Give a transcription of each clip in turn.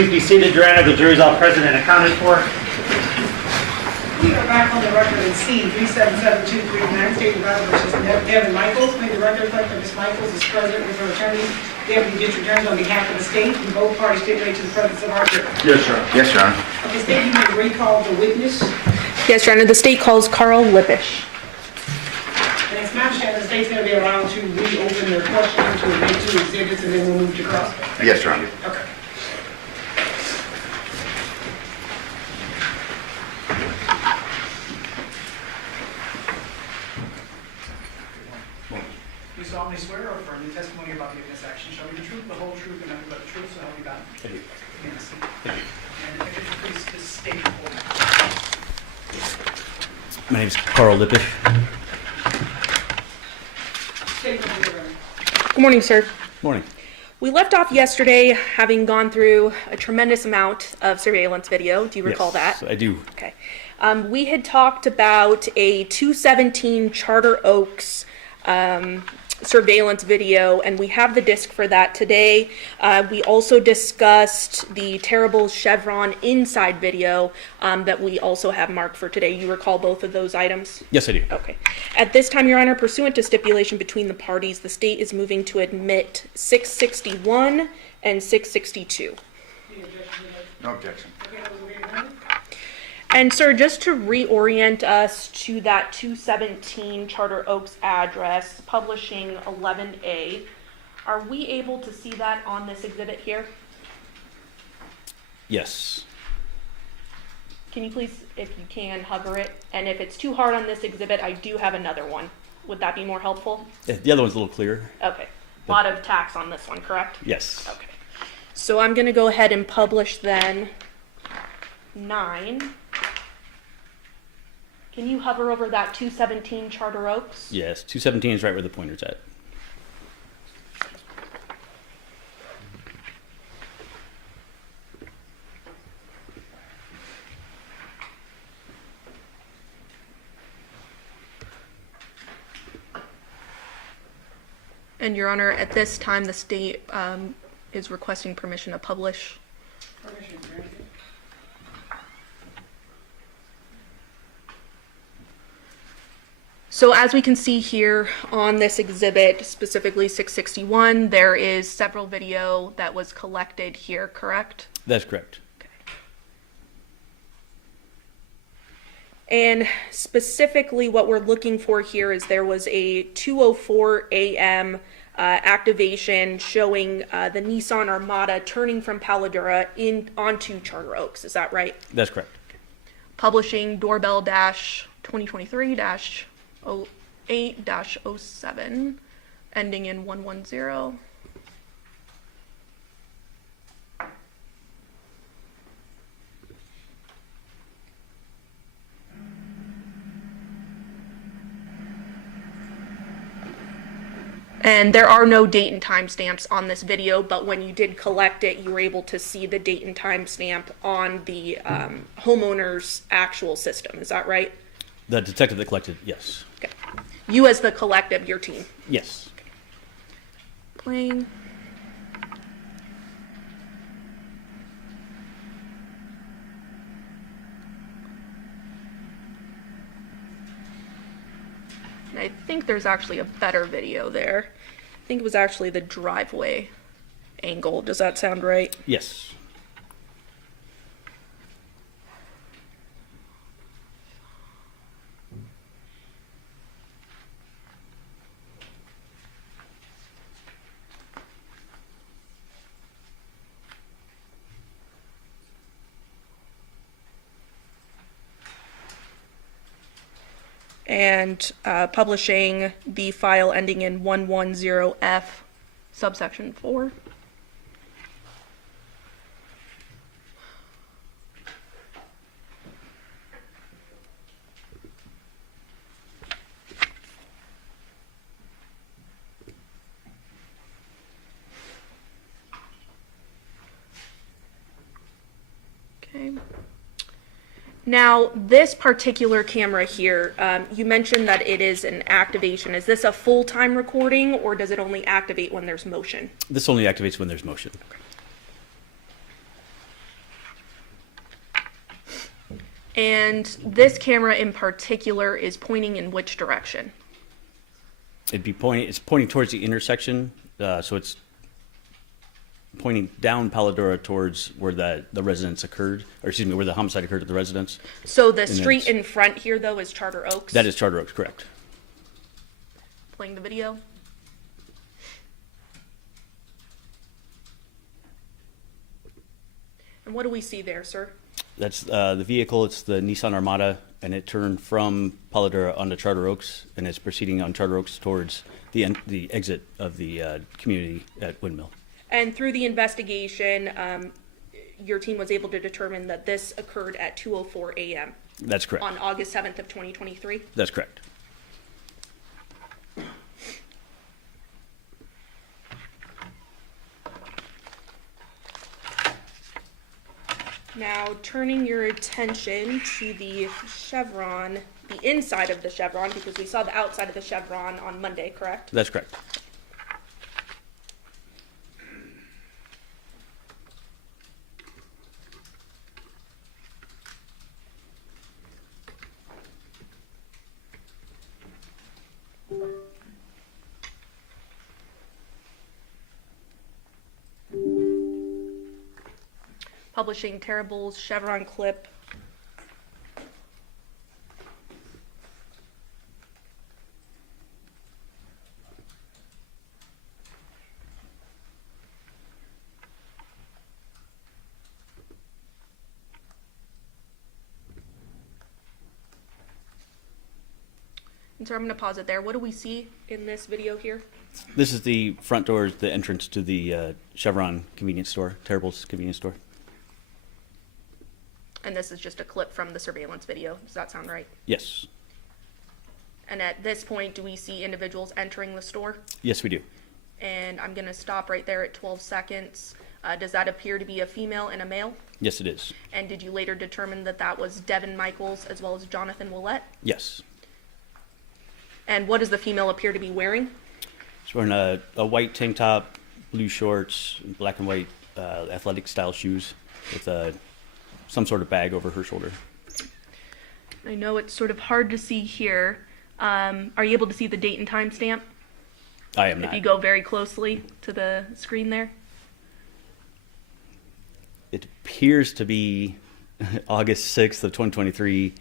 Please be seated, Your Honor. The jury's all present and accounted for. We are back on the record in C-377239, State of Nevada versus Devyn Michaels. May the record reflect that Ms. Michaels is present with her attorney, Deputy District Attorney, on behalf of the state, and both parties stipulate to the presence of our jury. Yes, Your Honor. Yes, Your Honor. Okay, state, you may recall the witness. Yes, Your Honor. The state calls Karl Lippisch. And it's my understanding the state's going to be allowed to reopen their questioning to admit two exhibits, and then we'll move to cross. Yes, Your Honor. Okay. You solemnly swear or affirm the testimony you're about to give in this action shall be the truth, the whole truth, and nothing but the truth, so help you God? I do. Yes. And if you could please just state your full name. My name is Karl Lippisch. State your name. Good morning, sir. Morning. We left off yesterday having gone through a tremendous amount of surveillance video. Do you recall Yes, that? I do. Okay. We had talked about a 217 Charter Oaks surveillance video, and we have the disc for that today. We also discussed the terrible Chevron inside video that we also have marked for today. You recall both of those items? Yes, I do. Okay. At this time, Your Honor, pursuant to stipulation between the parties, the state is moving to admit 661 and 662. No objection. And sir, just to reorient us to that 217 Charter Oaks address, publishing 11A, are we able to see that on this exhibit here? Yes. Can you please, if you can, hover it? And if it's too hard on this exhibit, I do have another one. Would that be more helpful? The other one's a little clearer. Okay. A lot of tax on this one, correct? Yes. Okay. So I'm going to go ahead and publish then 9. Can you hover over that 217 Charter Oaks? Yes. 217 is right where the pointer's at. And Your Honor, at this time, the state is requesting permission to publish. Permission granted. So as we can see here on this exhibit, specifically 661, there is several video that was collected here, correct? That's correct. And specifically what we're looking for here is there was a 2:04 a.m. Activation showing the Nissan Armada turning from Paladura onto Charter Oaks. Is that right? That's correct. Publishing doorbell dash 2023-08-07, ending in 110. And there are no date and time stamps on this video, but when you did collect it, you were able to see the date and time stamp on the homeowner's actual system. Is that right? The detective that collected, yes. Okay. You as the collective, your team. Yes. Playing. And I think there's actually a better video there. I think it was actually the driveway angle. Does that sound right? Yes. And publishing the file ending in 110F, subsection 4. Okay. Now, this particular camera here, you mentioned that it is an activation. Is this a full-time recording, or does it only activate when there's motion? This only activates when there's motion. And this camera in particular is pointing in which direction? It's pointing towards the intersection, so it's pointing down Paladora towards where the residence occurred, or excuse me, where the homicide occurred at the residence. So the then street it's- in front here, though, is Charter Oaks? That is Charter Oaks, correct. Playing the video. And what do we see there, sir? That's the vehicle. It's the Nissan Armada, and it turned from Paladora onto Charter Oaks, and it's proceeding on Charter Oaks towards the exit of the community at Windmill. And through the investigation, your team was able to determine that this occurred at 2:04 a.m. That's correct. on August 7th of 2023? That's correct. Now, turning your attention to the chevron, the inside of the chevron, because we saw the outside of the chevron on Monday, correct? That's correct. Publishing Terrible's chevron clip. And so I'm going to pause it there. What do we see in this video here? This is the front door, the entrance to the Chevron convenience store, Terrible's convenience store. And this is just a clip from the surveillance video. Does that sound right? Yes. And at this point, do we see individuals entering the store? Yes, we do. And I'm going to stop right there at 12 seconds. Does that appear to be a female and a male? Yes, it is. And did you later determine that that was Devyn Michaels as well as Johnathan Willette? Yes. And what does the female appear to be wearing? She's wearing a white tank top, blue shorts, black and white athletic style shoes with some sort of bag over her shoulder. I know it's sort of hard to see here. Are you able to see the date and time stamp? I am If not. you go very closely to the screen there. It appears to be August 6th of 2023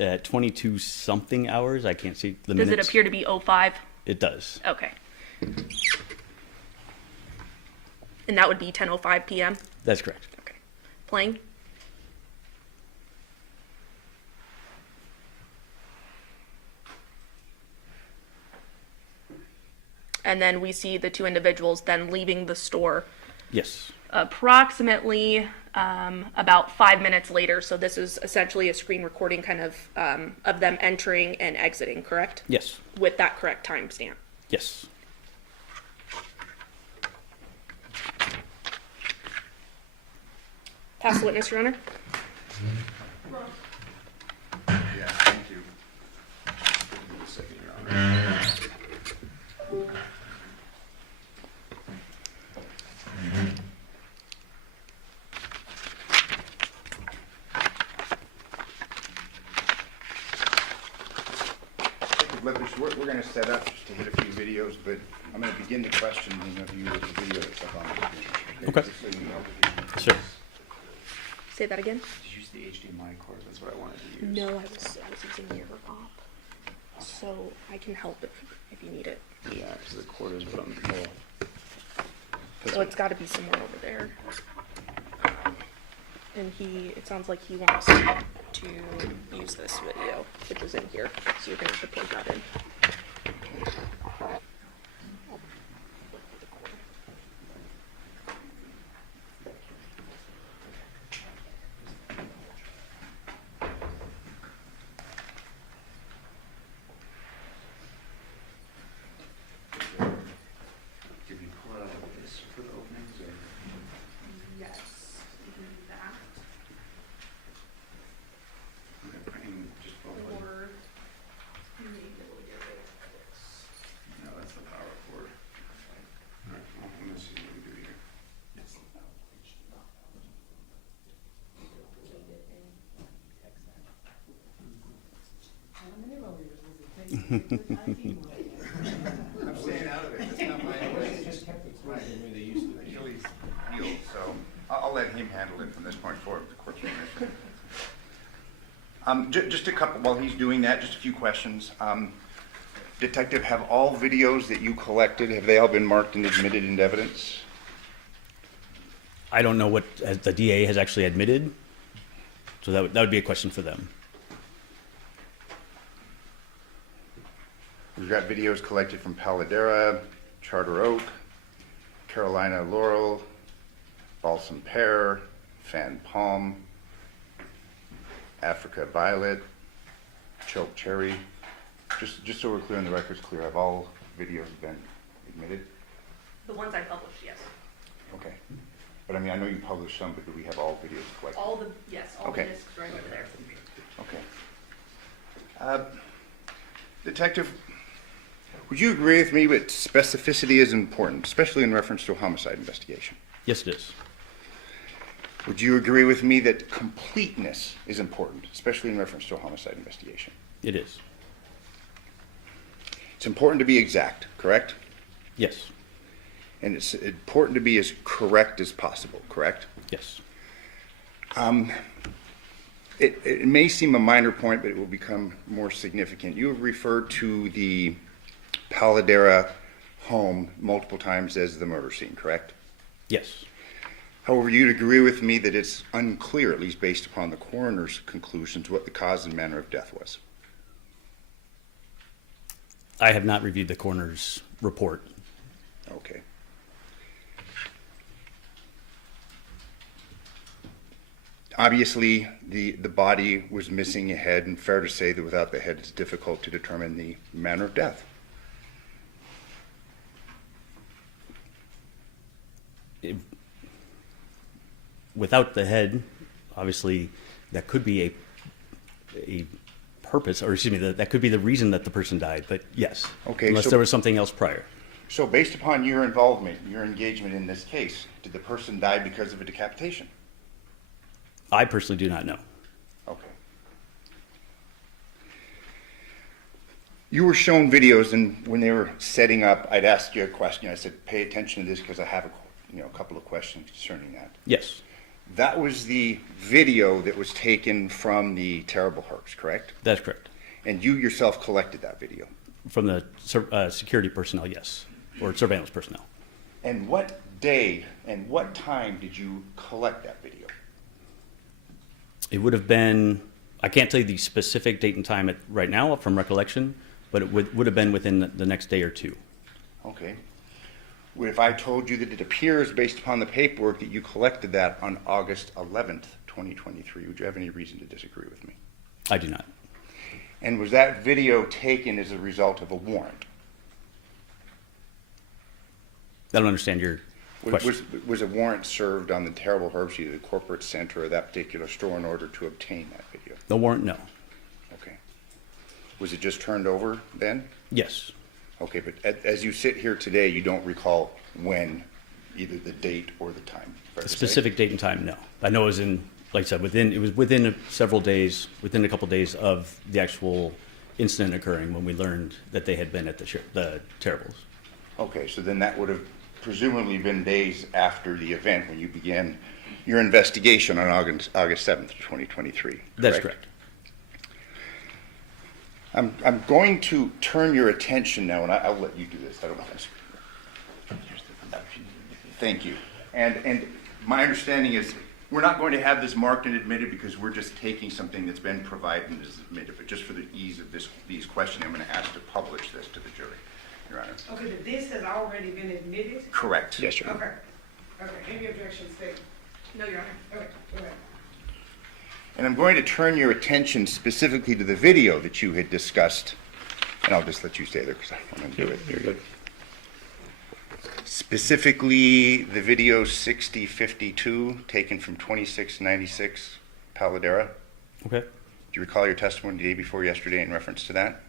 at 22 something hours. I can't see the Does minutes. it appear to be 05? It does. Okay. And that would be 10:05 p.m.? That's correct. Okay. Playing? And then we see the two individuals then leaving the store Yes. approximately about 5 minutes later. So this is essentially a screen recording kind of them entering and exiting, correct? Yes. With that correct timestamp. Yes. Pass the witness, Your Honor. Yeah, thank you. Give me a second, Your Honor. Lippisch, we're going to set up just to hit a few videos, but I'm going to begin the questioning of you with the video that's up on the computer. Okay. Just so you know. Sure. Say that again. Did you use the HDMI cord? That's what I wanted to use. No, I was using your op. So I can help if you need it. Yeah, because the cord is what I'm. So it's got to be somewhere over there. And it sounds like he wants to use this video, which is in here. So you're going to have to plug that in. Did we pull out this for the openings or? Yes, you can do that. Okay, just pull it. Or you may be able to get rid of this. I'm staying out of it. It's not my Achilles heel, so I'll let him handle it from this point forward. The court's permission. Just a couple, while he's doing that, just a few questions. Detective, have all videos that you collected, have they all been marked and admitted into evidence? I don't know what the DA has actually admitted, so that would be a question for them. We've got videos collected from Paladera, Charter Oak, Carolina Laurel, Balsam Pear, Fan Palm, Africa Violet, Choke Cherry. Just so we're clear and the record's clear, have all videos been admitted? The ones I published, yes. Okay. But I mean, I know you published some, but do we have all videos collected? All the Okay. discs right over there. Okay. Detective, would you agree with me that specificity is important, especially in reference to a homicide investigation? Yes, it is. Would you agree with me that completeness is important, especially in reference to a homicide investigation? It is. It's important to be exact, correct? Yes. And it's important to be as correct as possible, correct? Yes. It may seem a minor point, but it will become more significant. You have referred to the Paladera home multiple times as the murder scene, correct? Yes. However, you'd agree with me that it's unclear, at least based upon the coroner's conclusions, what the cause and manner of death was. I have not reviewed the coroner's report. Okay. Obviously, the body was missing a head, and fair to say that without the head, it's difficult to determine the manner of death. Without the head, obviously, that could be a purpose, or excuse me, that could be the reason that the person died. But yes, Okay, unless so- there was something else prior. So based upon your involvement, your engagement in this case, did the person die because of a decapitation? I personally do not know. Okay. You were shown videos, and when they were setting up, I'd asked you a question. I said, pay attention to this because I have a couple of questions concerning that. Yes, That was the video that was taken from the terrible herbs, correct? that's correct. And you yourself collected that video. From the security personnel, yes, or surveillance personnel. And what day and what time did you collect that video? It would have been, I can't tell you the specific date and time right now from recollection, but it would have been within the next day or two. Okay. If I told you that it appears based upon the paperwork that you collected that on August 11th, 2023, would you have any reason to disagree with me? I do not. And was that video taken as a result of a warrant? I don't understand your question. Was a warrant served on the terrible herbs, either the corporate center or that particular store, in order to obtain that video? The warrant, no. Okay. Was it just turned over then? Yes. Okay, but as you sit here today, you don't recall when, either the date or the time? fair The to say? specific date and time, no. I know it was in, like I said, it was within several days, within a couple days of the actual incident occurring when we learned that they had been at the Terribles. Okay, so then that would have presumably been days after the event when you began your investigation on August 7th, 2023. That's correct. I'm going to turn your attention now, and I'll let you do this. I don't know. Thank you. And my understanding is we're not going to have this marked and admitted because we're just taking something that's been provided and is admitted. But just for the ease of these questions, I'm going to ask to publish this to the jury, Your Honor. Okay, but this has already been admitted? Correct. Yes, Your Honor. Okay. Okay, any objections stated? No, Your Honor. Okay, go ahead. And I'm going to turn your attention specifically to the video that you had discussed. And I'll just let you stay there because I'm going to do it. Very good. Specifically, the video 6052, taken from 2696 Paladera. Okay. Do you recall your testimony the day before yesterday in reference to that?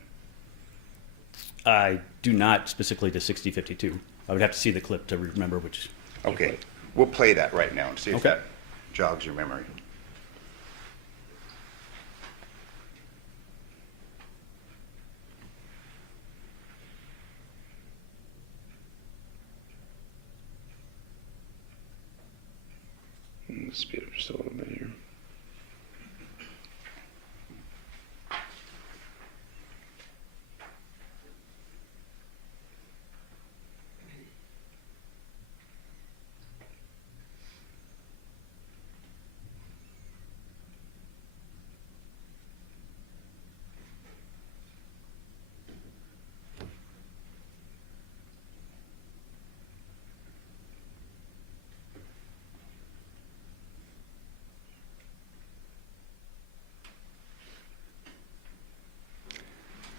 I do not specifically to 6052. I would have to see the clip to remember which. Okay. We'll play that right now and see if Okay. that jogs your memory. Just a little bit here.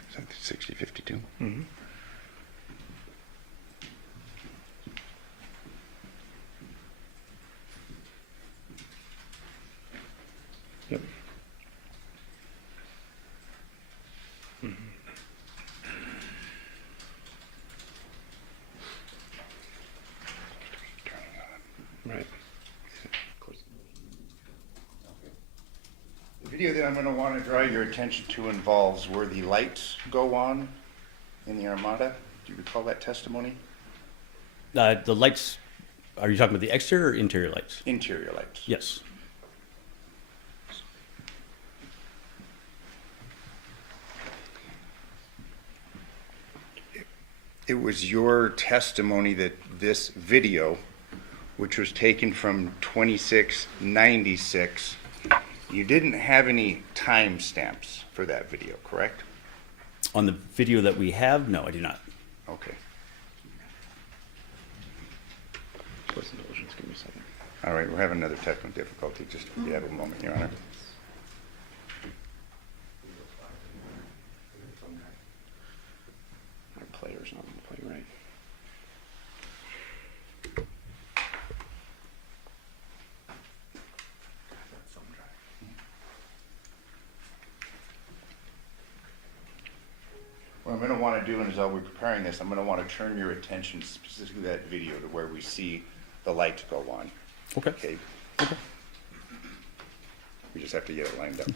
Is that the 6052? Mm-hmm. Yep. Right. The video that I'm going to want to draw your attention to involves where the lights go on in the Armada. Do you recall that testimony? The lights, are you talking about the exterior or interior lights? Interior lights. Yes. It was your testimony that this video, which was taken from 2696, you didn't have any timestamps for that video, correct? On the video that we have, no, I do not. Okay. What's the diligence? Give me a second. All right, we're having another technical difficulty. Just if you have a moment, Your Honor. Our player's not going to play right. What I'm going to want to do, and as we're preparing this, I'm going to want to turn your attention specifically to that video to where we see the lights go on. Okay. Okay? We just have to get it lined up.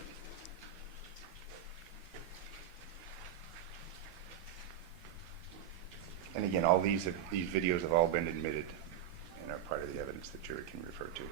And again, all these videos have all been admitted and are part of the evidence the jury can refer to.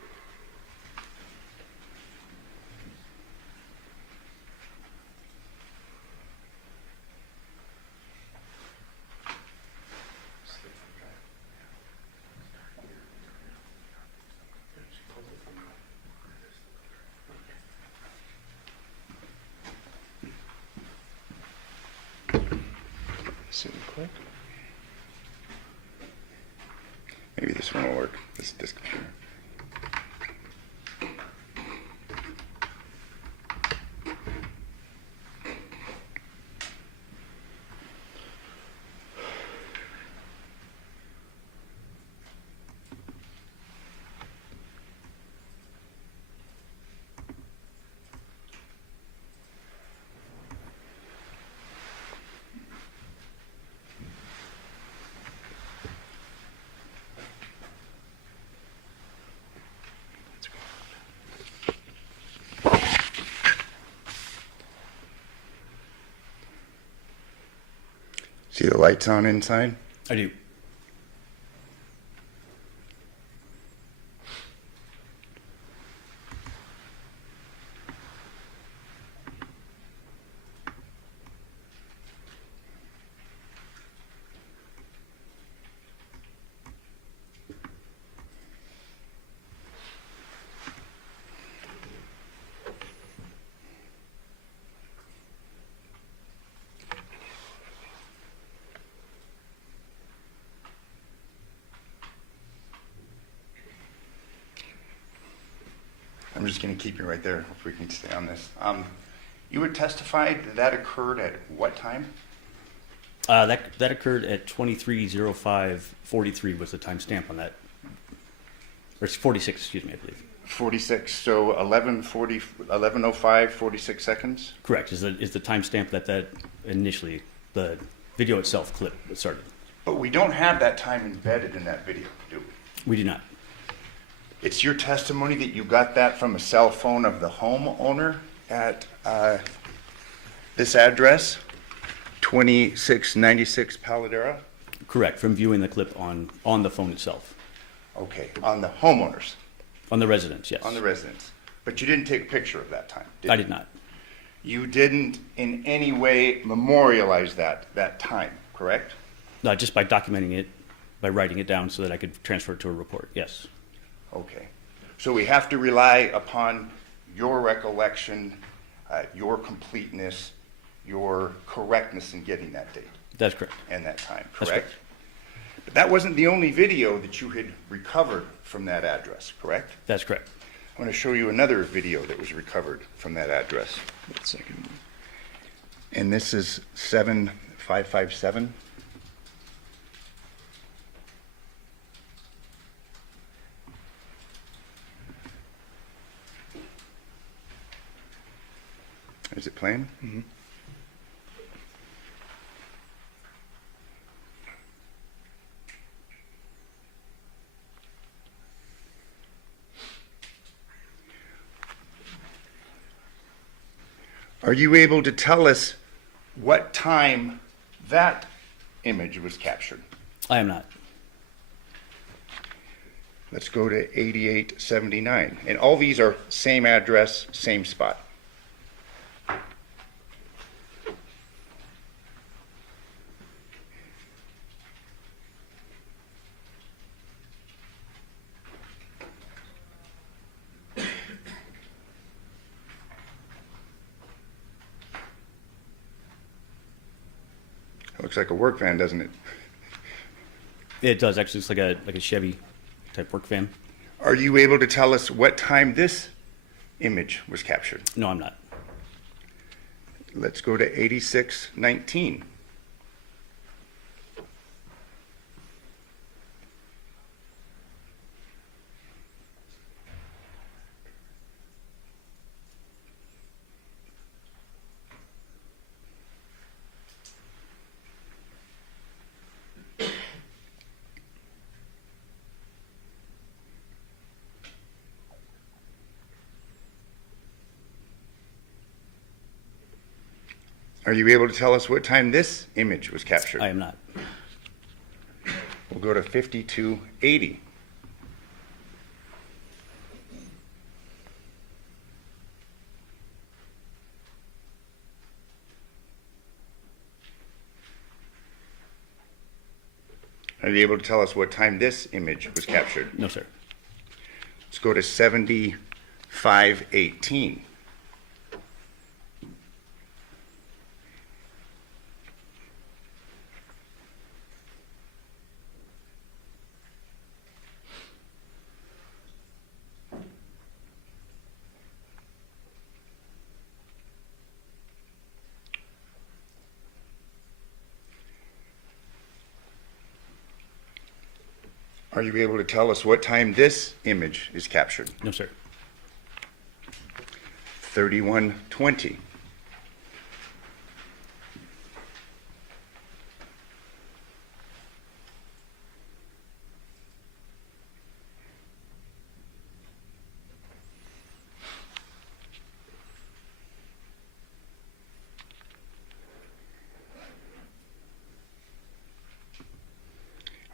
Sit and click. Maybe this one will work, this computer. See the lights on inside? I do. I'm just going to keep you right there if we can stay on this. You would testify that occurred at what time? That occurred at 23:05:43 was the timestamp on that. Or it's 46, excuse me, I believe. 46, so 11:05, 46 seconds? Correct, is the timestamp that initially, the video itself clip started. But we don't have that time embedded in that video, do we? We do not. It's your testimony that you got that from a cell phone of the homeowner at this address, 2696 Paladera? Correct, from viewing the clip on the phone itself. Okay, on the homeowners. On the residence, yes. On the residence. But you didn't take a picture of that time, did you? I did not. You didn't in any way memorialize that time, correct? Just by documenting it, by writing it down so that I could transfer it to a report, yes. Okay. So we have to rely upon your recollection, your completeness, your correctness in getting that date That's correct. and that time, That's correct? correct. But that wasn't the only video that you had recovered from that address, correct? That's correct. I'm going to show you another video that was recovered from that address. Wait a second. And this is 7557. Is it playing? Mm-hmm. Are you able to tell us what time that image was captured? I am not. Let's go to 8879. And all these are same address, same spot. Looks like a work van, doesn't it? It does, actually. It's like a Chevy type work van. Are you able to tell us what time this image was captured? No, I'm not. Let's go to 8619. Are you able to tell us what time this image was captured? I am not. We'll go to 5280. Are you able to tell us what time this image was captured? No, sir. Let's go to 7518. Are you able to tell us what time this image is captured? No, sir. 3120.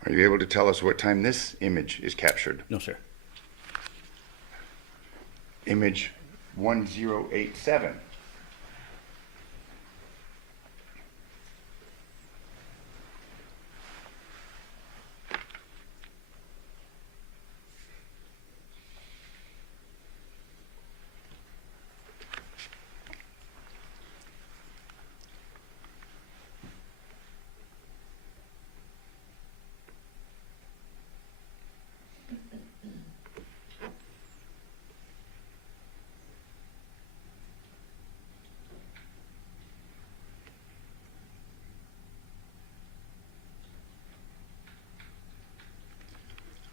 Are you able to tell us what time this image is captured? No, sir. Image 1087.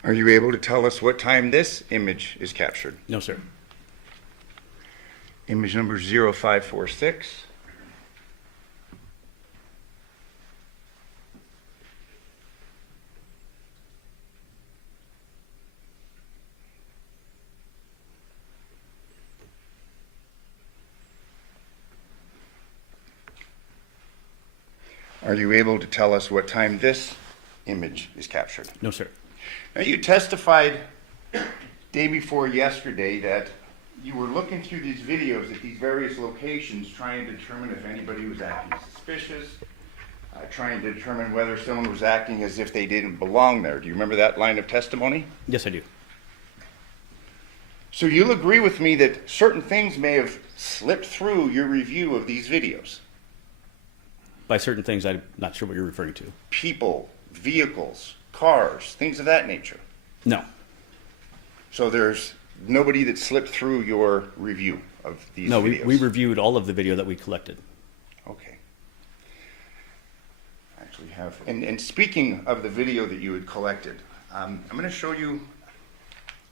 Are you able to tell us what time this image is captured? No, sir. Image number 0546. Are you able to tell us what time this image is captured? No, sir. Now, you testified day before yesterday that you were looking through these videos at these various locations trying to determine if anybody was acting suspicious, trying to determine whether someone was acting as if they didn't belong there. Do you remember that line of testimony? Yes, I do. So you'll agree with me that certain things may have slipped through your review of these videos. By certain things, I'm not sure what you're referring to. People, vehicles, cars, things of that nature. No. So there's nobody that slipped through your review of these No, videos? we reviewed all of the video that we collected. Okay. I actually have, and speaking of the video that you had collected, I'm going to show you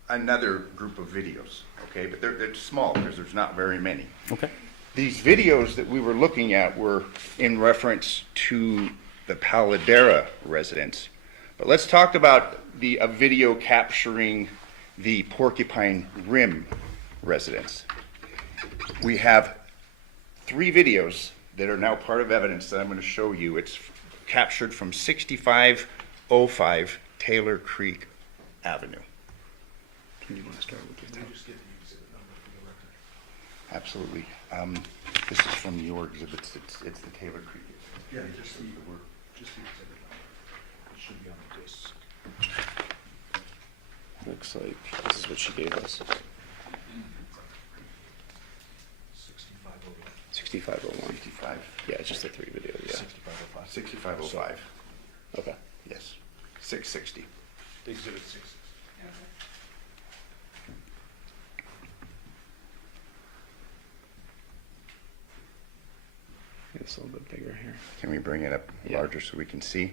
another group of videos, okay? But they're small because there's not very many. Okay. These videos that we were looking at were in reference to the Paladera residence. But let's talk about a video capturing the Porcupine Rim residence. We have 3 videos that are now part of evidence that I'm going to show you. It's captured from 6505 Taylor Creek Avenue. Do you want to start with this? Absolutely. This is from your exhibits. It's the Taylor Creek. Yeah, just the word, just the exhibit number. It should be on the disc. Looks like this is what she gave us. 6501. 6501. 65. Yeah, it's just the 3 videos. Yeah. 6505. 6505. Okay. Yes. 660. Exhibit 6. It's a little bit bigger here. Can we bring it up Yeah. larger so we can see?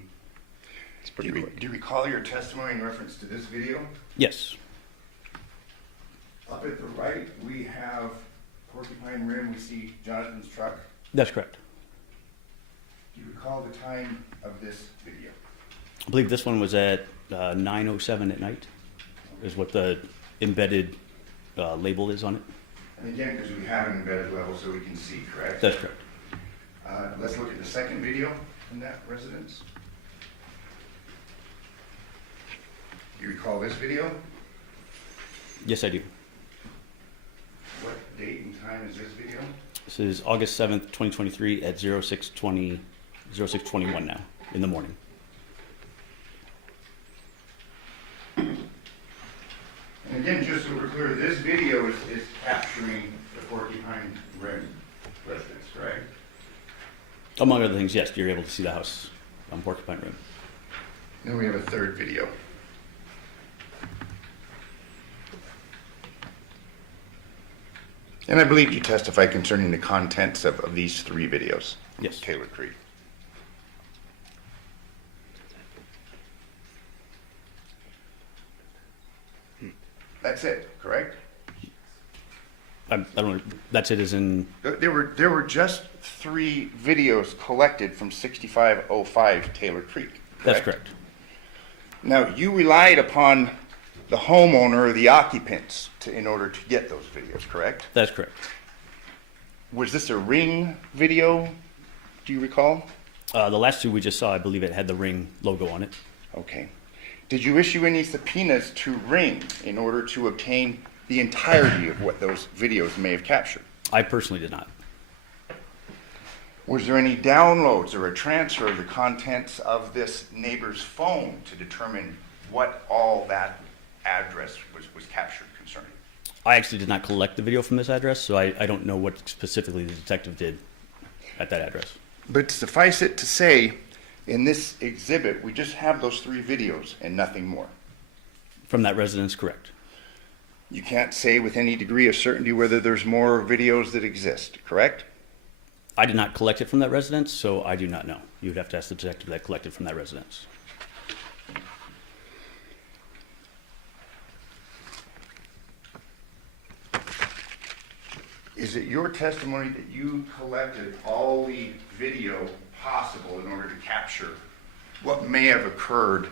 It's pretty quick. Do you recall your testimony in reference to this video? Yes. Up at the right, we have Porcupine Rim. We see Jonathan's truck. That's correct. Do you recall the time of this video? I believe this one was at 9:07 at night, is what the embedded label is on it. And again, because we have an embedded level so we can see, correct? That's correct. Let's look at the second video in that residence. Do you recall this video? Yes, I do. What date and time is this video? This is August 7th, 2023 at 0621 now, in the morning. And again, just so we're clear, this video is capturing the Porcupine Rim residence, correct? Among other things, yes, you're able to see the house on Porcupine Rim. Then we have a third video. And I believe you testified concerning the contents of these 3 videos. Yes. Taylor Creek. That's it, correct? I don't know, that's it as in, There were just 3 videos collected from 6505 Taylor Creek. that's correct. Now, you relied upon the homeowner or the occupants in order to get those videos, correct? That's correct. Was this a Ring video, do you recall? The last 2 we just saw, I believe it had the Ring logo on it. Okay. Did you issue any subpoenas to Ring in order to obtain the entirety of what those videos may have captured? I personally did not. Was there any downloads or a transfer of the contents of this neighbor's phone to determine what all that address was captured concerning? I actually did not collect the video from this address, so I don't know what specifically the detective did at that address. But suffice it to say, in this exhibit, we just have those 3 videos and nothing more. From that residence, correct. You can't say with any degree of certainty whether there's more videos that exist, correct? I did not collect it from that residence, so I do not know. You would have to ask the detective that collected from that residence. Is it your testimony that you collected all the video possible in order to capture what may have occurred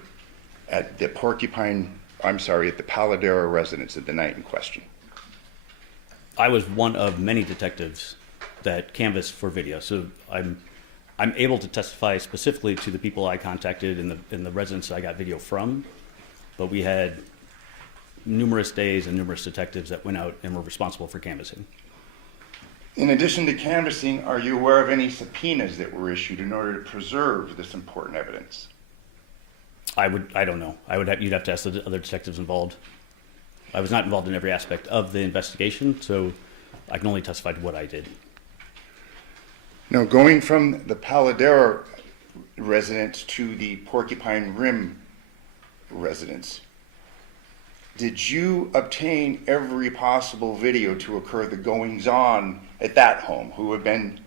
at the at the Paladera residence at the night in question? I was one of many detectives that canvassed for video, so I'm able to testify specifically to the people I contacted in the residence I got video from, but we had numerous days and numerous detectives that went out and were responsible for canvassing. In addition to canvassing, are you aware of any subpoenas that were issued in order to preserve this important evidence? I don't know. You'd have to ask the other detectives involved. I was not involved in every aspect of the investigation, so I can only testify to what I did. Now, going from the Paladera residence to the Porcupine Rim residence, did you obtain every possible video to occur the goings-on at that home, who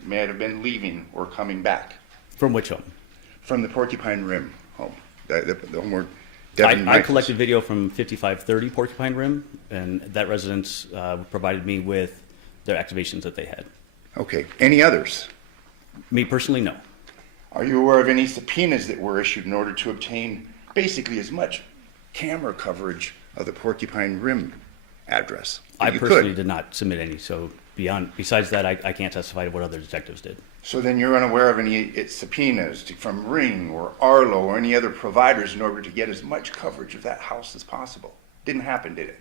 may have been leaving or coming back? From which home? From the Porcupine Rim home, the home where Devyn I Michaels. collected video from 5530 Porcupine Rim, and that residence provided me with their activations that they had. Okay, any others? Me personally, no. Are you aware of any subpoenas that were issued in order to obtain basically as much camera coverage of the Porcupine Rim address? I You personally could. did not submit any, so besides that, I can't testify to what other detectives did. So then you're unaware of any subpoenas from Ring or Arlo or any other providers in order to get as much coverage of that house as possible? Didn't happen, did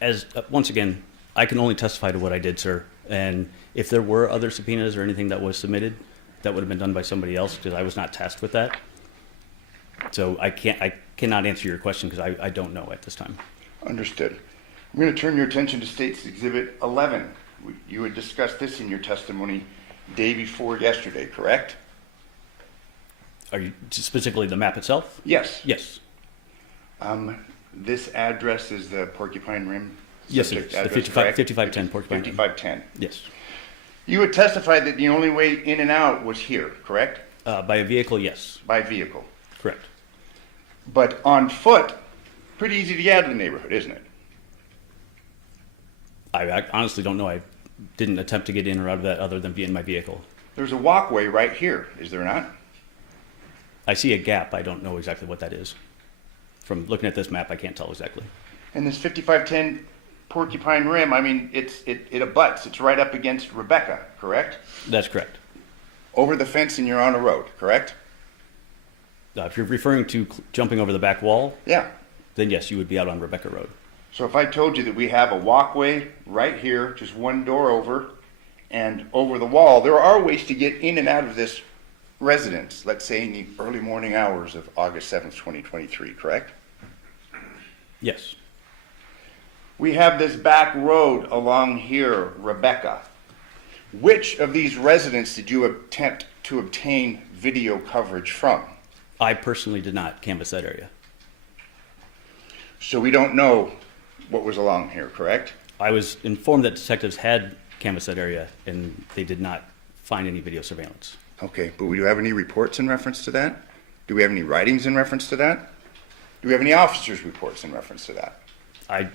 it? Once again, I can only testify to what I did, sir. And if there were other subpoenas or anything that was submitted, that would have been done by somebody else because I was not tasked with that. So I cannot answer your question because I don't know at this time. Understood. I'm going to turn your attention to State's Exhibit 11. You had discussed this in your testimony day before yesterday, correct? Are you specifically the map itself? Yes. Yes. This address is the Porcupine Rim? Yes, it subject is. The address, 55 correct? 5510 Porcupine Rim. 5510. Yes. You had testified that the only way in and out was here, correct? By a vehicle, yes. By vehicle. Correct. But on foot, pretty easy to get out of the neighborhood, isn't it? I honestly don't know. I didn't attempt to get in or out of that other than be in my vehicle. There's a walkway right here, is there not? I see a gap. I don't know exactly what that is. From looking at this map, I can't tell exactly. And this 5510 Porcupine Rim, I mean, it abuts. It's right up against Rebecca, correct? That's correct. Over the fence and you're on a road, correct? If you're referring to jumping over the back wall, Yeah. then yes, you would be out on Rebecca Road. So if I told you that we have a walkway right here, just one door over, and over the wall, there are ways to get in and out of this residence, let's say in the early morning hours of August 7th, 2023, correct? Yes. We have this back road along here, Rebecca. Which of these residents did you attempt to obtain video coverage from? I personally did not canvass that area. So we don't know what was along here, correct? I was informed that detectives had canvassed that area and they did not find any video surveillance. Okay, but do we have any reports in reference to that? Do we have any writings in reference to that? Do we have any officers' reports in reference to that? I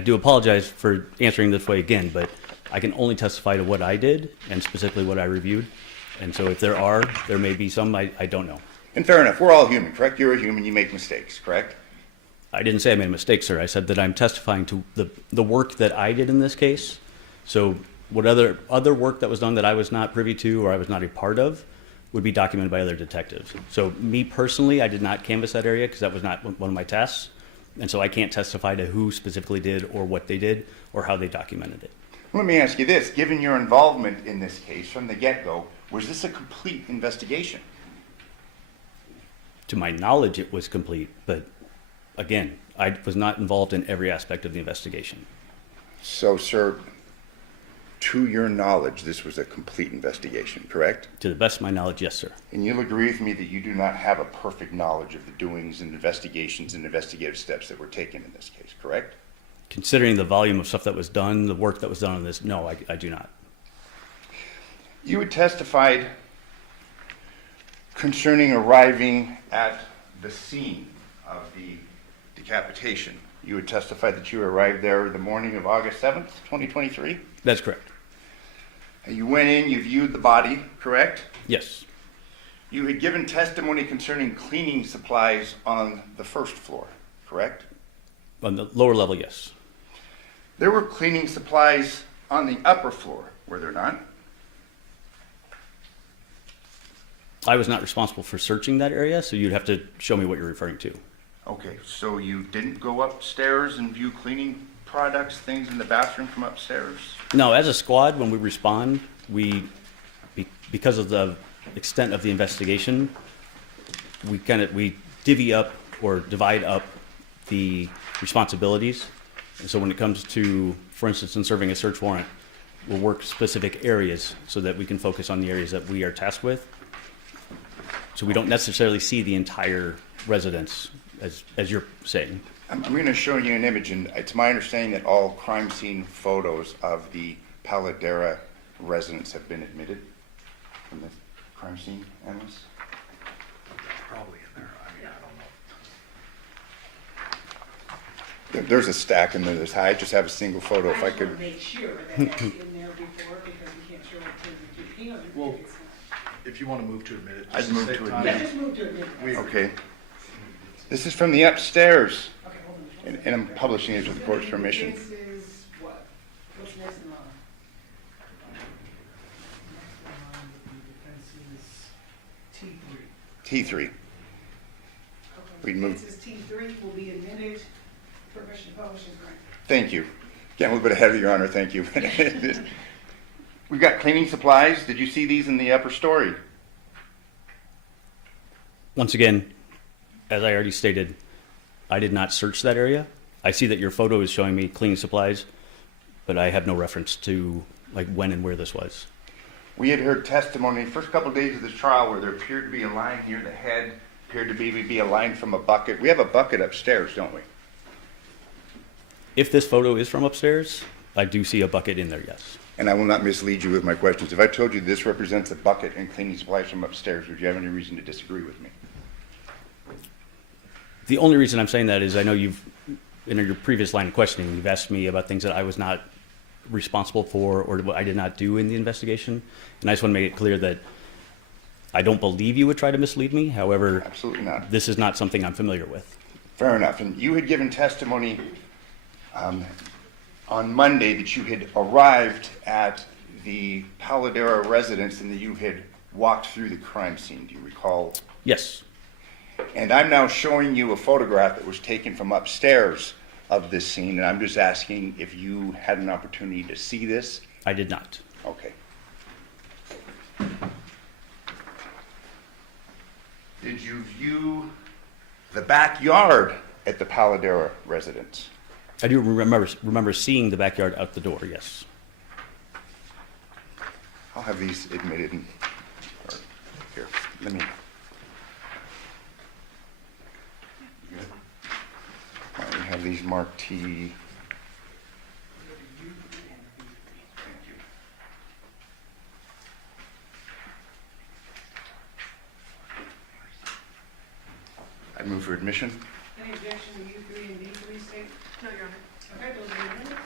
do apologize for answering this way again, but I can only testify to what I did and specifically what I reviewed. And so if there may be some, I don't know. And fair enough, we're all human, correct? You're a human, you make mistakes, correct? I didn't say I made a mistake, sir. I said that I'm testifying to the work that I did in this case. So what other work that was done that I was not privy to or I was not a part of would be documented by other detectives. So me personally, I did not canvass that area because that was not one of my tasks. And so I can't testify to who specifically did or what they did or how they documented it. Let me ask you this, given your involvement in this case from the get-go, was this a complete investigation? To my knowledge, it was complete, but again, I was not involved in every aspect of the investigation. So, sir, to your knowledge, this was a complete investigation, correct? To the best of my knowledge, yes, sir. And you'll agree with me that you do not have a perfect knowledge of the doings and investigations and investigative steps that were taken in this case, correct? Considering the volume of stuff that was done, the work that was done on this, no, I do not. You had testified concerning arriving at the scene of the decapitation. You had testified that you arrived there the morning of August 7th, 2023? That's correct. And you went in, you viewed the body, correct? Yes. You had given testimony concerning cleaning supplies on the first floor, correct? On the lower level, yes. There were cleaning supplies on the upper floor, were there not? I was not responsible for searching that area, so you'd have to show me what you're referring to. Okay, so you didn't go upstairs and view cleaning products, things in the bathroom from upstairs? No, as a squad, when we respond, because of the extent of the investigation, we divvy up or divide up the responsibilities. And so when it comes to, for instance, in serving a search warrant, we'll work specific areas so that we can focus on the areas that we are tasked with. So we don't necessarily see the entire residence, as you're saying. I'm going to show you an image, and it's my understanding that all crime scene photos of the Paladera residence have been admitted from the crime scene analyst. Probably in there, I mean, I don't know. There's a stack in there that's high. I just have a single photo. If I just could, want to make sure that that's in there before, because we can't show it to the, Well, if you want to move to admit it. I'd just to move save to time. admit let's just move to it. We- okay. This is from the upstairs, Okay, hold on. and I'm publishing it with the court's permission. This is what? What's next in line? Next one, the defense is T3. T3. Okay, We'd move- This is T3, will be admitted, permission to publish is granted. Thank you. Getting a little bit ahead of your honor, thank you. We've got cleaning supplies. Did you see these in the upper story? Once again, as I already stated, I did not search that area. I see that your photo is showing me cleaning supplies, but I have no reference to like when and where this was. We had heard testimony the first couple of days of this trial where there appeared to be a line here, the head appeared to be a line from a bucket. We have a bucket upstairs, don't we? If this photo is from upstairs, I do see a bucket in there, yes. And I will not mislead you with my questions. If I told you this represents a bucket and cleaning supplies from upstairs, would you have any reason to disagree with me? The only reason I'm saying that is I know you've, in your previous line of questioning, you've asked me about things that I was not responsible for or what I did not do in the investigation. And I just want to make it clear that I don't believe you would try to mislead me. However, Absolutely not. this is not something I'm familiar with. Fair enough. And you had given testimony on Monday that you had arrived at the Paladera residence and that you had walked through the crime scene. Do you recall? Yes, And I'm now showing you a photograph that was taken from upstairs of this scene, and I'm just asking if you had an opportunity to see this. I did not. Okay. Did you view the backyard at the Paladera residence? I do remember seeing the backyard out the door, yes. I'll have these admitted in, or here, let me. Good. Why don't we have these marked T? Thank you. I'd move for admission. Any objection to U3 and D3 state? No, Your Honor. Okay, those are admitted.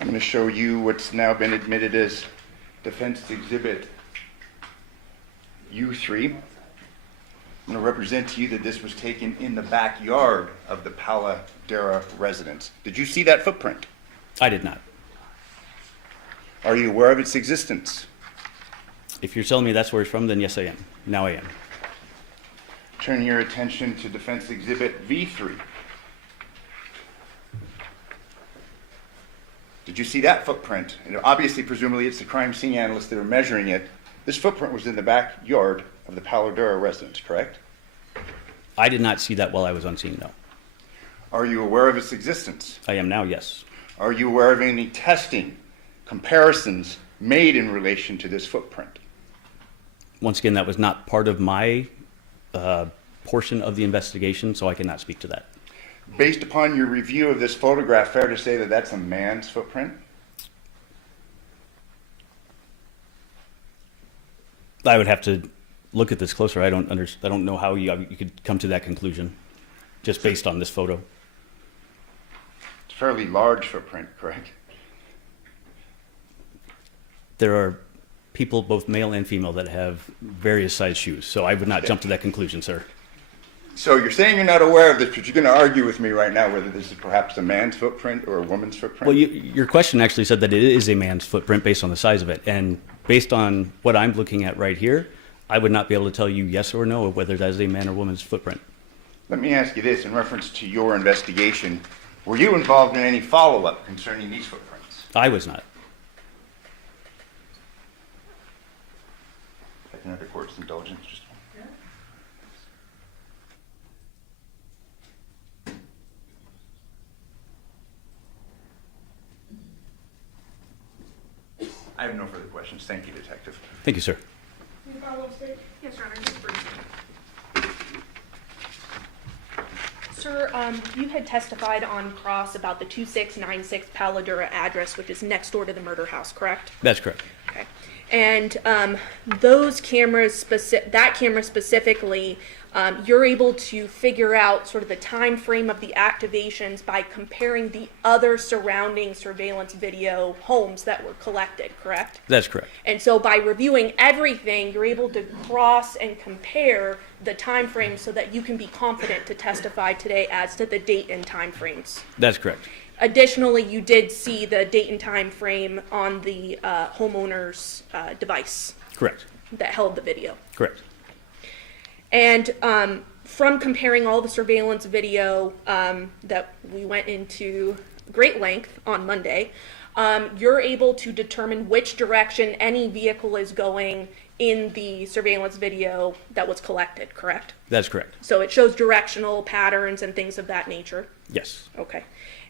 I'm going to show you what's now been admitted as Defense Exhibit U3. I'm going to represent to you that this was taken in the backyard of the Paladera residence. Did you see that footprint? I did not. Are you aware of its existence? If you're telling me that's where it's from, then yes, I am. Now I am. Turn your attention to Defense Exhibit V3. Did you see that footprint? And obviously, presumably, it's the crime scene analysts that are measuring it. This footprint was in the backyard of the Paladera residence, correct? I did not see that while I was on scene, no. Are you aware of its existence? I am now, yes. Are you aware of any testing, comparisons made in relation to this footprint? Once again, that was not part of my portion of the investigation, so I cannot speak to that. Based upon your review of this photograph, fair to say that that's a man's footprint? I would have to look at this closer. I don't know how you could come to that conclusion just based on this photo. It's a fairly large footprint, correct? There are people, both male and female, that have various size shoes, so I would not jump to that conclusion, sir. So you're saying you're not aware of this, but you're going to argue with me right now whether this is perhaps a man's footprint or a woman's footprint? Well, your question actually said that it is a man's footprint based on the size of it, and based on what I'm looking at right here, I would not be able to tell you yes or no whether that is a man or woman's footprint. Let me ask you this, in reference to your investigation, were you involved in any follow-up concerning these footprints? I was not. Like another court's indulgence, just I have no further questions. Thank you, Detective. Thank you, sir. Any follow-up statement? Yes, Your Honor, just briefly. Sir, you had testified on cross about the 2696 Paladura address, which is next door to the murder house, correct? That's correct. Okay. And those cameras, that camera specifically, you're able to figure out sort of the time frame of the activations by comparing the other surrounding surveillance video homes that were collected, correct? That's correct. And so by reviewing everything, you're able to cross and compare the time frames so that you can be confident to testify today as to the date and time frames. That's correct. Additionally, you did see the date and time frame on the homeowner's device Correct. that held the video. Correct. And from comparing all the surveillance video that we went into great length on Monday, you're able to determine which direction any vehicle is going in the surveillance video that was collected, correct? That's correct. So it shows directional patterns and things of that nature. Yes. Okay.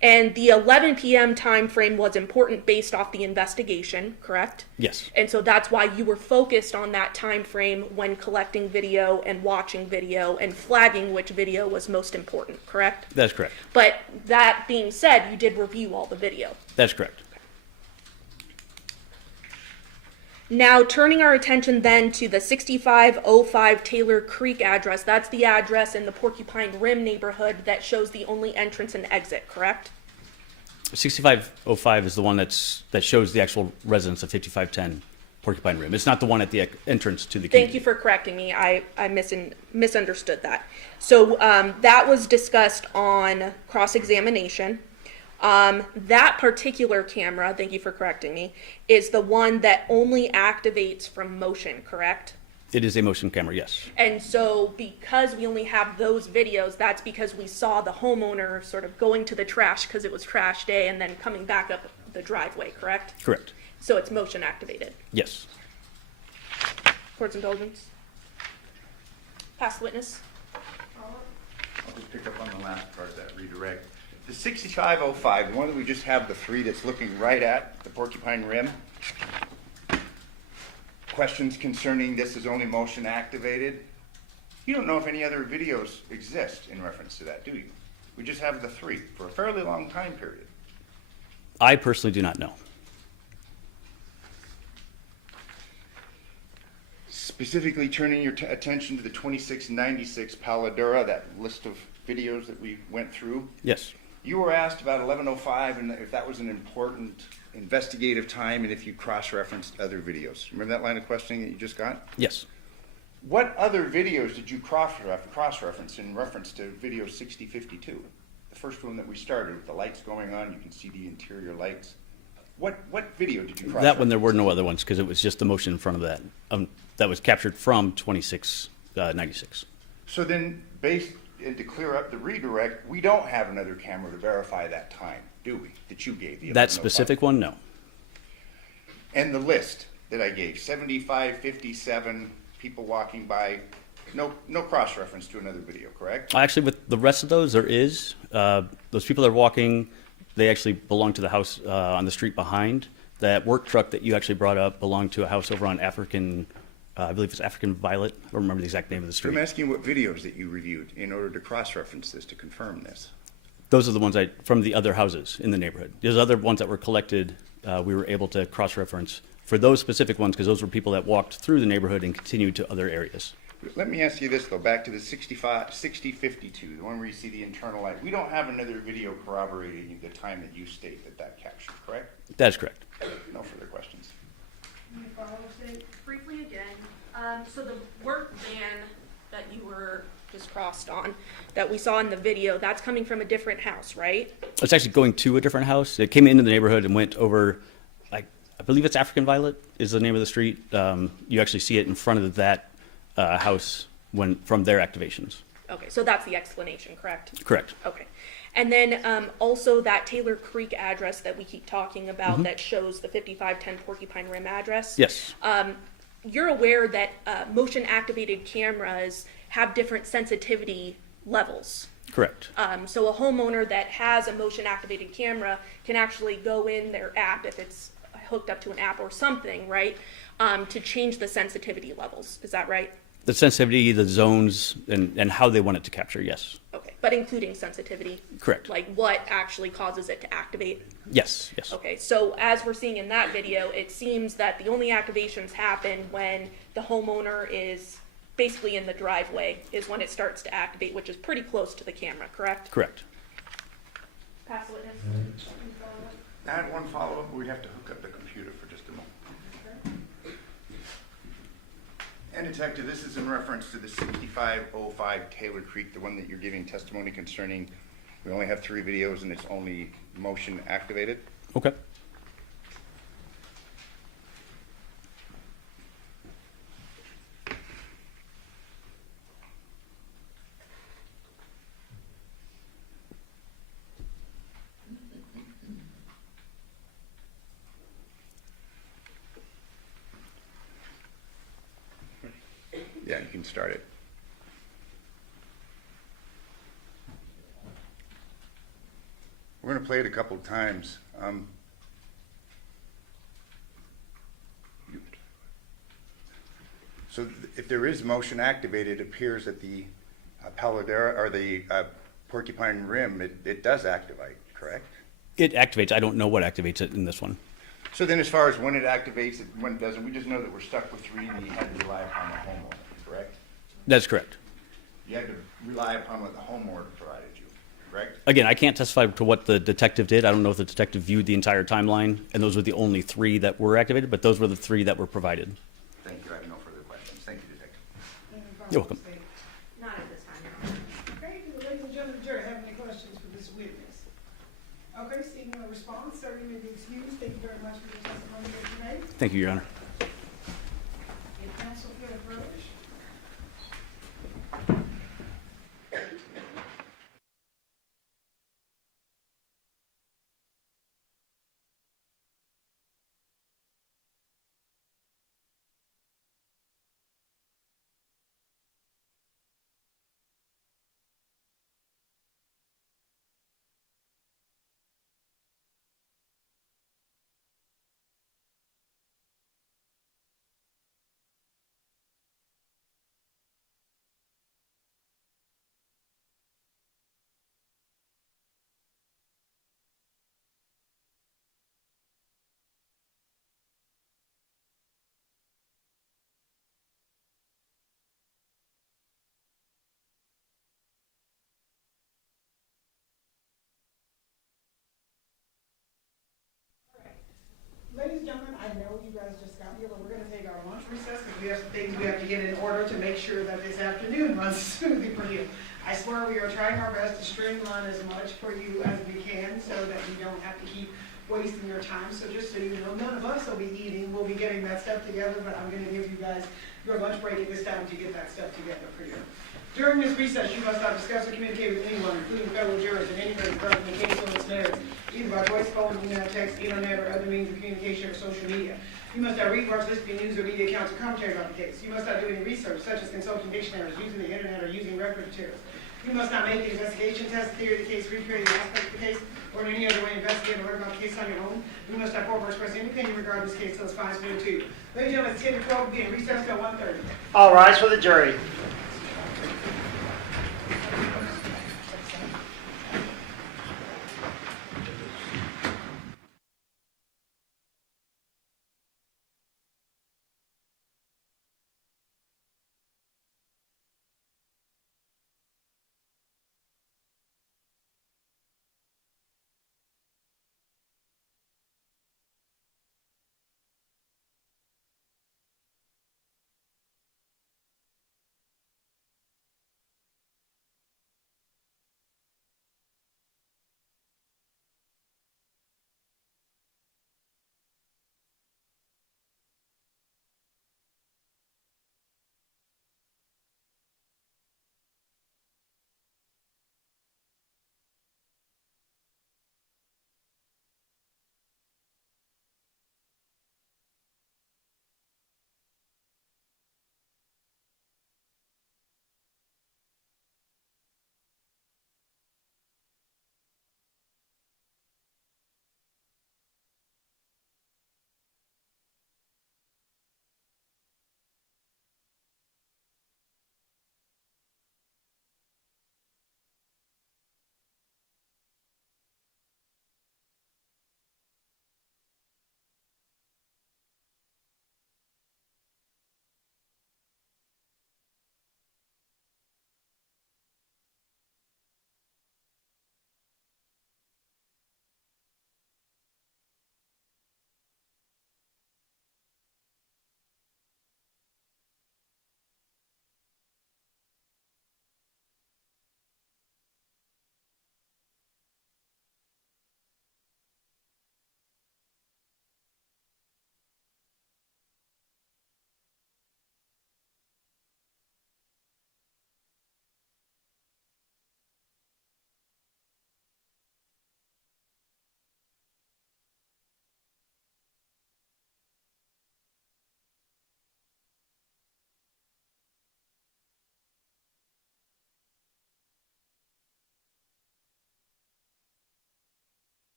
And the 11 p.m. time frame was important based off the investigation, correct? Yes. And so that's why you were focused on that time frame when collecting video and watching video and flagging which video was most important, correct? That's correct. But that being said, you did review all the video. That's correct. Now, turning our attention then to the 6505 Taylor Creek address, that's the address in the Porcupine Rim neighborhood that shows the only entrance and exit, correct? 6505 is the one that shows the actual residence of 5510 Porcupine Rim. It's not the one at the entrance to the community. Thank you for correcting me. I misunderstood that. So that was discussed on cross-examination. That particular camera, thank you for correcting me, is the one that only activates from motion, correct? It is a motion camera, yes. And so because we only have those videos, that's because we saw the homeowner sort of going to the trash because it was trash day and then coming back up the driveway, correct? Correct. So it's motion activated. Yes. Court's indulgence. Past witness. I'll just pick up on the last part of that redirect. The 6505, the one that we just have the three that's looking right at the Porcupine Rim. Questions concerning this is only motion activated. You don't know if any other videos exist in reference to that, do you? We just have the three for a fairly long time period. I personally do not know. Specifically turning your attention to the 2696 Paladura, that list of videos that we went through. Yes. You were asked about 1105 and if that was an important investigative time and if you cross-referenced other videos. Remember that line of questioning that you just got? Yes. What other videos did you cross-reference in reference to video 6052? The first one that we started with the lights going on, you can see the interior lights. What video did you cross-reference? That one, there were no other ones because it was just the motion in front of that. That was captured from 2696. So then, and to clear up the redirect, we don't have another camera to verify that time, do we? That you gave the That 1105. specific one, no. And the list that I gave, 75, 57, people walking by, no cross-reference to another video, correct? Actually, with the rest of those, there is. Those people that are walking, they actually belong to the house on the street behind. That work truck that you actually brought up belonged to a house over on African, I believe it's African Violet. I don't remember the exact name of the So street. I'm asking what videos that you reviewed in order to cross-reference this, to confirm this. Those are the ones from the other houses in the neighborhood. There's other ones that were collected. We were able to cross-reference for those specific ones because those were people that walked through the neighborhood and continued to other areas. Let me ask you this, though, back to the 6052, the one where you see the internal light. We don't have another video corroborating the time that you state that captured, correct? That's correct. No further questions. Any follow-up statement? Briefly again, so the work van that you were just crossed on, that we saw in the video, that's coming from a different house, right? It's actually going to a different house. It came into the neighborhood and went over, I believe it's African Violet is the name of the street. You actually see it in front of that house from their activations. Okay, so that's the explanation, correct? Correct. Okay. And then also that Taylor Creek address that we keep talking about that shows the 5510 Porcupine Rim address. Yes. You're aware that motion activated cameras have different sensitivity levels. Correct. So a homeowner that has a motion activated camera can actually go in their app, if it's hooked up to an app or something, right, to change the sensitivity levels. Is that right? The sensitivity, the zones, and how they want it to capture, yes. Okay, but including sensitivity? Correct. Like what actually causes it to activate? Yes, yes. Okay, so as we're seeing in that video, it seems that the only activations happen when the homeowner is basically in the driveway, is when it starts to activate, which is pretty close to the camera, correct? Correct. Pass the witness. I had one follow-up. We have to hook up the computer for just a moment. And Detective, this is in reference to the 6505 Taylor Creek, the one that you're giving testimony concerning. We only have 3 videos and it's only motion activated. Okay. Yeah, you can start it. We're going to play it a couple of times. So if there is motion activated, it appears that the Paladera or the Porcupine Rim, it does activate, correct? It activates. I don't know what activates it in this one. So then as far as when it activates, when it doesn't, we just know that we're stuck with 3 and you had to rely upon the homeowner, correct? That's correct. You had to rely upon what the homeowner provided you, correct? Again, I can't testify to what the detective did. I don't know if the detective viewed the entire timeline, and those were the only 3 that were activated, but those were the 3 that were provided. Thank you. I have no further questions. Thank you, Detective. You're welcome. Not at this time, Your Honor. Okay, do the ladies and gentlemen of the jury have any questions for this witness? Okay, seeing no response, sir, you may be excused. Thank you very much for your testimony here today. Thank you, Your Honor. If counsel feel further. Ladies and gentlemen, I know you guys just got here, but we're gonna take our lunch recess because we have some things we have to get in order to make sure that this afternoon runs smoothly for you. I swear we are trying our best to streamline as much for you as we can so that you don't have to keep wasting your time. So just so you know, none of us will be eating. We'll be getting that stuff together, but I'm gonna give you guys your lunch break at this time to get that stuff together for you. During this recess, you must not discuss or communicate with anyone, including federal jurors, in any way regarding the case on its merits, either by voice, phone, email, text, internet, or other means of communication or social media. You must not read, watch, listen to news or media accounts or commentary about the case. You must not do any research, such as consulting dictionaries, using the internet, or using reference materials. You must not make the investigation, test, theory of the case, recreate the aspect of the case, or in any other way investigate or learn about the case on your own. You must not form or express any opinion regarding this case until it's fine to you. Ladies and gentlemen, it's 10 to 12, being recessed till 1:30. All rise for the jury.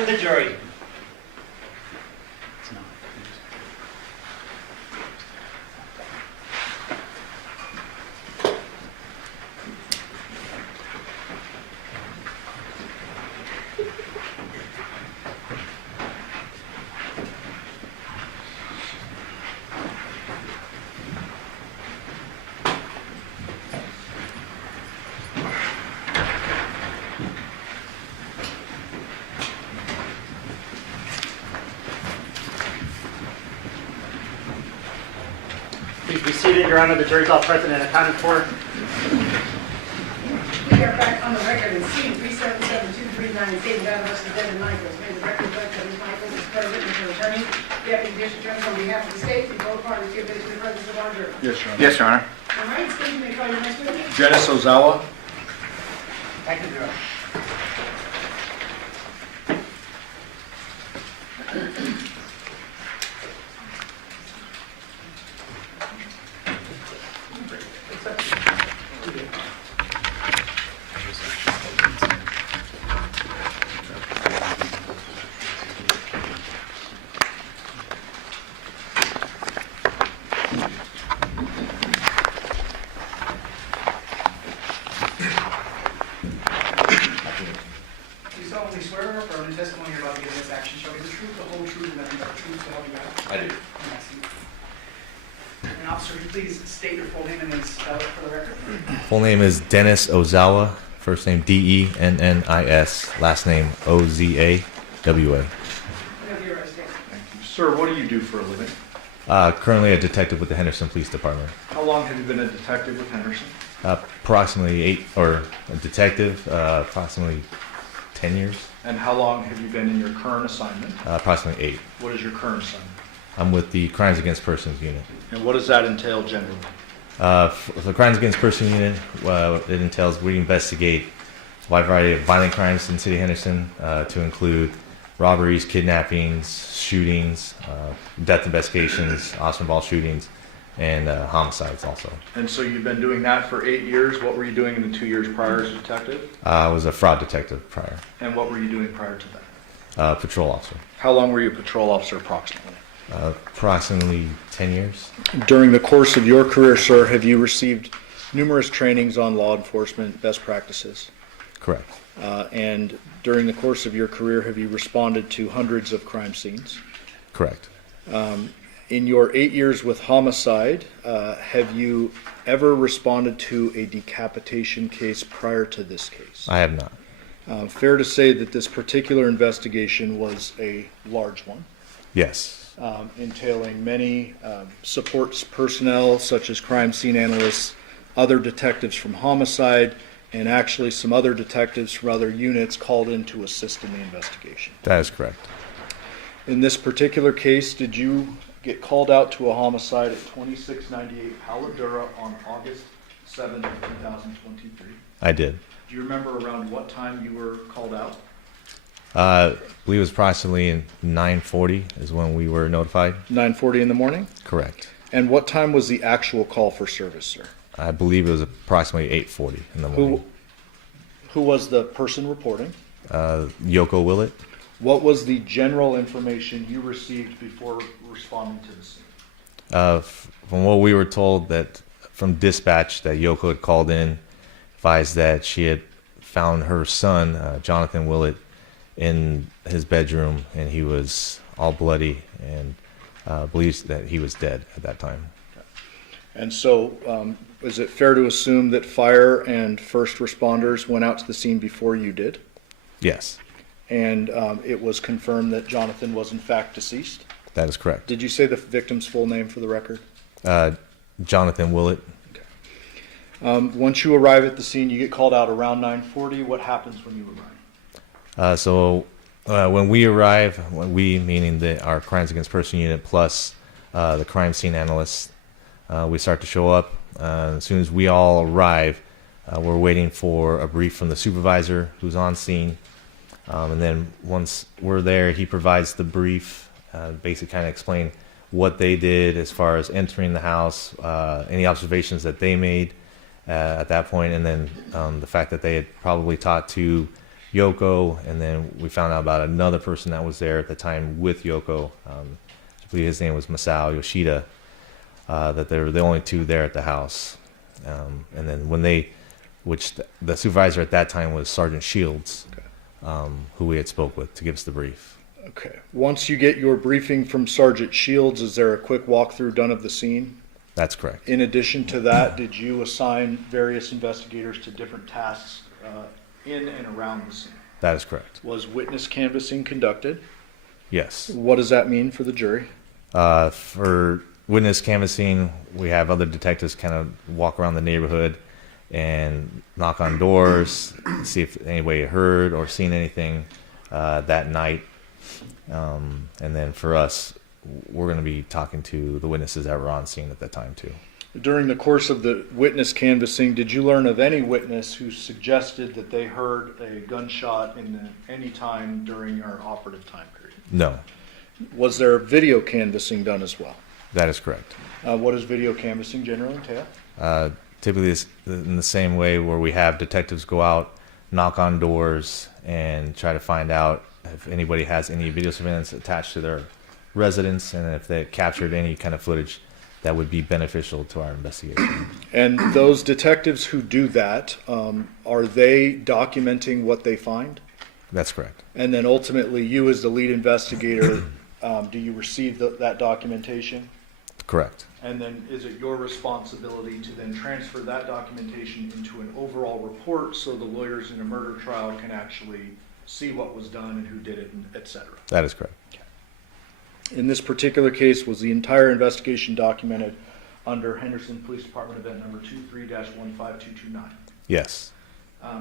to the jury. Please be seated, Your Honor. The jury's all present and accounted for. We are back on the record in C 377239, State of Nevada versus Devyn Michaels. May the record reflect that Ms. Michaels is present with her attorney, Deputy District Attorney on behalf of the state. We both parties give witness to the presence of our jury. Yes, Your Honor. Yes, Your Honor. All right, Steve, you may call your next witness. Janice Ozawa. Thank you, Your Honor. Do you solemnly swear or affirm the testimony you're about to give in this action shall be the truth, the whole truth, and nothing but the truth, so help you God? I do. And officer, would you please state your full name and then spell it for the record? Full name is Dennis Ozawa. First name Dennis, last name Ozawa. Whenever you're ready, state. Thank you. Sir, what do you do for a living? Currently a detective with the Henderson Police Department. How long have you been a detective with Henderson? Approximately 8, or a detective, approximately 10 years. And how long have you been in your current assignment? Approximately 8. What is your current assignment? I'm with the Crimes Against Persons Unit. And what does that entail generally? For the Crimes Against Persons Unit, it entails we investigate a wide variety of violent crimes in the city of Henderson, to include robberies, kidnappings, shootings, death investigations, arson ball shootings, and homicides also. And so you've been doing that for 8 years. What were you doing in the 2 years prior as a detective? I was a fraud detective prior, And what were you doing prior to that? patrol officer. How long were you a patrol officer approximately? Approximately 10 years. During the course of your career, sir, have you received numerous trainings on law enforcement best practices? Correct. And during the course of your career, have you responded to hundreds of crime scenes? Correct. In your 8 years with homicide, have you ever responded to a decapitation case prior to this case? I have not. Fair to say that this particular investigation was a large one, Yes. entailing many support personnel such as crime scene analysts, other detectives from homicide, and actually some other detectives from other units called in to assist in the investigation. That is correct. In this particular case, did you get called out to a homicide at 2698 Paladura on August 7th, 2023? I did. Do you remember around what time you were called out? I believe it was approximately in 9:40 is when we were notified. 9:40 in the morning? Correct. And what time was the actual call for service, sir? I believe it was approximately 8:40 in the morning. Who was the person reporting? Yoko Willette. What was the general information you received before responding to the scene? From what we were told, that from dispatch, that Yoko had called in, advised that she had found her son, Johnathan Willette, in his bedroom, and he was all bloody, and believes that he was dead at that time. And so, is it fair to assume that fire and first responders went out to the scene before you did? Yes, And it was confirmed that Johnathan was in fact deceased? that is correct. Did you say the victim's full name for the record? Jonathan Willette. Once you arrive at the scene, you get called out around 9:40. What happens when you arrive? When we arrive, when we, meaning our Crimes Against Person Unit plus the crime scene analysts, we start to show up. As soon as we all arrive, we're waiting for a brief from the supervisor who's on scene. And then once we're there, he provides the brief, basically kind of explain what they did as far as entering the house, any observations that they made at that point, and then the fact that they had probably talked to Yoko, and then we found out about another person that was there at the time with Yoko. I believe his name was Masao Yoshida. That they were the only two there at the house, and then when the supervisor at that time was Sergeant Shields, who we had spoke with to give us the brief. Okay. Once you get your briefing from Sergeant Shields, is there a quick walkthrough done of the scene? That's correct. In addition to that, did you assign various investigators to different tasks in and around the scene? That is correct. Was witness canvassing conducted? Yes. What does that mean for the jury? For witness canvassing, we have other detectives kind of walk around the neighborhood and knock on doors, see if anybody heard or seen anything that night. And then for us, we're going to be talking to the witnesses that were on scene at that time too. During the course of the witness canvassing, did you learn of any witness who suggested that they heard a gunshot any time during our operative time period? No, Was there video canvassing done as well? that is correct. What does video canvassing generally entail? Typically it's in the same way where we have detectives go out, knock on doors, and try to find out if anybody has any video surveillance attached to their residence, and if they captured any kind of footage that would be beneficial to our investigation. And those detectives who do that, are they documenting what they find? That's correct. And then ultimately, you as the lead investigator, do you receive that documentation? Correct. And then is it your responsibility to then transfer that documentation into an overall report so the lawyers in a murder trial can actually see what was done and who did it, and et cetera? That is correct. In this particular case, was the entire investigation documented under Henderson Police Department event number 23-15229? Yes.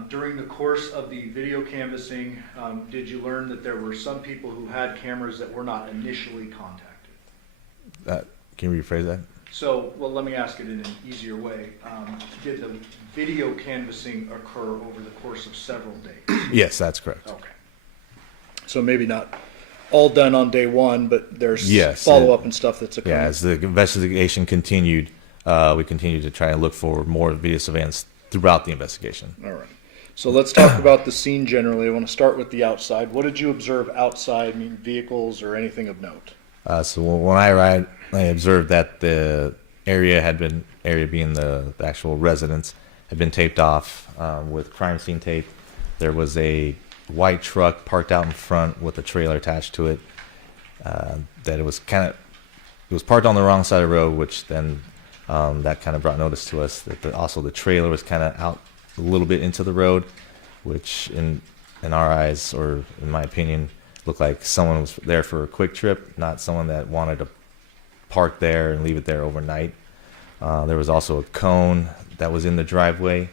During the course of the video canvassing, did you learn that there were some people who had cameras that were not initially contacted? Can you rephrase that? So, well, let me ask it in an easier way. Did the video canvassing occur over the course of several days? Yes, that's correct. Okay. So maybe not all done on day one, but there's Yes, follow-up and stuff that's occurring. Yeah, as the investigation continued, we continued to try and look for more video surveillance throughout the investigation. All right. So let's talk about the scene generally. I want to start with the outside. What did you observe outside, I mean vehicles or anything of note? So when I arrived, I observed that the area being the actual residence, had been taped off with crime scene tape. There was a white truck parked out in front with a trailer attached to it. That it was parked on the wrong side of the road, which then that kind of brought notice to us that also the trailer was kind of out a little bit into the road, which in our eyes, or in my opinion, looked like someone was there for a quick trip, not someone that wanted to park there and leave it there overnight. There was also a cone that was in the driveway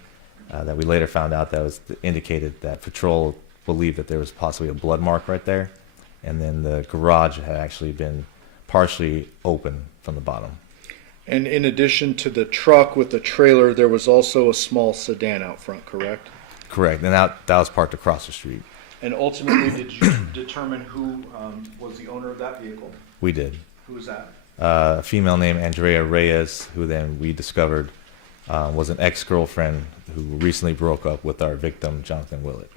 that we later found out that was indicated that patrol believed that there was possibly a blood mark right there, and then the garage had actually been partially open from the bottom. And in addition to the truck with the trailer, there was also a small sedan out front, correct? Correct, and that was parked across the street. And ultimately, did you determine who was the owner of that vehicle? We did. Who was that? A female named Andrea Reyes, who then we discovered was an ex-girlfriend who recently broke up with our victim, Johnathan Willette.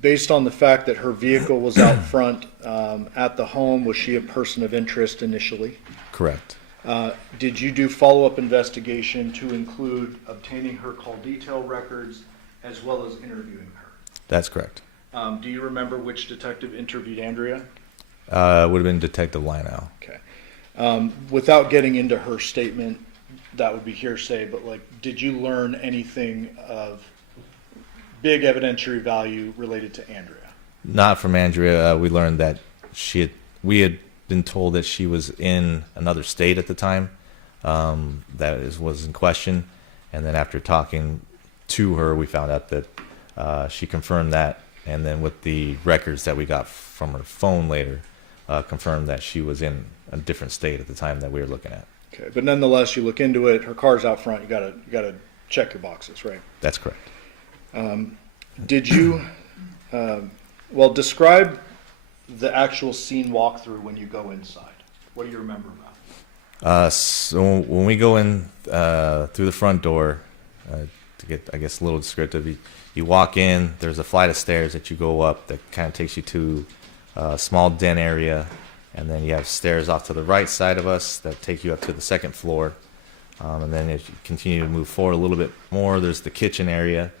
Based on the fact that her vehicle was out front at the home, was she a person of interest initially? Correct. Did you do follow-up investigation to include obtaining her call detail records as well as interviewing her? That's correct. Do you remember which detective interviewed Andrea? It would have been Detective Lionel. Okay. Without getting into her statement, that would be hearsay, but did you learn anything of big evidentiary value related to Andrea? Not from Andrea. We learned that we had been told that she was in another state at the time, that was in question, and then after talking to her, we found out that she confirmed that, and then with the records that we got from her phone later, confirmed that she was in a different state at the time that we were looking at. Okay, but nonetheless, you look into it. Her car's out front. You gotta check your boxes, right? That's correct. Did you? Describe the actual scene walkthrough when you go inside. What do you remember about it? So when we go in through the front door, to get, I guess, a little descriptive, You walk in, there's a flight of stairs that you go up that kind of takes you to a small den area, and then you have stairs off to the right side of us that take you up to the second floor. And then as you continue to move forward a little bit more, there's the kitchen area.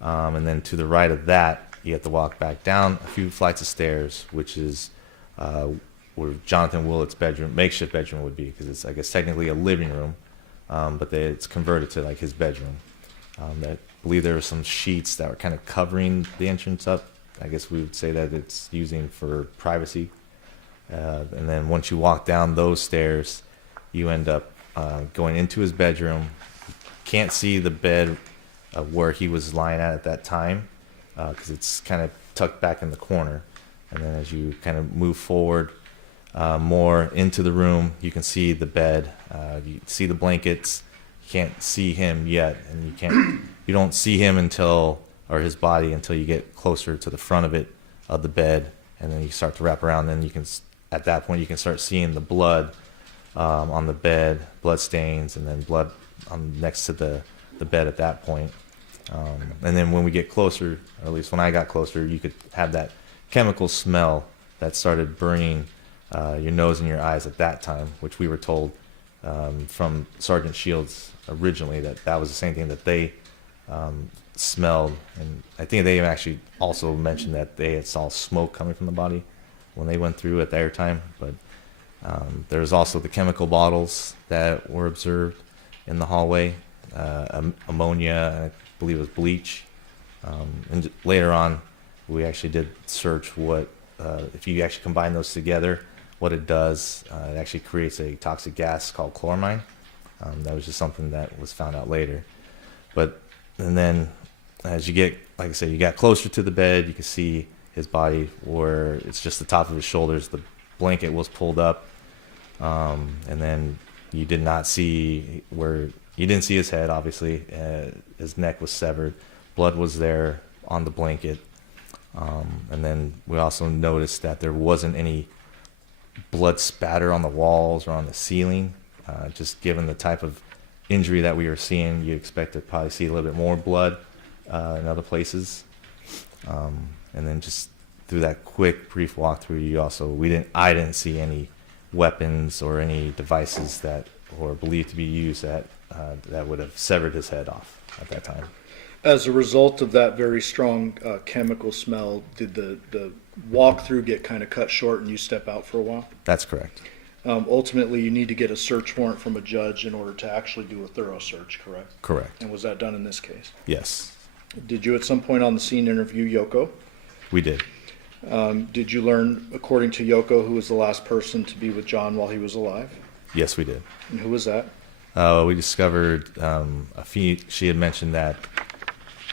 And then to the right of that, you have to walk back down a few flights of stairs, which is where Johnathan Willette's bedroom, makeshift bedroom would be, because it's, I guess, technically a living room, but it's converted to like his bedroom. I believe there were some sheets that were kind of covering the entrance up. I guess we would say that it's using for privacy. And then once you walk down those stairs, you end up going into his bedroom. You can't see the bed where he was lying at that time, because it's kind of tucked back in the corner. And then as you kind of move forward more into the room, you can see the bed, you see the blankets. You can't see him yet, and you don't see him or his body until you get closer to the front of the bed, and then you start to wrap around. Then at that point you can start seeing the blood on the bed, blood stains, and then blood next to the bed at that point. And then when we get closer, or at least when I got closer, you could have that chemical smell that started burning your nose and your eyes at that time, which we were told from Sergeant Shields originally that was the same thing that they smelled. And I think they actually also mentioned that they had saw smoke coming from the body when they went through at their time. But there was also the chemical bottles that were observed in the hallway, ammonia, I believe it was bleach. And later on, we actually did search what, if you actually combine those together, what it does. It actually creates a toxic gas called chloramine. That was just something that was found out later. And then as you get, like I said, you got closer to the bed, you can see his body where it's just the top of his shoulders. The blanket was pulled up. And then you didn't see his head, obviously. His neck was severed. Blood was there on the blanket. And then we also noticed that there wasn't any blood spatter on the walls or on the ceiling. Just given the type of injury that we were seeing, you expect to probably see a little bit more blood in other places. And then just through that quick, brief walkthrough, I didn't see any weapons or any devices that were believed to be used that would have severed his head off at that time. As a result of that very strong chemical smell, did the walkthrough get kind of cut short and you step out for a while? That's correct. Ultimately, you need to get a search warrant from a judge in order to actually do a thorough search, correct? Correct. And was that done in this case? Yes. Did you at some point on the scene interview Yoko? We did. Did you learn, according to Yoko, who was the last person to be with John while he was alive? Yes, we did. And who was that? We discovered she had mentioned that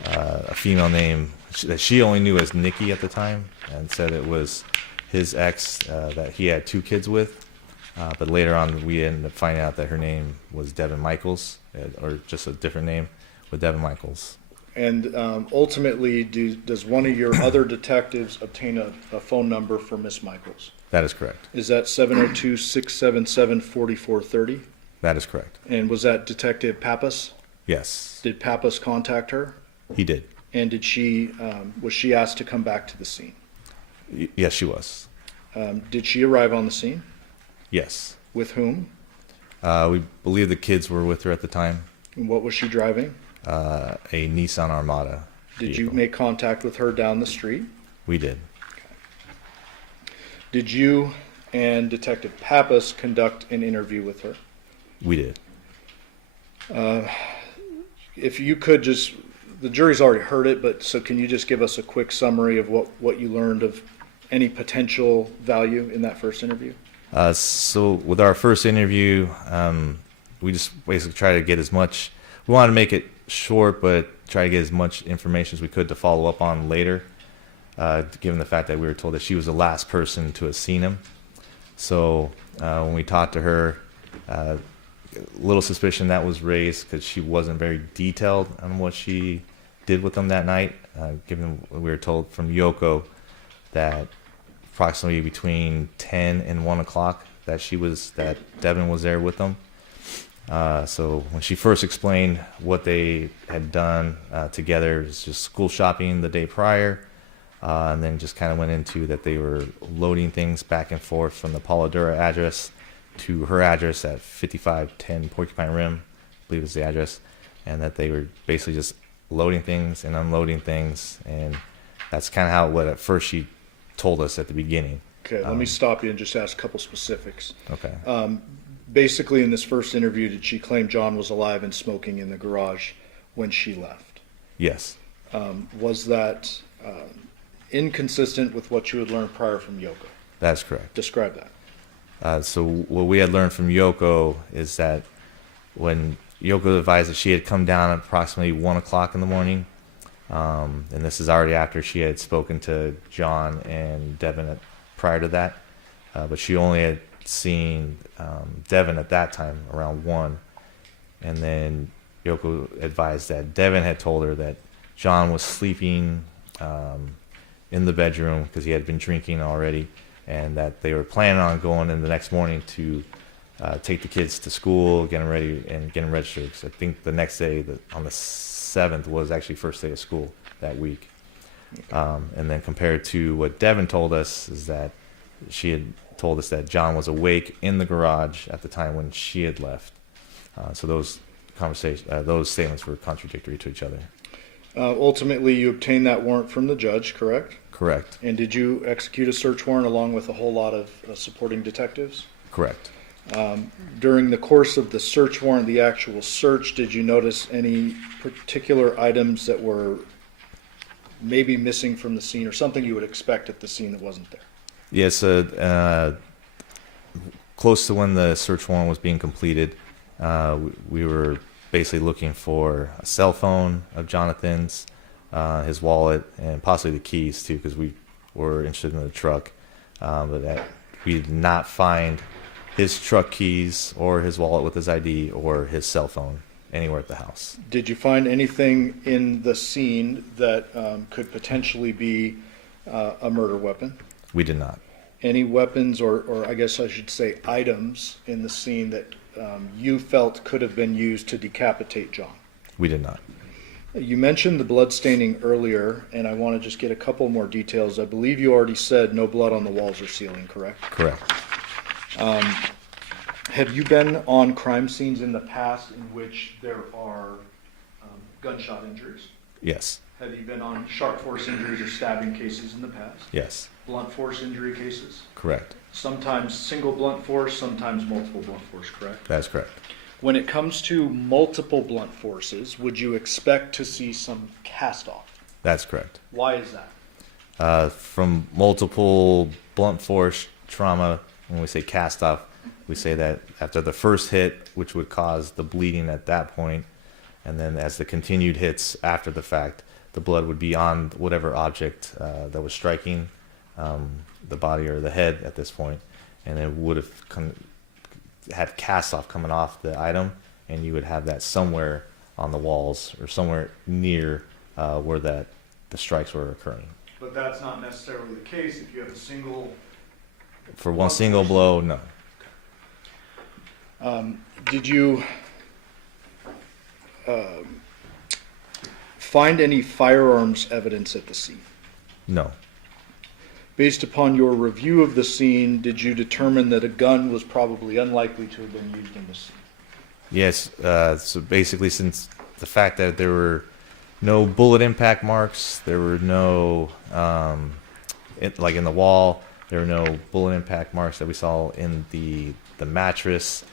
a female name that she only knew as Nikki at the time, and said it was his ex that he had 2 kids with. But later on, we ended up finding out that her name was Devyn Michaels, or just a different name with Devyn Michaels. And ultimately, does one of your other detectives obtain a phone number for Miss Michaels? That is correct. Is that 702-677-4430? That is correct. And was that Detective Pappas? Yes. Did Pappas contact her? He did. And did was she asked to come back to the scene? Yes, she was. Did she arrive on the scene? Yes. With whom? We believe the kids were with her at the time. And what was she driving? A Nissan Armada. Did you make contact with her down the street? We did. Did you and Detective Pappas conduct an interview with her? We did. If you could just, the jury's already heard it, but so can you just give us a quick summary of what you learned of any potential value in that first interview? So with our first interview, we just basically try to get as much, we wanted to make it short, but try to get as much information as we could to follow up on later, given the fact that we were told that she was the last person to have seen him. So when we talked to her, a little suspicion that was raised because she wasn't very detailed on what she did with them that night, given we were told from Yoko that approximately between 10 and 1 o'clock that Devyn was there with them. So when she first explained what they had done together, it was just school shopping the day prior, and then just kind of went into that they were loading things back and forth from the Pauladura address to her address at 5510 Porcupine Rim, I believe is the address, and that they were basically just loading things and unloading things, and that's kind of how what at first she told us at the beginning. Okay, let me stop you and just ask a couple specifics. Okay. Basically, in this first interview, did she claim John was alive and smoking in the garage when she left? Yes. Was that inconsistent with what you had learned prior from Yoko? That's correct. Describe that. So what we had learned from Yoko is that when Yoko advised that she had come down at approximately 1 o'clock in the morning, and this is already after she had spoken to John and Devyn prior to that, but she only had seen Devyn at that time around 1, and then Yoko advised that Devyn had told her that John was sleeping in the bedroom because he had been drinking already, and that they were planning on going in the next morning to take the kids to school, get them ready, and get them registered. Because I think the next day, on the 7th, was actually first day of school that week. And then compared to what Devyn told us is that she had told us that John was awake in the garage at the time when she had left. So those statements were contradictory to each other. Ultimately, you obtained that warrant from the judge, correct? Correct. And did you execute a search warrant along with a whole lot of supporting detectives? Correct. During the course of the search warrant, the actual search, did you notice any particular items that were maybe missing from the scene or something you would expect at the scene that wasn't there? Yes, close to when the search warrant was being completed, we were basically looking for a cell phone of Johnathan's, his wallet, and possibly the keys too, because we were interested in the truck. But that we did not find his truck keys or his wallet with his ID or his cell phone anywhere at the house. Did you find anything in the scene that could potentially be a murder weapon? We did not. Any weapons or I guess I should say items in the scene that you felt could have been used to decapitate John? We did not. You mentioned the blood staining earlier, and I want to just get a couple more details. I believe you already said no blood on the walls or ceiling, correct? Correct. Have you been on crime scenes in the past in which there are gunshot injuries? Yes. Have you been on sharp force injuries or stabbing cases in the past? Yes. Blunt force injury cases? Correct. Sometimes single blunt force, sometimes multiple blunt force, correct? That is correct. When it comes to multiple blunt forces, would you expect to see some cast off? That's correct. Why is that? From multiple blunt force trauma, when we say cast off, we say that after the first hit, which would cause the bleeding at that point, and then as the continued hits after the fact, the blood would be on whatever object that was striking the body or the head at this point, and it would have had cast off coming off the item, and you would have that somewhere on the walls or somewhere near where the strikes were occurring. But that's not necessarily the case if you have a single... For one single blow, no. Did you find any firearms evidence at the scene? No. Based upon your review of the scene, did you determine that a gun was probably unlikely to have been used in the scene? Yes, so basically since the fact that there were no bullet impact marks, there were no, like in the wall, there were no bullet impact marks that we saw in the mattress,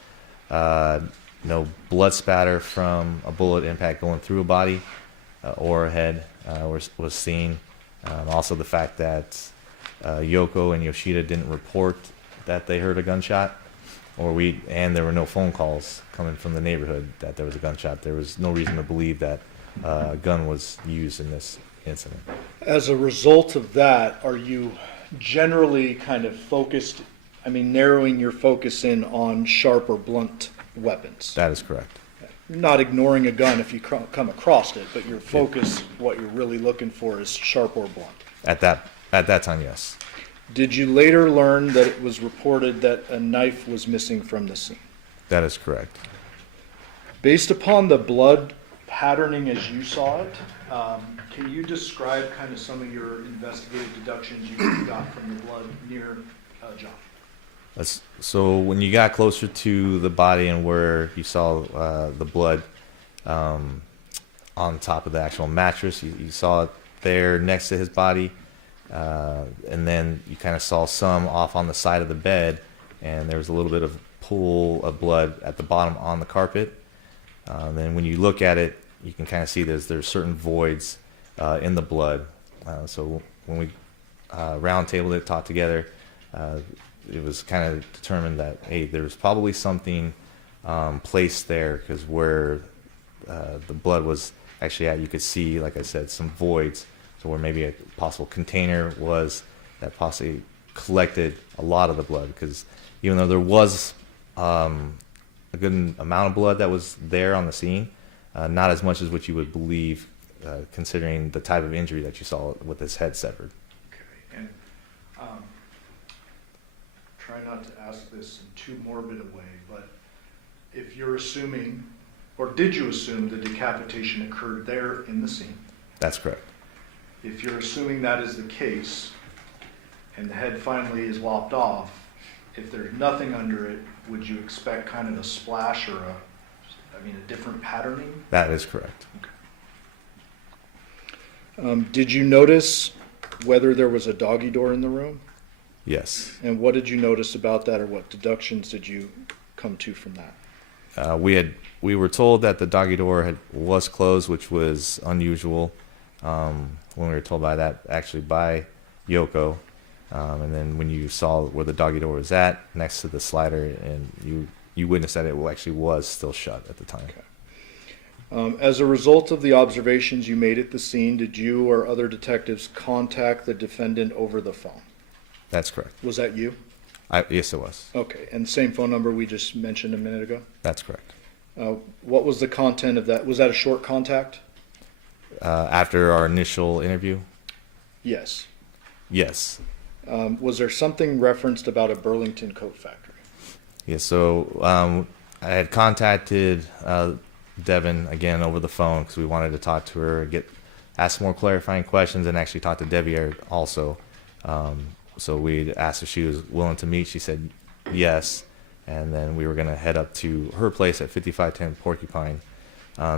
no blood spatter from a bullet impact going through a body or a head was seen. Also the fact that Yoko and Yoshida didn't report that they heard a gunshot, and there were no phone calls coming from the neighborhood that there was a gunshot. There was no reason to believe that a gun was used in this incident. As a result of that, are you generally kind of focused, narrowing your focus in on sharp or blunt weapons? That is correct. Not ignoring a gun if you come across it, but your focus, what you're really looking for is sharp or blunt. At that time, yes. Did you later learn that it was reported that a knife was missing from the scene? That is correct. Based upon the blood patterning as you saw it, can you describe kind of some of your investigative deductions you got from the blood near John? So when you got closer to the body and where you saw the blood on top of the actual mattress, you saw it there next to his body, and then you kind of saw some off on the side of the bed, and there was a little bit of pool of blood at the bottom on the carpet. Then when you look at it, you can kind of see there's certain voids in the blood. So when we round tabled it, talked together, it was kind of determined that, hey, there's probably something placed there, because where the blood was actually at, you could see, like I said, some voids. So where maybe a possible container was that possibly collected a lot of the blood, because even though there was a good amount of blood that was there on the scene, not as much as what you would believe, considering the type of injury that you saw with his head severed. Okay, and try not to ask this in too morbid a way, but if you're assuming, or did you assume the decapitation occurred there in the scene? That's correct. If you're assuming that is the case, and the head finally is lopped off, if there's nothing under it, would you expect kind of a splash or a different patterning? That is correct. Did you notice whether there was a doggy door in the room? Yes. And what did you notice about that, or what deductions did you come to from that? We were told that the doggy door was closed, which was unusual. When we were told by Yoko, and then when you saw where the doggy door was at, next to the slider, and you witnessed that it actually was still shut at the time. Okay. As a result of the observations you made at the scene, did you or other detectives contact the defendant over the phone? That's correct. Was that you? Yes, it was. Okay, and the same phone number we just mentioned a minute ago? That's correct. What was the content of that? Was that a short contact? After our initial interview? Yes. Yes. Was there something referenced about a Burlington coat factory? Yeah, so I had contacted Devyn again over the phone because we wanted to talk to her, ask more clarifying questions, and actually talk to Deviere also. So we asked if she was willing to meet. She said yes, and then we were going to head up to her place at 5510 Porcupine.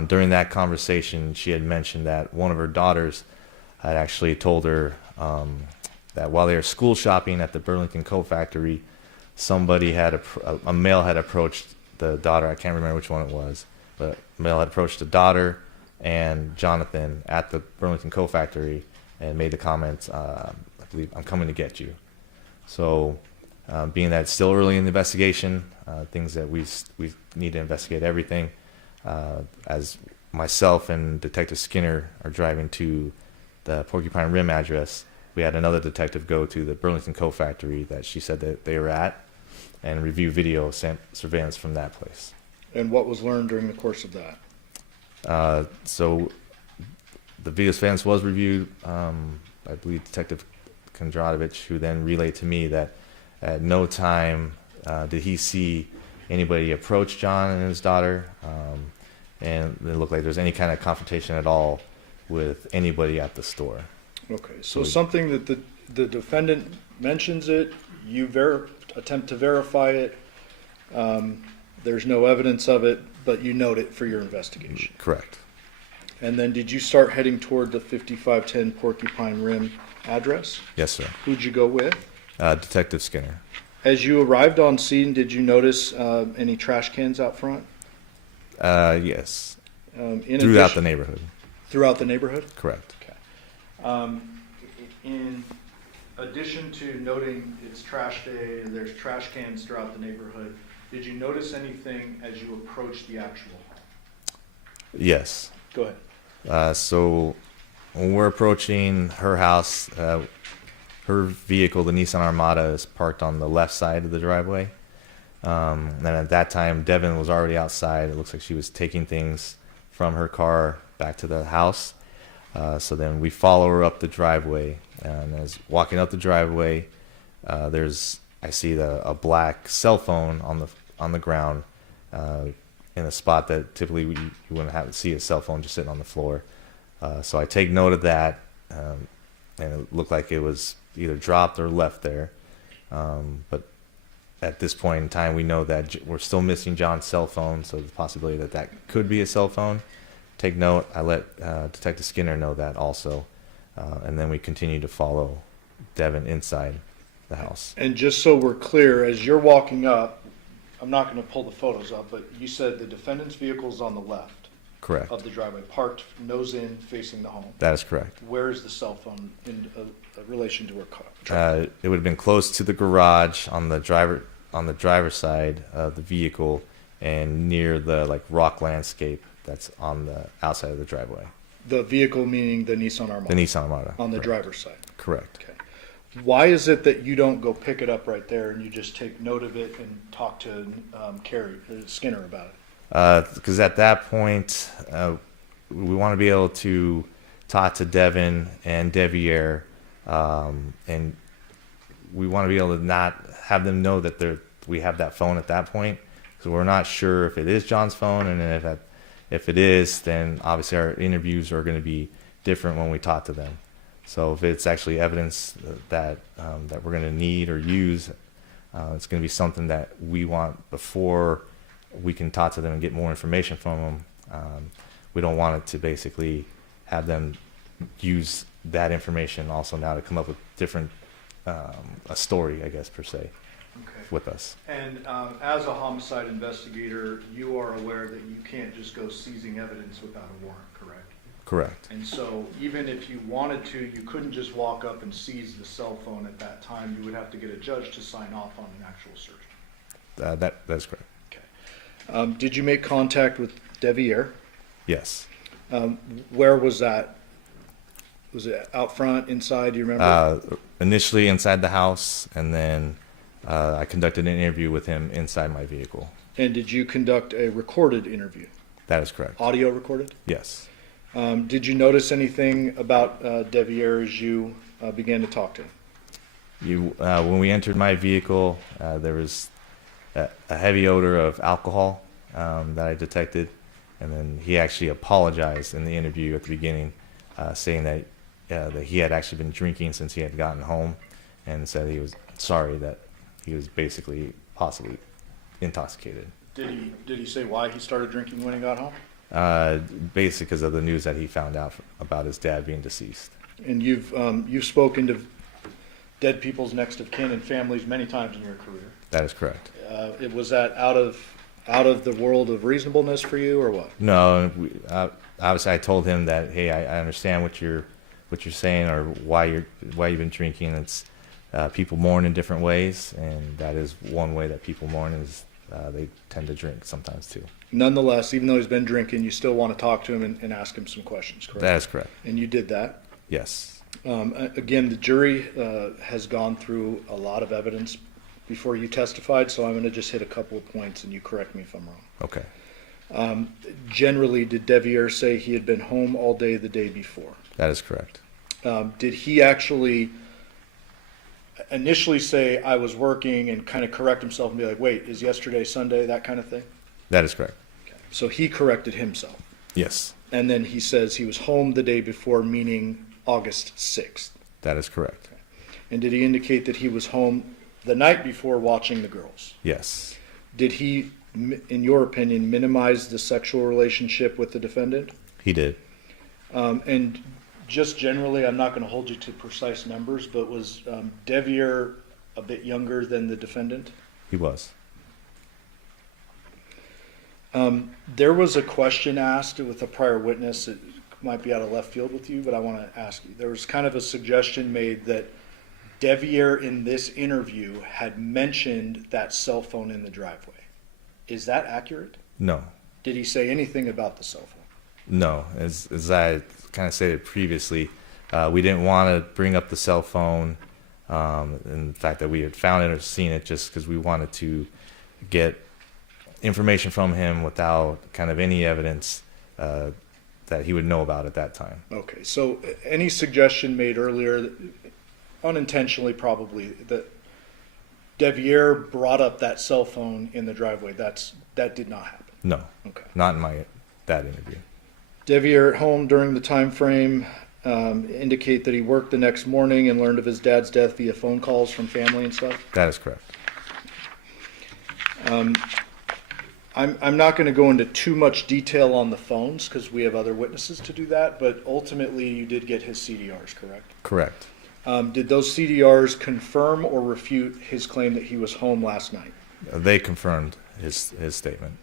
During that conversation, she had mentioned that one of her daughters had actually told her that while they were school shopping at the Burlington Coat Factory, somebody a male had approached the daughter. I can't remember which one it was, but a male had approached the daughter and Johnathan at the Burlington Coat Factory and made the comment, I believe, "I'm coming to get you." So being that it's still early in the investigation, things that we need to investigate everything, as myself and Detective Skinner are driving to the Porcupine Rim address, we had another detective go to the Burlington Coat Factory that she said that they were at and review video surveillance from that place. And what was learned during the course of that? So the video surveillance was reviewed. I believe Detective Kondratovich, who then relayed to me that at no time did he see anybody approach John and his daughter, and it looked like there was any kind of confrontation at all with anybody at the store. Okay, so something that the defendant mentions it, you attempt to verify it, there's no evidence of it, but you note it for your investigation. Correct. And then did you start heading toward the 5510 Porcupine Rim address? Yes, sir. Who'd you go with? Detective Skinner. As you arrived on scene, did you notice any trash cans out front? Yes. In Throughout the neighborhood. Throughout the neighborhood? Correct. Okay. In addition to noting it's trash day, there's trash cans throughout the neighborhood, did you notice anything as you approached the actual home? Yes. Go ahead. So when we're approaching her house, her vehicle, the Nissan Armada, is parked on the left side of the driveway. And at that time, Devyn was already outside. It looks like she was taking things from her car back to the house. So then we follow her up the driveway. And as walking up the driveway, I see a black cell phone on the ground. in a spot that typically you wouldn't have to see a cell phone just sitting on the floor. So I take note of that, and it looked like it was either dropped or left there. But at this point in time, we know that we're still missing John's cell phone, so the possibility that that could be a cell phone. Take note. I let Detective Skinner know that also, and then we continue to follow Devyn inside the house. And just so we're clear, as you're walking up, I'm not going to pull the photos up, but you said the defendant's vehicle is on the left Correct. of the driveway, parked nose in, facing the home. That is correct. Where is the cell phone in relation to her car? It would have been close to the garage on the driver's side of the vehicle, and near the rock landscape that's on the outside of the driveway. The vehicle meaning the Nissan Armada? The Nissan Armada. On the correct. driver's side? Correct. Okay. Why is it that you don't go pick it up right there and you just take note of it and talk to Skinner about it? Because at that point, we want to be able to talk to Devyn and Deviere, and we want to be able to not have them know that we have that phone at that point, because we're not sure if it is John's phone, and if it is, then obviously our interviews are going to be different when we talk to them. So if it's actually evidence that we're going to need or use, it's going to be something that we want before we can talk to them and get more information from them. We don't want it to basically have them use that information also now to come up with different a story, I guess, per se, with us. And as a homicide investigator, you are aware that you can't just go seizing evidence without a warrant, correct? Correct. And so even if you wanted to, you couldn't just walk up and seize the cell phone at that time. You would have to get a judge to sign off on an actual search. That's correct. Okay. Did you make contact with Deviere? Yes. Where was that? Was it out front, inside? Do you remember? Initially inside the house, and then I conducted an interview with him inside my vehicle. And did you conduct a recorded interview? That is correct. Audio recorded? Yes. Did you notice anything about Deviere as you began to talk to him? When we entered my vehicle, there was a heavy odor of alcohol that I detected, and then he actually apologized in the interview at the beginning, saying that he had actually been drinking since he had gotten home, and said he was sorry that he was basically possibly intoxicated. Did he say why he started drinking when he got home? Basically because of the news that he found out about his dad being deceased. And you've spoken to dead people's next of kin and families many times in your career. That is correct. Was that out of the world of reasonableness for you, or what? No, obviously I told him that, hey, I understand what you're saying, or why you've been drinking. It's people mourn in different ways, and that is one way that people mourn is they tend to drink sometimes too. Nonetheless, even though he's been drinking, you still want to talk to him and ask him some questions, correct? That is correct. And you did that? Yes. Again, the jury has gone through a lot of evidence before you testified, so I'm going to just hit a couple of points, and you correct me if I'm wrong. Okay. Generally, did Deviere say he had been home all day the day before? That is correct. Did he actually initially say, I was working, and kind of correct himself and be like, wait, is yesterday Sunday, that kind of thing? That is correct. Okay. So he corrected himself. Yes. And then he says he was home the day before, meaning August 6th. That is correct. Okay. And did he indicate that he was home the night before watching the girls? Yes. Did he, in your opinion, minimize the sexual relationship with the defendant? He did. And just generally, I'm not going to hold you to precise numbers, but was Deviere a bit younger than the defendant? He was. There was a question asked with a prior witness. It might be out of left field with you, but I want to ask you. There was kind of a suggestion made that Deviere in this interview had mentioned that cell phone in the driveway. Is that accurate? No. Did he say anything about the cell phone? No. As I kind of stated previously, we didn't want to bring up the cell phone, and the fact that we had found it or seen it, just because we wanted to get information from him without kind of any evidence that he would know about at that time. Okay, so any suggestion made earlier, unintentionally probably, that Deviere brought up that cell phone in the driveway, that did not happen? No, Okay. not in that interview. Deviere at home during the time frame indicate that he worked the next morning and learned of his dad's death via phone calls from family and stuff? That is correct. I'm not going to go into too much detail on the phones because we have other witnesses to do that, but ultimately you did get his CDRs, correct? Correct. Did those CDRs confirm or refute his claim that he was home last night? They confirmed his statement.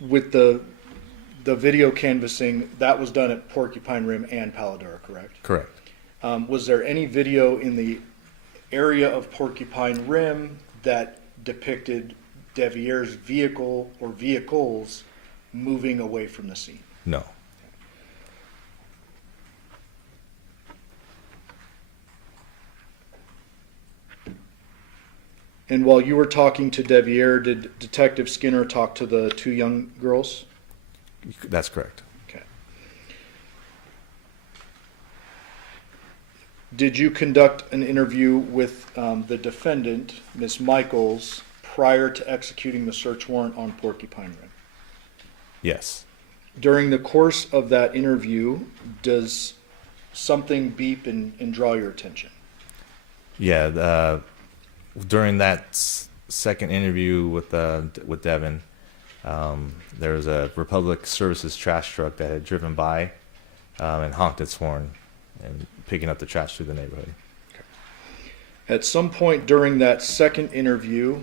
With the video canvassing, that was done at Porcupine Rim and Paladura, correct? Correct. Was there any video in the area of Porcupine Rim that depicted Deviere's vehicle or vehicles moving away from the scene? No. And while you were talking to Deviere, did Detective Skinner talk to the two young girls? That's correct. Okay. Did you conduct an interview with the defendant, Ms. Michaels, prior to executing the search warrant on Porcupine Rim? Yes. During the course of that interview, does something beep and draw your attention? Yeah. During that second interview with Devyn, there was a Republic Services trash truck that had driven by and honked its horn and picking up the trash through the neighborhood. At some point during that second interview,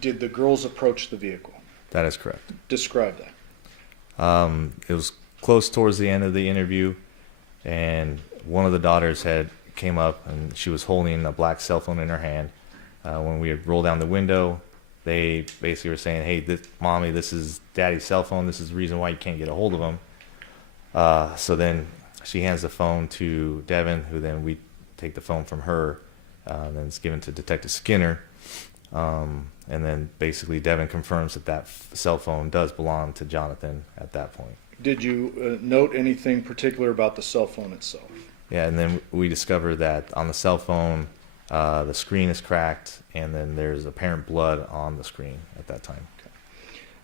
did the girls approach the vehicle? That is correct. Describe that. It was close towards the end of the interview, and one of the daughters came up, and she was holding a black cell phone in her hand. When we had rolled down the window, they basically were saying, "Hey, Mommy, this is Daddy's cell phone. This is the reason why you can't get a hold of him." So then she hands the phone to Devyn, who then we take the phone from her, and then it's given to Detective Skinner. And then basically Devyn confirms that cell phone does belong to Johnathan at that point. Did you note anything particular about the cell phone itself? Yeah, and then we discover that on the cell phone, the screen is cracked, and then there's apparent blood on the screen at that time. Okay.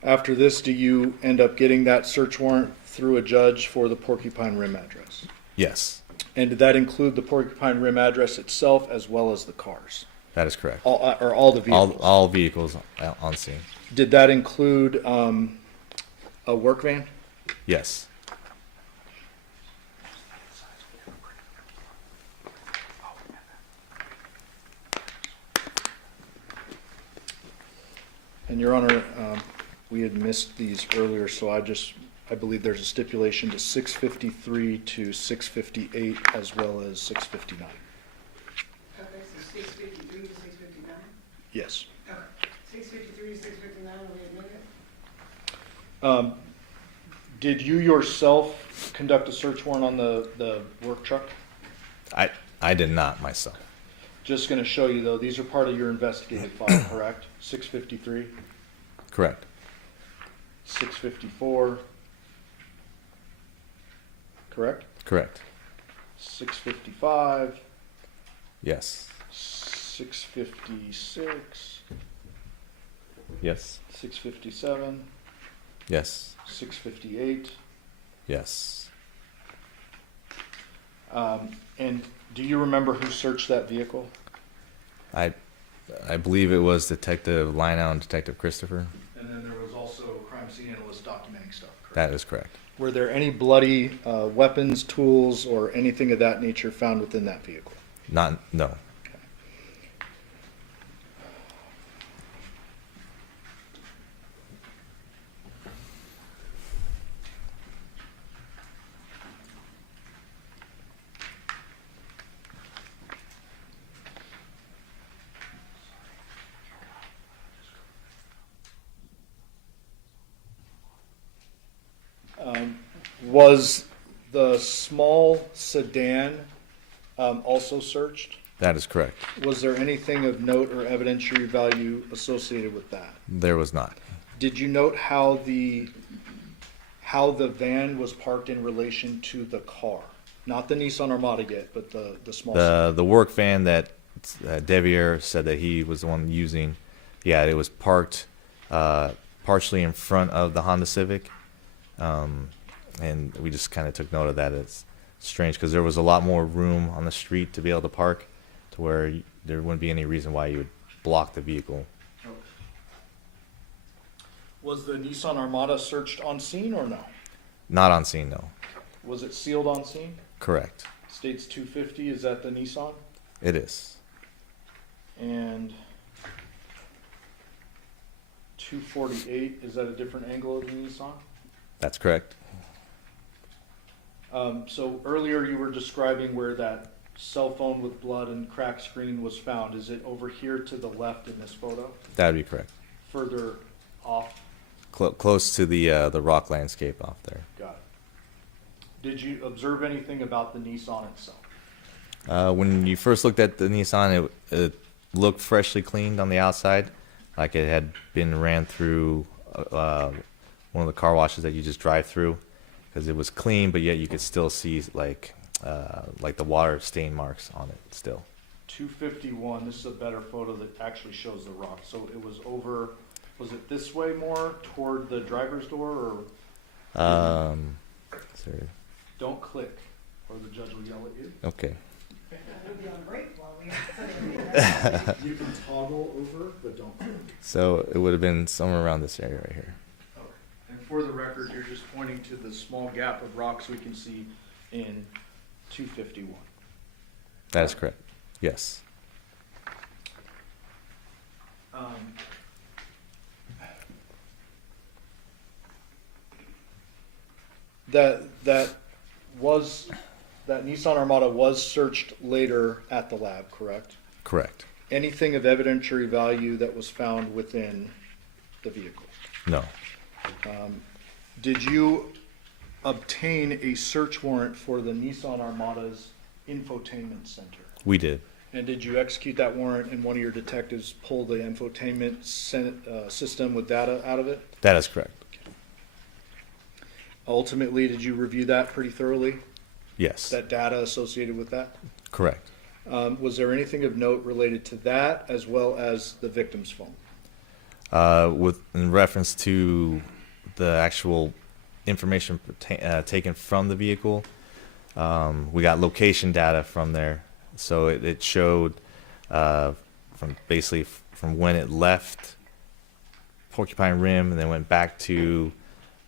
After this, do you end up getting that search warrant through a judge for the Porcupine Rim address? Yes, And did that include the Porcupine Rim address itself as well as the cars? that is correct. All the vehicles? All vehicles on scene. Did that include a work van? Yes. And Your Honor, we had missed these earlier, so I believe there's a stipulation to 653 to 658 as well as 659. Okay, so 653 to 659? Yes. Okay, 653 to 659, we admit it? Did you yourself conduct a search warrant on the work truck? I did not myself. Just going to show you, though, these are part of your investigative file, correct? 653, Correct. 654, correct? Correct. 655, Yes. 656, Yes. 657, Yes. 658. Yes. And do you remember who searched that vehicle? I believe it was Detective Lionel and Detective Christopher. And then there was also a crime scene analyst documenting stuff, correct? That is correct. Were there any bloody weapons, tools, or anything of that nature found within that vehicle? No. Was the small sedan also searched? That is correct. Was there anything of note or evidentiary value associated with that? There was not. Did you note how the van was parked in relation to the car? Not the Nissan Armada yet, but the small sedan. The work van that Deviere said that he was the one using, yeah, it was parked partially in front of the Honda Civic, and we just kind of took note of that. It's strange because there was a lot more room on the street to be able to park, to where there wouldn't be any reason why you would block the vehicle. Was the Nissan Armada searched on scene or no? Not on scene, no. Was it sealed on scene? Correct. States 250, is that the Nissan? It is. And 248, is that a different angle of the Nissan? That's correct. So earlier you were describing where that cell phone with blood and cracked screen was found. Is it over here to the left in this photo? That would be correct. Further off? Close to the rock landscape off there. Got it. Did you observe anything about the Nissan itself? When you first looked at the Nissan, it looked freshly cleaned on the outside, like it had been ran through one of the car washes that you just drive through, because it was clean, but yet you could still see like the water stain marks on it still. 251, this is a better photo that actually shows the rock. So it was over, was it this way more toward the driver's door, or? Sorry. Don't click or the judge will yell at you. Okay. We'll be on break while we put it in. You can toggle over, but don't click. So it would have been somewhere around this area right here. Okay. And for the record, you're just pointing to the small gap of rocks we can see in 251. That is correct. Yes. That Nissan Armada was searched later at the lab, correct? Correct. Anything of evidentiary value that was found within the vehicle? No. Did you obtain a search warrant for the Nissan Armada's infotainment center? We did. And did you execute that warrant and one of your detectives pull the infotainment system with data out of it? That is correct. Ultimately, did you review that pretty thoroughly? Yes. That data associated with that? Correct. Was there anything of note related to that as well as the victim's phone? In reference to the actual information taken from the vehicle, we got location data from there. So it showed from when it left Porcupine Rim and then went back to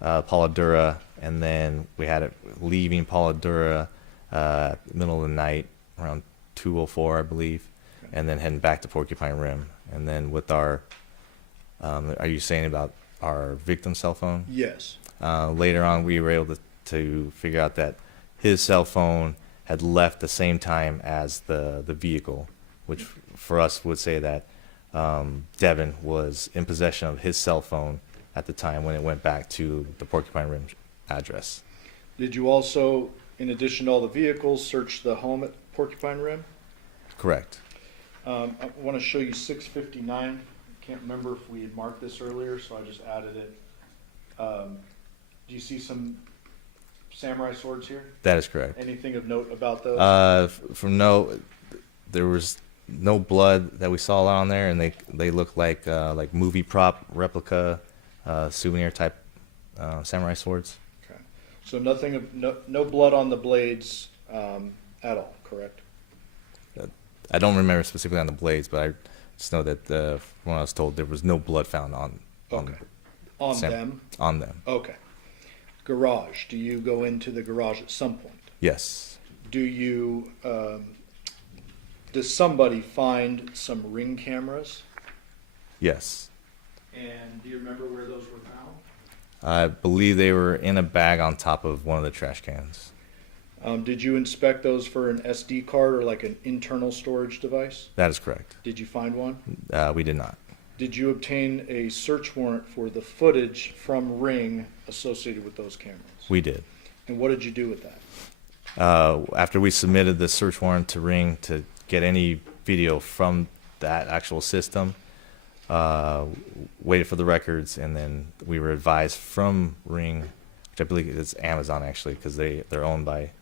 Pauladura, and then we had it leaving Pauladura middle of the night around 2:04, I believe, and then heading back to Porcupine Rim. And then with our, are you saying about our victim's cell phone? Yes. Later on, we were able to figure out that his cell phone had left the same time as the vehicle, which for us would say that Devyn was in possession of his cell phone at the time when it went back to the Porcupine Rim address. Did you also, in addition to all the vehicles, search the home at Porcupine Rim? Correct. I want to show you 659. Can't remember if we had marked this earlier, so I just added it. Do you see some samurai swords here? That is correct. Anything of note about those? There was no blood that we saw on there, and they look like movie prop replica souvenir type samurai swords. Okay. So nothing of no blood on the blades at all, correct? I don't remember specifically on the blades, but I just know that when I was told there was no blood found on them. On them. Okay. Garage. Do you go into the garage at some point? Yes. Do you? Does somebody find some Ring cameras? Yes. And do you remember where those were found? I believe they were in a bag on top of one of the trash cans. Did you inspect those for an SD card or like an internal storage device? That is correct. Did you find one? We did not. Did you obtain a search warrant for the footage from Ring associated with those cameras? We did. And what did you do with that? After we submitted the search warrant to Ring to get any video from that actual system, waited for the records, and then we were advised from Ring, which I believe is Amazon actually, because they're owned by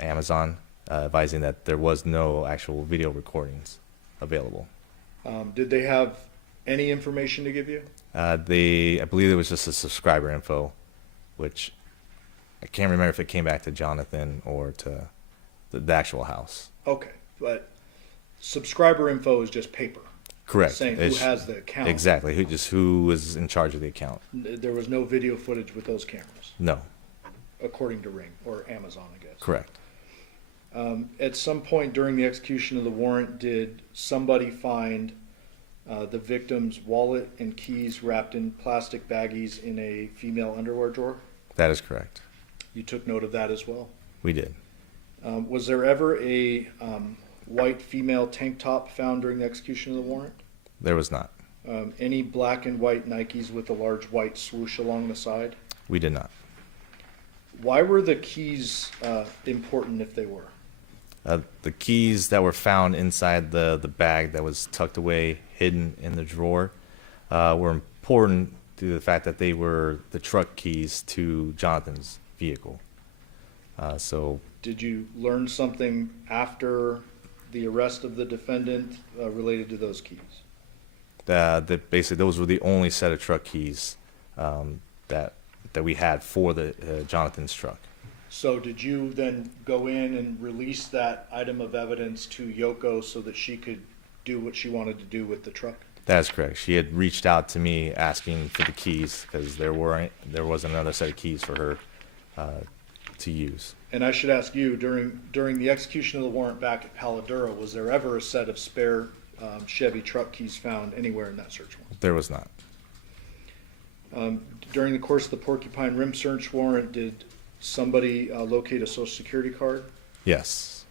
Amazon, advising that there was no actual video recordings available. Did they have any information to give you? I believe it was just a subscriber info, which I can't remember if it came back to Johnathan or to the actual house. Okay, but subscriber info is just paper. Correct. Saying who has the account. Exactly. Who was in charge of the account? There was no video footage with those cameras, No. according to Ring or Amazon, I guess. Correct. At some point during the execution of the warrant, did somebody find the victim's wallet and keys wrapped in plastic baggies in a female underwear drawer? That is correct. You took note of that as well. We did. Was there ever a white female tank top found during the execution of the warrant? There was not. Any black and white Nikes with a large white swoosh along the side? We did not. Why were the keys important if they were? The keys that were found inside the bag that was tucked away, hidden in the drawer, were important due to the fact that they were the truck keys to Jonathan's vehicle. So Did you learn something after the arrest of the defendant related to those keys? that basically those were the only set of truck keys that we had for the Jonathan's truck. So did you then go in and release that item of evidence to Yoko so that she could do what she wanted to do with the truck? That is correct. She had reached out to me asking for the keys because there was another set of keys for her to use. And I should ask you, during the execution of the warrant back at Paladura, was there ever a set of spare Chevy truck keys found anywhere in that search warrant? There was not. During the course of the Porcupine Rim search warrant, did somebody locate a Social Security card? Yes.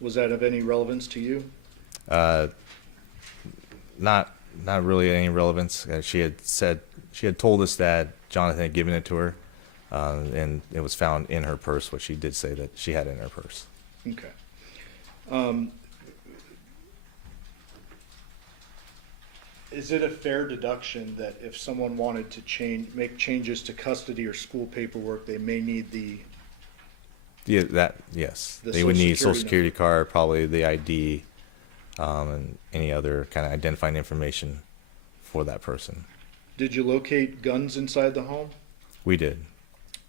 Was that of any relevance to you? Not really any relevance. She had told us that Jonathan had given it to her, and it was found in her purse, which she did say that she had in her purse. Okay. Is it a fair deduction that if someone wanted to make changes to custody or school paperwork, they may need the Yes. The They would Social need Social Security Security card, probably the ID, and any other kind of identifying information for that person. Did you locate guns inside the home? We did.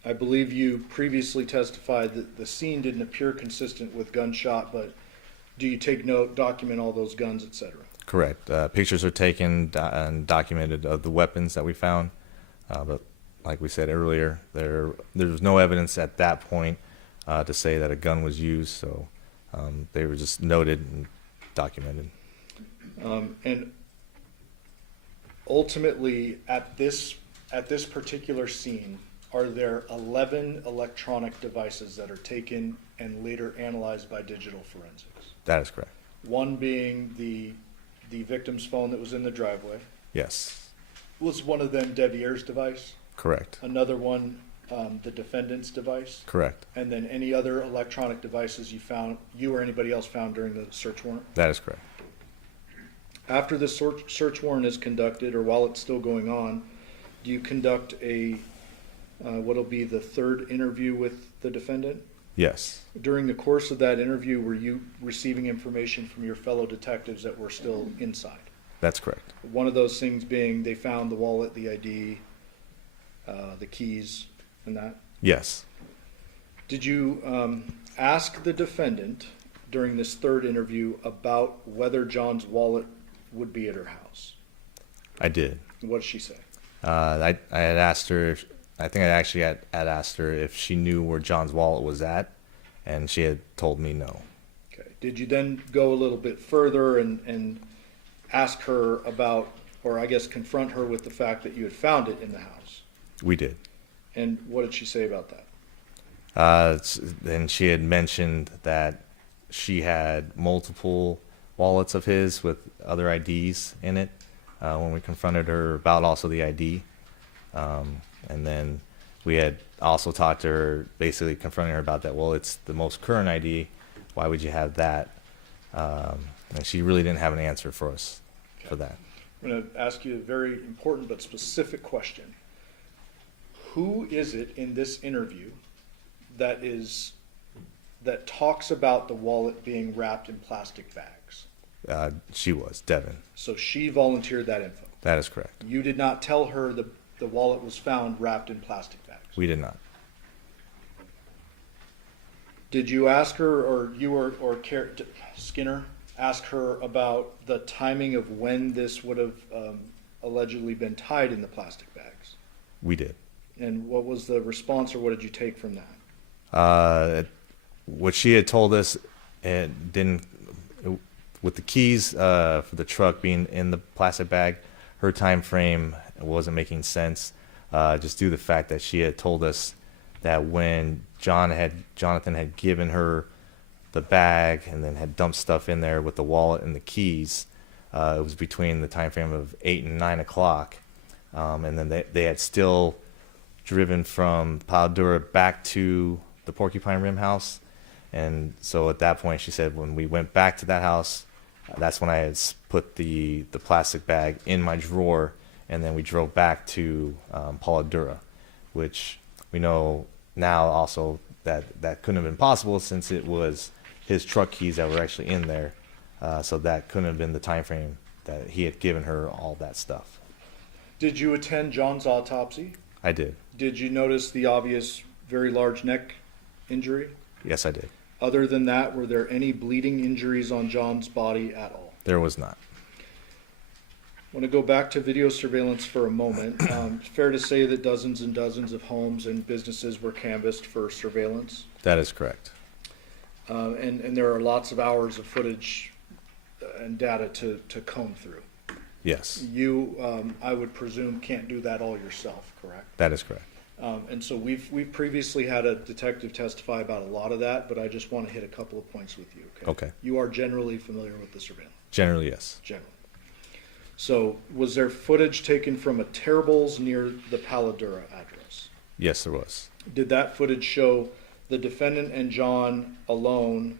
I believe you previously testified that the scene didn't appear consistent with gunshot, but do you take note, document all those guns, etc.? Correct. Pictures are taken and documented of the weapons that we found, but like we said earlier, there was no evidence at that point to say that a gun was used, so they were just noted and documented. And ultimately, at this particular scene, are there 11 electronic devices that are taken and later analyzed by digital forensics? That is correct. One being the victim's phone that was in the driveway. Yes. Was one of them Deviere's device? Correct. Another one, the defendant's device? Correct. And then any other electronic devices you or anybody else found during the search warrant? That is correct. After the search warrant is conducted, or while it's still going on, do you conduct what'll be the third interview with the defendant? Yes. During the course of that interview, were you receiving information from your fellow detectives that were still inside? That's correct. One of those things being they found the wallet, the ID, the keys, and that? Yes. Did you ask the defendant during this third interview about whether John's wallet would be at her house? I did. What did she say? I had asked her I think I actually had asked her if she knew where John's wallet was at, and she had told me no. Okay. Did you then go a little bit further and ask her about, or I guess confront her with the fact that you had found it in the house? We did. And what did she say about that? Then she had mentioned that she had multiple wallets of his with other IDs in it when we confronted her about also the ID. And then we had also talked to her, basically confronting her about that. Well, it's the most current ID. Why would you have that? And she really didn't have an answer for us for that. I'm going to ask you a very important but specific question. Who is it in this interview that talks about the wallet being wrapped in plastic bags? She was, Devyn. So she volunteered that info. That is correct. You did not tell her the wallet was found wrapped in plastic bags. We did not. Did you ask her, or Skinner ask her about the timing of when this would have allegedly been tied in the plastic bags? We did. And what was the response, or what did you take from that? What she had told us, it didn't, with the keys for the truck being in the plastic bag, her time frame wasn't making sense, just due to the fact that she had told us that when Johnathan had given her the bag and then had dumped stuff in there with the wallet and the keys, it was between the time frame of 8 and 9 o'clock, and then they had still driven from Paladura back to the Porcupine Rim house. And so at that point, she said, when we went back to that house, that's when I had put the plastic bag in my drawer, and then we drove back to Paladura, which we know now also that couldn't have been possible since it was his truck keys that were actually in there. So that couldn't have been the time frame that he had given her all that stuff. Did you attend John's autopsy? I did. Did you notice the obvious very large neck injury? Yes, I did. Other than that, were there any bleeding injuries on John's body at all? There was not. I want to go back to video surveillance for a moment. It's fair to say that dozens and dozens of homes and businesses were canvassed for surveillance. That is correct. And there are lots of hours of footage and data to comb through. Yes, You, I would presume, can't do that all yourself, correct? that is correct. And so we've previously had a detective testify about a lot of that, but I just want to hit a couple of points with you, okay? Okay. You are generally familiar with the surveillance, Generally, yes. generally. So was there footage taken from a Terrible's near the Paladura address? Yes, there was. Did that footage show the defendant and John alone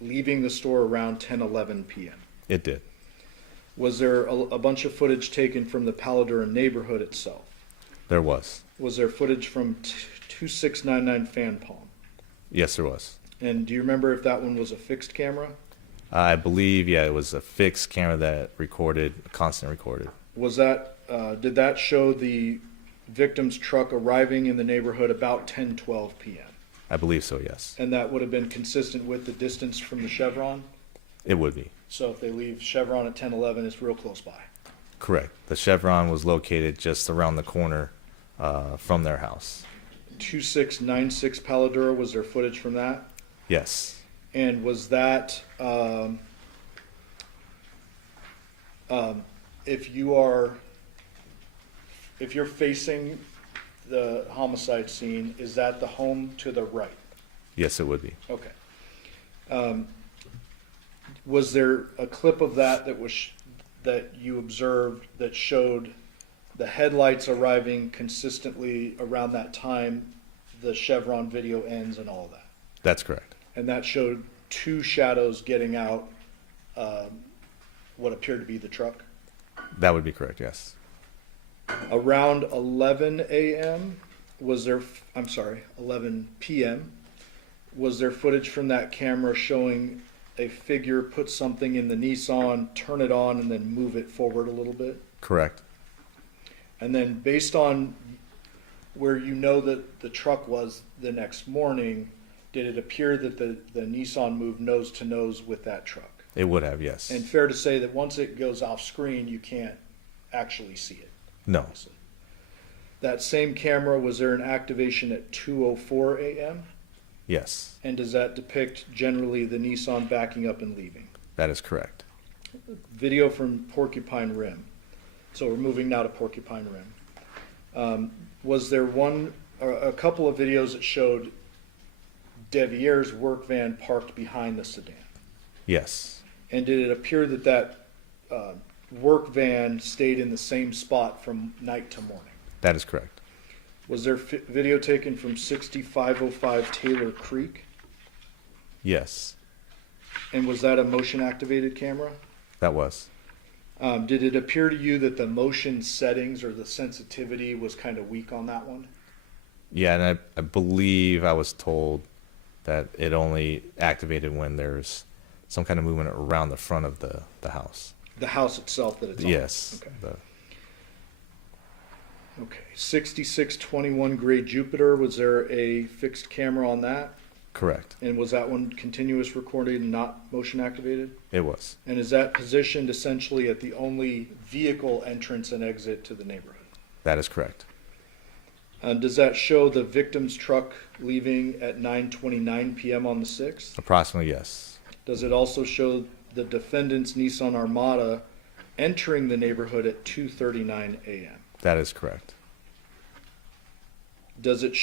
leaving the store around 10:11 p.m.? It did. Was there a bunch of footage taken from the Paladura neighborhood itself? There was. Was there footage from 2699 Fan Palm? Yes, there was. And do you remember if that one was a fixed camera? I believe, yeah, it was a fixed camera that recorded, constant recorded. Was that, did that show the victim's truck arriving in the neighborhood about 10:12 p.m.? I believe so, yes. And that would have been consistent with the distance from the Chevron? It would be. So if they leave Chevron at 10:11, it's real close by. Correct. The Chevron was located just around the corner from their house. 2696 Paladura, was there footage from that? Yes. And was that, if you're facing the homicide scene, is that the home to the right? Yes, it would be. Okay. Was there a clip of that that you observed that showed the headlights arriving consistently around that time the Chevron video ends and all that? That's correct. And that showed two shadows getting out what appeared to be the truck? That would be correct, yes. Around 11 a.m. was there, 11 p.m. was there footage from that camera showing a figure put something in the Nissan, turn it on, and then move it forward a little bit? Correct. And then based on where you know that the truck was the next morning, did it appear that the Nissan moved nose to nose with that truck? It would have, yes. And fair to say that once it goes off screen, you can't actually see it. No. Obviously. That same camera, was there an activation at 2:04 a.m.? Yes, And does that depict generally the Nissan backing up and leaving? that is correct. Video from Porcupine Rim. So we're moving now to Porcupine Rim. Was there a couple of videos that showed Deviere's work van parked behind the sedan? Yes, And did it appear that work van stayed in the same spot from night to morning? that is correct. Was there video taken from 6505 Taylor Creek? Yes, And was that a motion activated camera? that was. Did it appear to you that the motion settings or the sensitivity was kind of weak on that one? Yeah, and I believe I was told that it only activated when there's some kind of movement around the front of the house. The house itself that it's on? Yes. Okay. Okay, 6621 Gray Jupiter, was there a fixed camera on that? Correct. And was that one continuous recording and not motion activated? It was. And is that positioned essentially at the only vehicle entrance and exit to the neighborhood? That is correct. Does that show the victim's truck leaving at 9:29 p.m. on the 6th? Approximately, yes. Does it also show the defendant's Nissan Armada entering the neighborhood at 2:39 a.m.? That is correct. Does it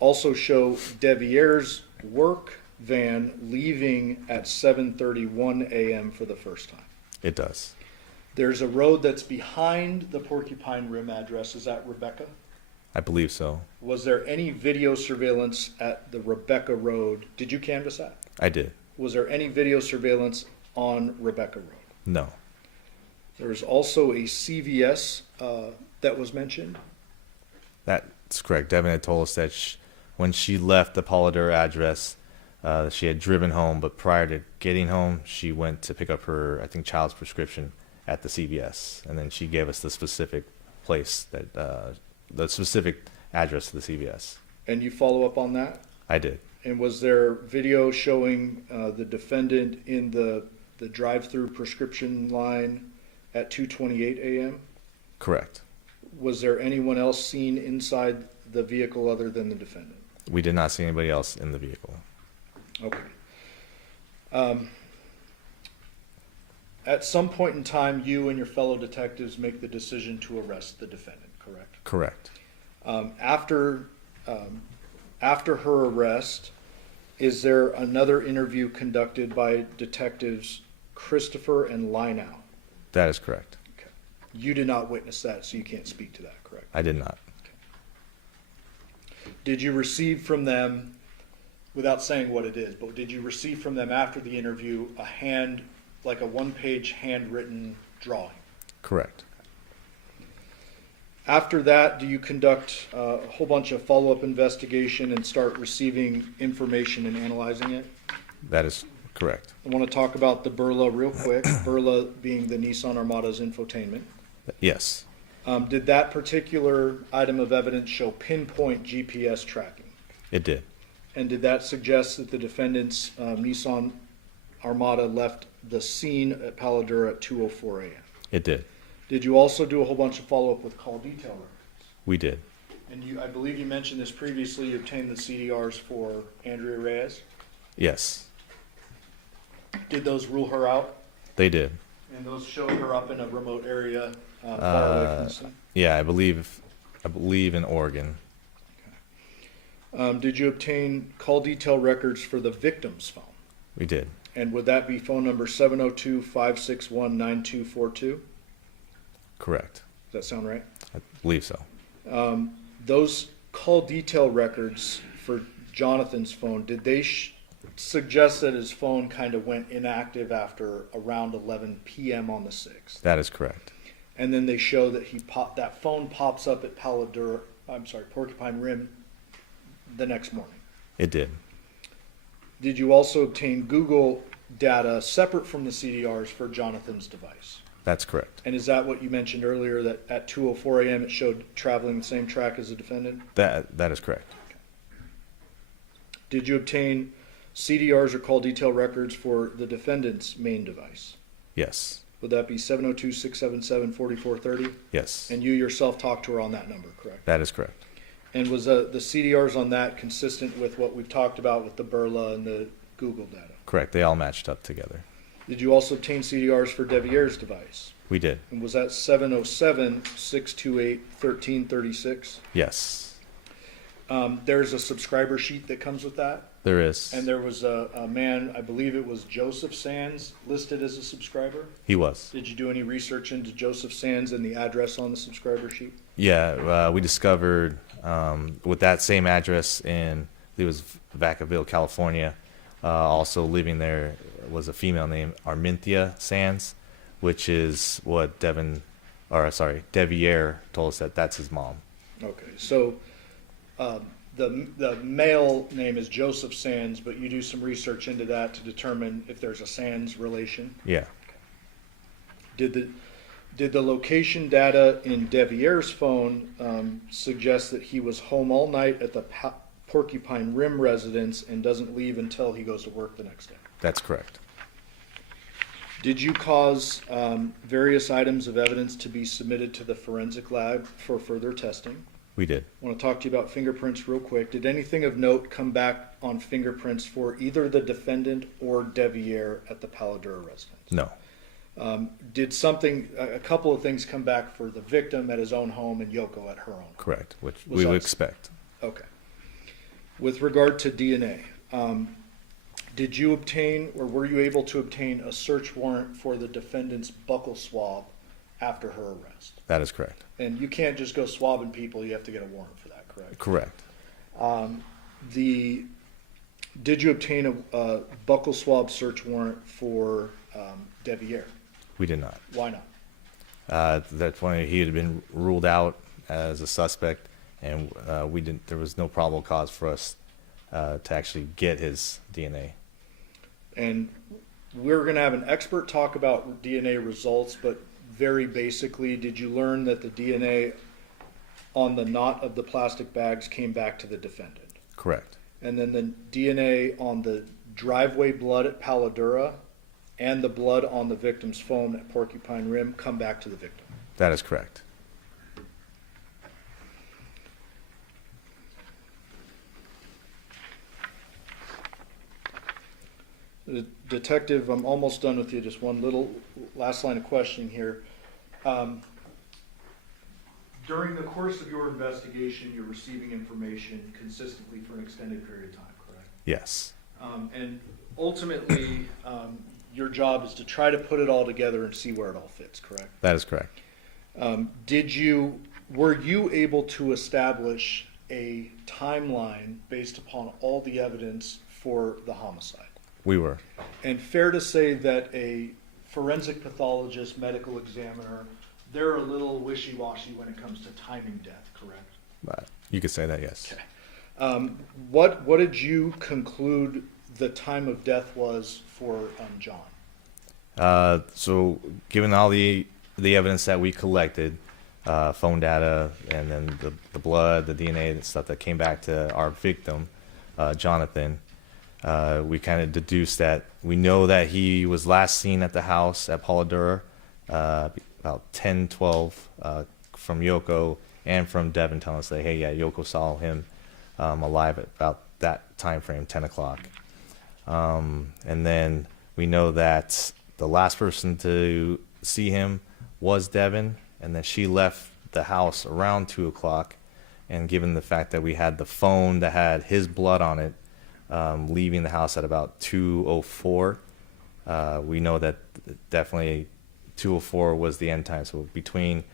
also show Deviere's work van leaving at 7:31 a.m. for the first time? It does. There's a road that's behind the Porcupine Rim address. Is that Rebecca? I believe so. Was there any video surveillance at the Rebecca Road? Did you canvass that? I did. Was there any video surveillance on Rebecca Road? No. There's also a CVS that was mentioned. That's correct. Devyn had told us that when she left the Polidor address, she had driven home, but prior to getting home, she went to pick up her, I think, child's prescription at the CVS, and then she gave us the specific place that, the specific address to the CVS. And you follow up on that? I did. And was there video showing the defendant in the drive-through prescription line at 2:28 a.m.? Correct. Was there anyone else seen inside the vehicle other than the defendant? We did not see anybody else in the vehicle. Okay. At some point in time, you and your fellow detectives make the decision to arrest the defendant, correct? Correct. After her arrest, is there another interview conducted by detectives Christopher and Linau? That is correct. Okay. You did not witness that, so you can't speak to that, correct? I did not. Did you receive from them, without saying what it is, but did you receive from them after the interview like a one-page handwritten drawing? Correct. After that, do you conduct a whole bunch of follow-up investigation and start receiving information and analyzing it? That is correct. I want to talk about the Burla real quick, Burla being the Nissan Armada's infotainment. Yes. Did that particular item of evidence show pinpoint GPS tracking? It did. And did that suggest that the defendant's Nissan Armada left the scene at Paladura at 2:04 a.m.? It did. Did you also do a whole bunch of follow-up with call detail records? We did. And I believe you mentioned this previously, you obtained the CDRs for Andrea Reyes. Yes. Did those rule her out? They did. And those showed her up in a remote area far away from the scene? Yeah, I believe in Oregon. Did you obtain call detail records for the victim's phone? We did. And would that be phone number 702-561-9242? Correct. Does that sound right? I believe so. Those call detail records for Jonathan's phone, did they suggest that his phone kind of went inactive after around 11 p.m. on the 6th? That is correct. And then they show that that phone pops up at Porcupine Rim the next morning. It did. Did you also obtain Google data separate from the CDRs for Jonathan's device? That's correct. And is that what you mentioned earlier, that at 2:04 a.m. it showed traveling the same track as the defendant? That is correct. Did you obtain CDRs or call detail records for the defendant's main device? Yes. Would that be 702-677-4430? Yes. And you yourself talked to her on that number, correct? That is correct. And was the CDRs on that consistent with what we've talked about with the Burla and the Google data? Correct. They all matched up together. Did you also obtain CDRs for Deviere's device? We did. And was that 707-628-1336? Yes. There's a subscriber sheet that comes with that. There is. And there was a man, I believe it was Joseph Sands, listed as a subscriber. He was. Did you do any research into Joseph Sands and the address on the subscriber sheet? Yeah, we discovered with that same address it was Vacaville, California. Also living there was a female named Arminthia Sands, which is what Deviere told us that's his mom. Okay, so the male name is Joseph Sands, but you do some research into that to determine if there's a Sands relation. Yeah. Did the location data in Deviere's phone suggest that he was home all night at the Porcupine Rim residence and doesn't leave until he goes to work the next day? That's correct. Did you cause various items of evidence to be submitted to the forensic lab for further testing? We did. I want to talk to you about fingerprints real quick. Did anything of note come back on fingerprints for either the defendant or Deviere at the Paladura residence? No. Did a couple of things come back for the victim at his own home and Yoko at her own home? Correct, which Was we would that- expect. Okay. With regard to DNA, did you obtain or were you able to obtain a search warrant for the defendant's buccal swab after her arrest? That is correct. And you can't just go swabbing people, you have to get a warrant for that, correct? Correct. Did you obtain a buccal swab search warrant for Deviere? We did not. Why not? That's when he had been ruled out as a suspect, and we didn't. There was no probable cause for us to actually get his DNA. And we're going to have an expert talk about DNA results, but very basically, did you learn that the DNA on the knot of the plastic bags came back to the defendant? Correct. And then the DNA on the driveway blood at Paladura and the blood on the victim's phone at Porcupine Rim come back to the victim? That is correct. Detective, I'm almost done with you. Just one little last line of questioning here. During the course of your investigation, you're receiving information consistently for an extended period of time, correct? Yes. And ultimately, your job is to try to put it all together and see where it all fits, correct? That is correct. Were you able to establish a timeline based upon all the evidence for the homicide? We were. And fair to say that a forensic pathologist, medical examiner, they're a little wishy-washy when it comes to timing death, correct? You could say that, yes. Okay. What did you conclude the time of death was for John? So, given all the evidence that we collected, phone data, and then the blood, the DNA, and stuff that came back to our victim, Johnathan, we kind of deduced that we know that he was last seen at the house at Paladura about 10:12 from Yoko and from Devyn telling us that, hey, yeah, Yoko saw him alive at about that time frame, 10 o'clock. And then we know that the last person to see him was Devyn, and then she left the house around 2 o'clock. And given the fact that we had the phone that had his blood on it, leaving the house at about 2:04, we know that definitely 2:04 was the end time. So between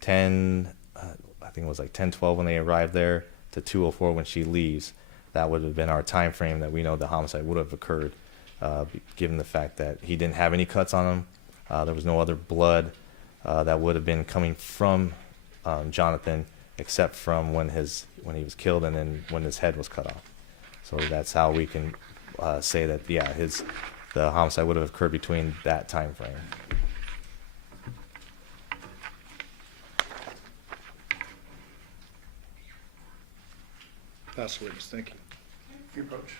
10, I think it was like 10:12 when they arrived there, to 2:04 when she leaves, that would have been our time frame that we know the homicide would have occurred, given the fact that he didn't have any cuts on him. There was no other blood that would have been coming from Johnathan, except from when he was killed and then when his head was cut off. So that's how we can say that, yeah, the homicide would have occurred between that time frame. Pass the witness. Thank you. Your approach.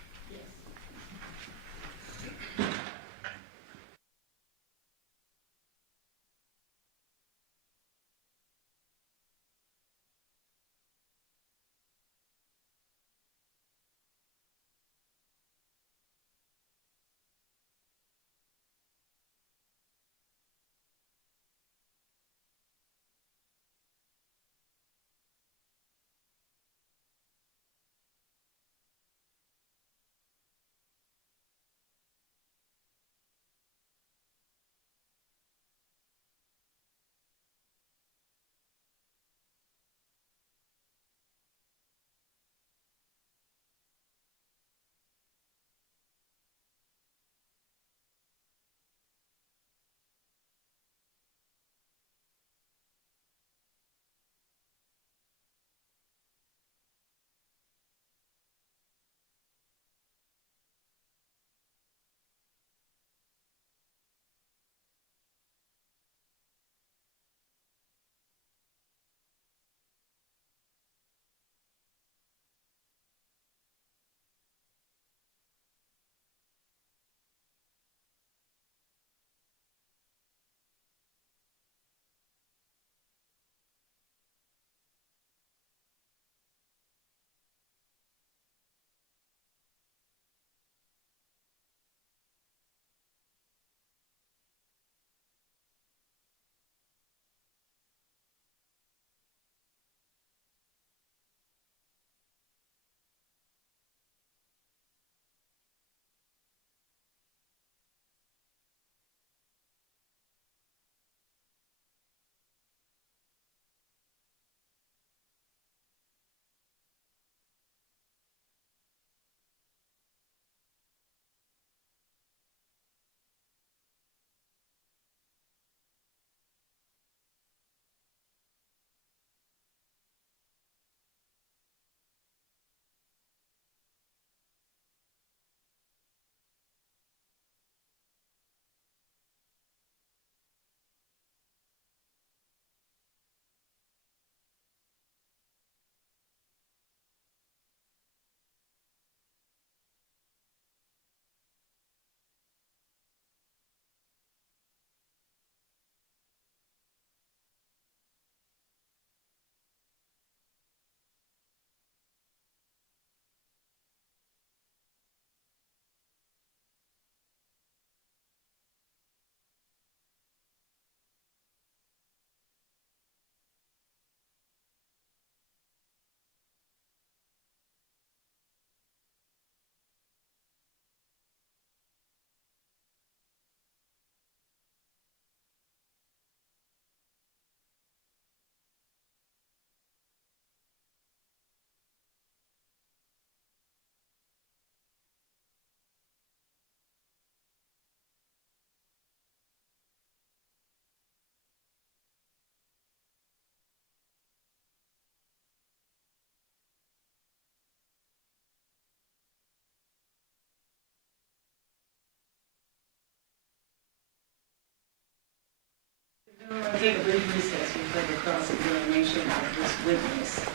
take a brief recess. We'll take a cross-examination of this witness.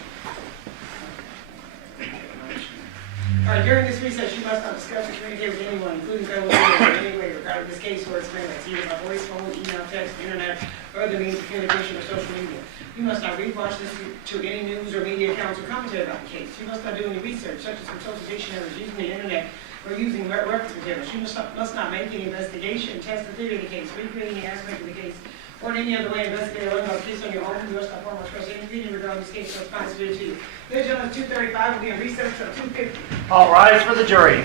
All right, during this recess, you must not discuss or communicate with anyone, including fellow lawyers, in any way regarding this case or its merits, either by voice, phone, email, text, internet, or other means of communication or social media. You must not read, watch, listen to any news or media accounts or commentary about the case. You must not do any research, such as consulting dictionaries, using the internet, or using reference materials. You must not make any investigation, test, or theory of the case, recreate any aspect of the case, or in any other way investigate or learn about the case on your own. You must not form or express any opinion regarding this case or its responsibility to you. Ladies and gentlemen, 2:35 will be in recess until 2:50. All rise for the jury.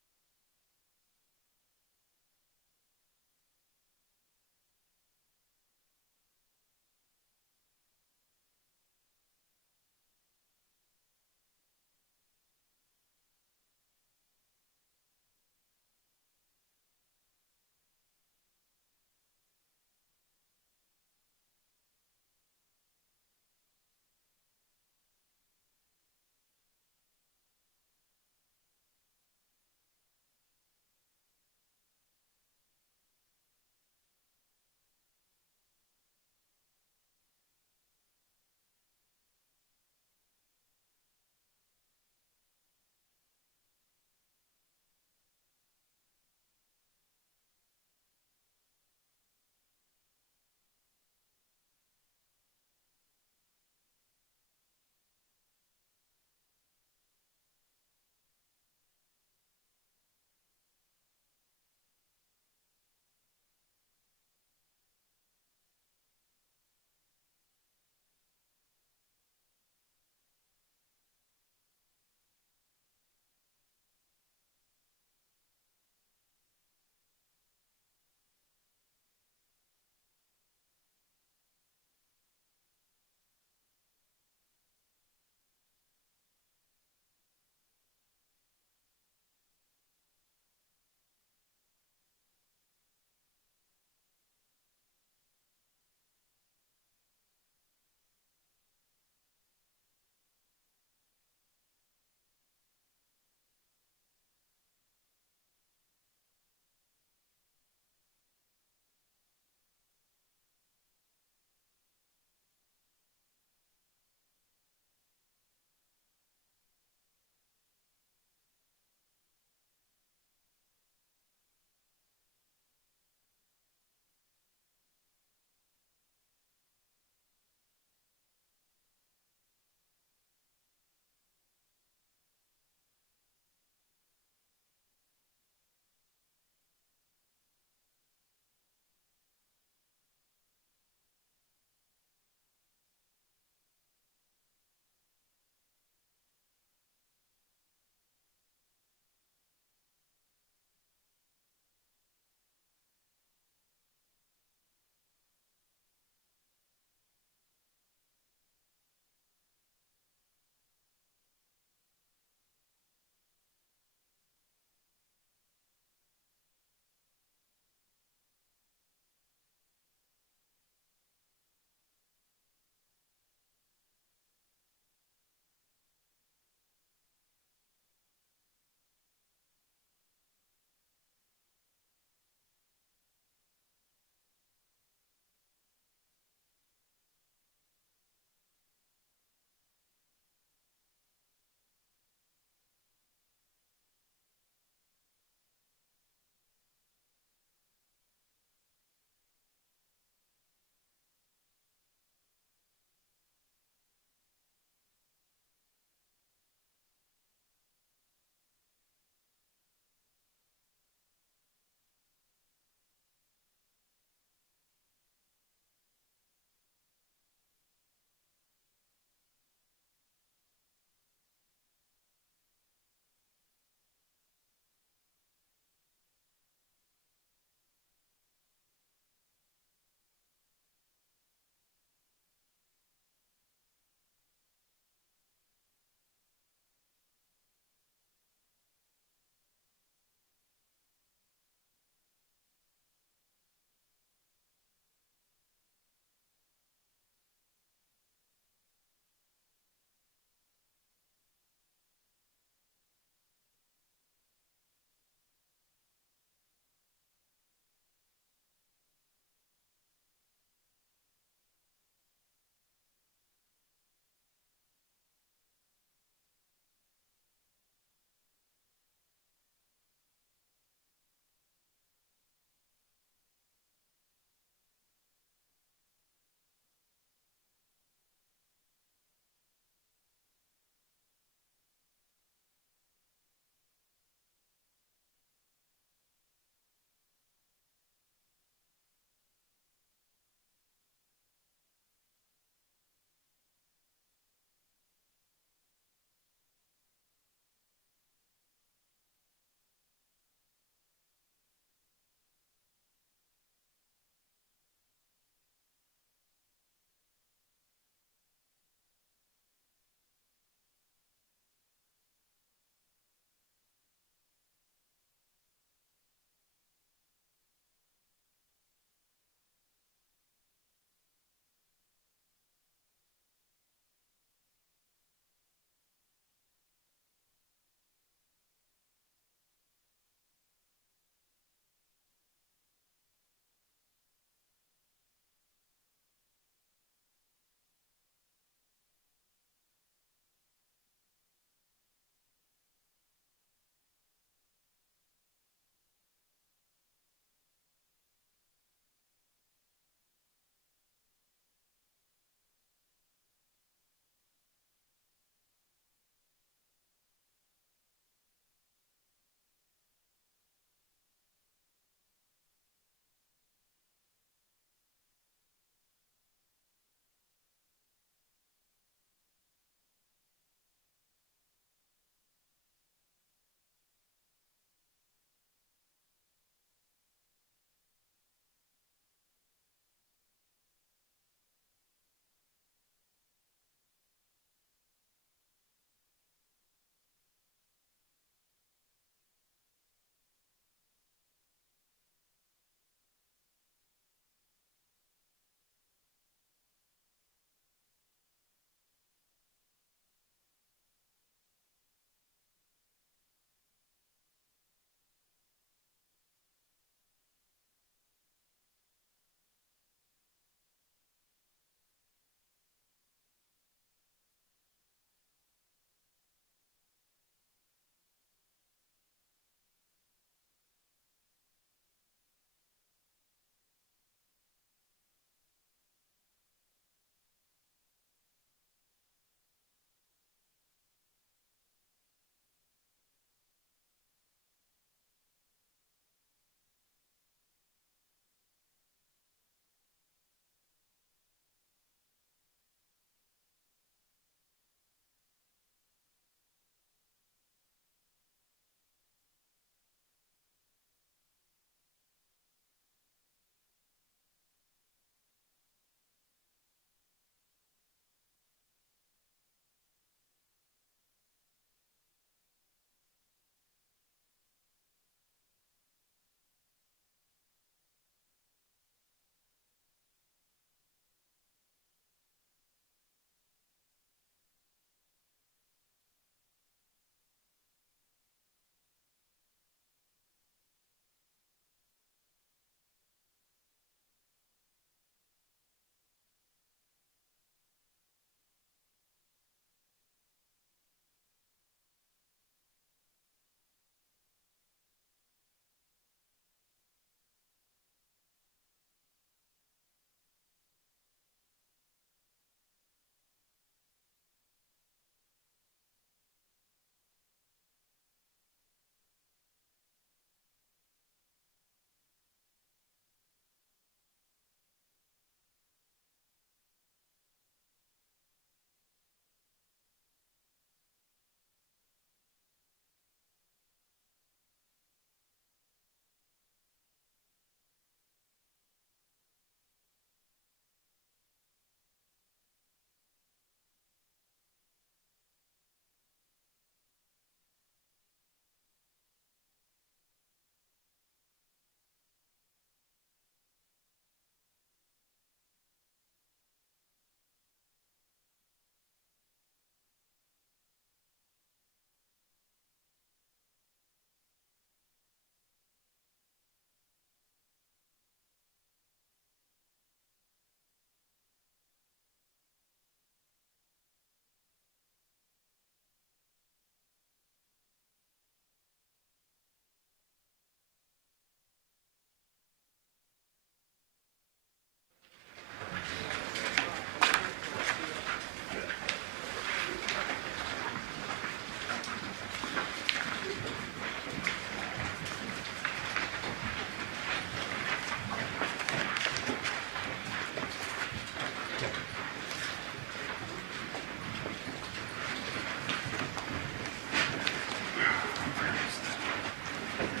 Do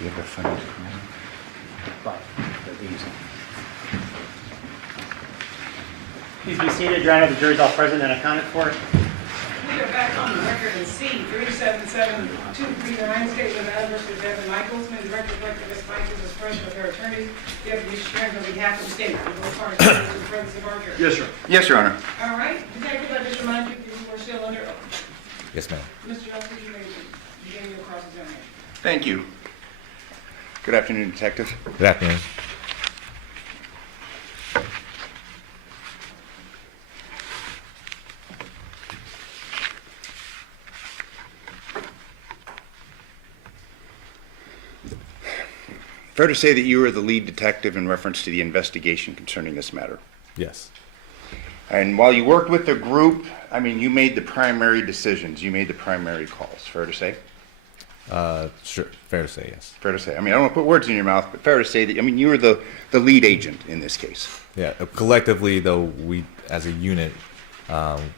you have the funds? Please be seated. Your Honor, the jury's all present and accounted for. We are back on the record in C, 377239, State of Nevada versus Devyn Michaels. May the record reflect that Ms. Michaels is present with her attorneys. Deputy Sheriff on behalf of the state. Will those parties in the presence of our jury? Yes, sir. Yes, Your Honor. All right, Detective, I just remind you that you are still under oath. Yes, ma'am. Mr. Johnson, you may begin your cross-examination. Thank you. Good afternoon, Detective. Good afternoon. Fair to say that you were the lead detective in reference to the investigation concerning this matter. Yes. And while you worked with the group, I mean, you made the primary decisions, you made the primary calls. Fair to say? Sure. Fair to say yes. Fair to say. I mean, I don't want to put words in your mouth, but fair to say that, I mean, you were the lead agent in this case. Yeah. Collectively, though, we as a unit,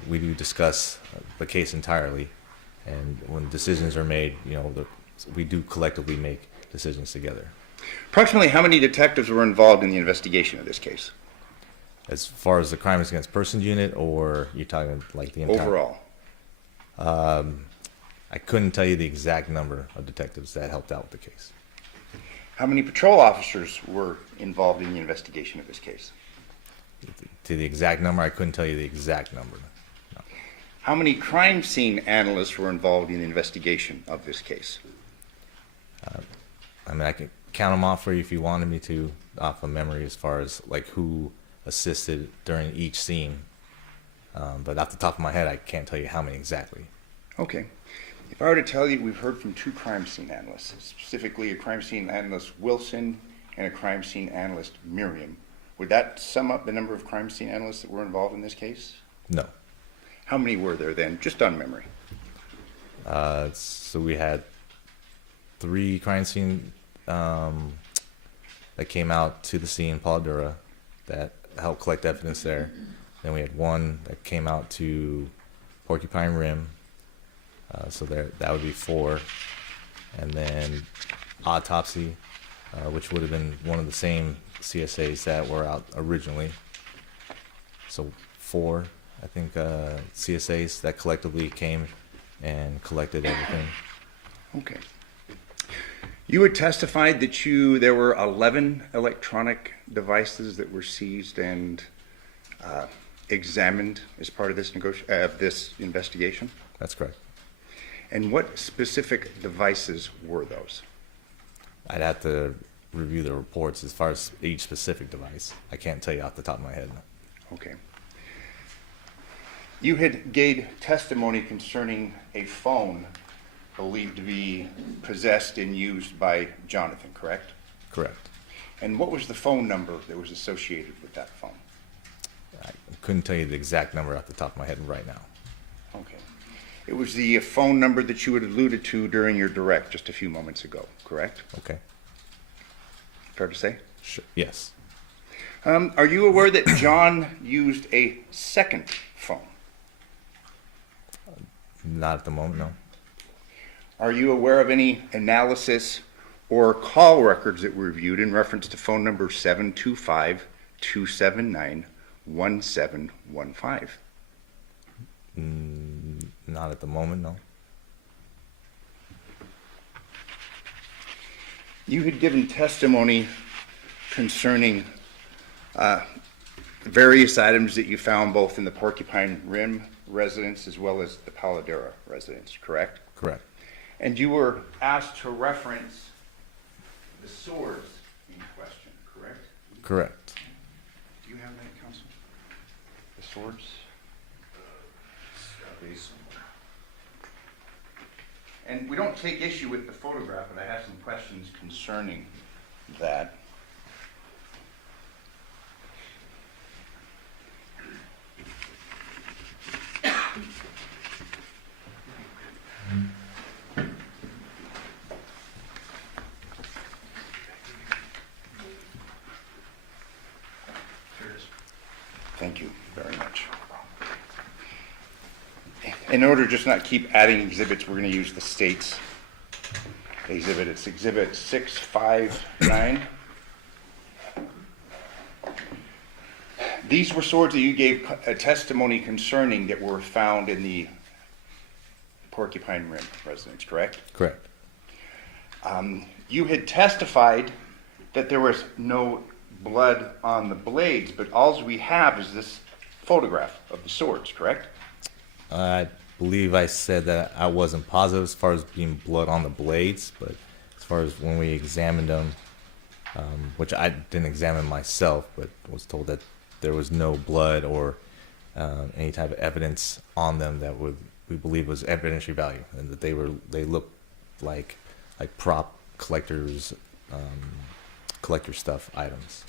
we do discuss the case entirely, and when decisions are made, we do collectively make decisions together. Approximately how many detectives were involved in the investigation of this case? As far as the crimes against persons unit, or you're talking like the entire Overall. I couldn't tell you the exact number of detectives that helped out with the case. How many patrol officers were involved in the investigation of this case? To the exact number, I couldn't tell you the exact number. No. How many crime scene analysts were involved in the investigation of this case? I mean, I can count them off for you if you wanted me to, off of memory, as far as like who assisted during each scene. But off the top of my head, I can't tell you how many exactly. Okay. If I were to tell you we've heard from two crime scene analysts, specifically a crime scene analyst Wilson and a crime scene analyst Miriam, would that sum up the number of crime scene analysts that were involved in this case? No. How many were there then, just on memory? So we had 3 crime scene that came out to the scene, Paladura, that helped collect evidence there. Then we had 1 that came out to Porcupine Rim. So that would be 4. And then autopsy, which would have been one of the same CSAs that were out originally. So 4, I think, CSAs that collectively came and collected everything. Okay. You had testified that there were 11 electronic devices that were seized and examined as part of this investigation? That's correct. And what specific devices were those? I'd have to review the reports as far as each specific device. I can't tell you off the top of my head. Okay. You had gave testimony concerning a phone believed to be possessed and used by Johnathan, correct? Correct. And what was the phone number that was associated with that phone? I couldn't tell you the exact number off the top of my head right now. Okay. It was the phone number that you had alluded to during your direct just a few moments ago, correct? Okay. Fair to say? Sure. Yes. Are you aware that John used a second phone? Not at the moment, no. Are you aware of any analysis or call records that were reviewed in reference to phone number 725-279-1715? Not at the moment, no. You had given testimony concerning various items that you found both in the Porcupine Rim residence as well as the Paladura residence, correct? Correct. And you were asked to reference the swords in question, correct? Correct. Do you have that, Counsel? The swords? And we don't take issue with the photograph, but I have some questions concerning that. Thank you very much. In order to just not keep adding exhibits, we're going to use the state's exhibit. It's Exhibit 659. These were swords that you gave a testimony concerning that were found in the Porcupine Rim residence, correct? Correct. You had testified that there was no blood on the blades, but all we have is this photograph of the swords, correct? I believe I said that I wasn't positive as far as being blood on the blades, but as far as when we examined them, which I didn't examine myself, but was told that there was no blood or any type of evidence on them that we believe was evidentiary value, and that they looked like prop collector stuff items.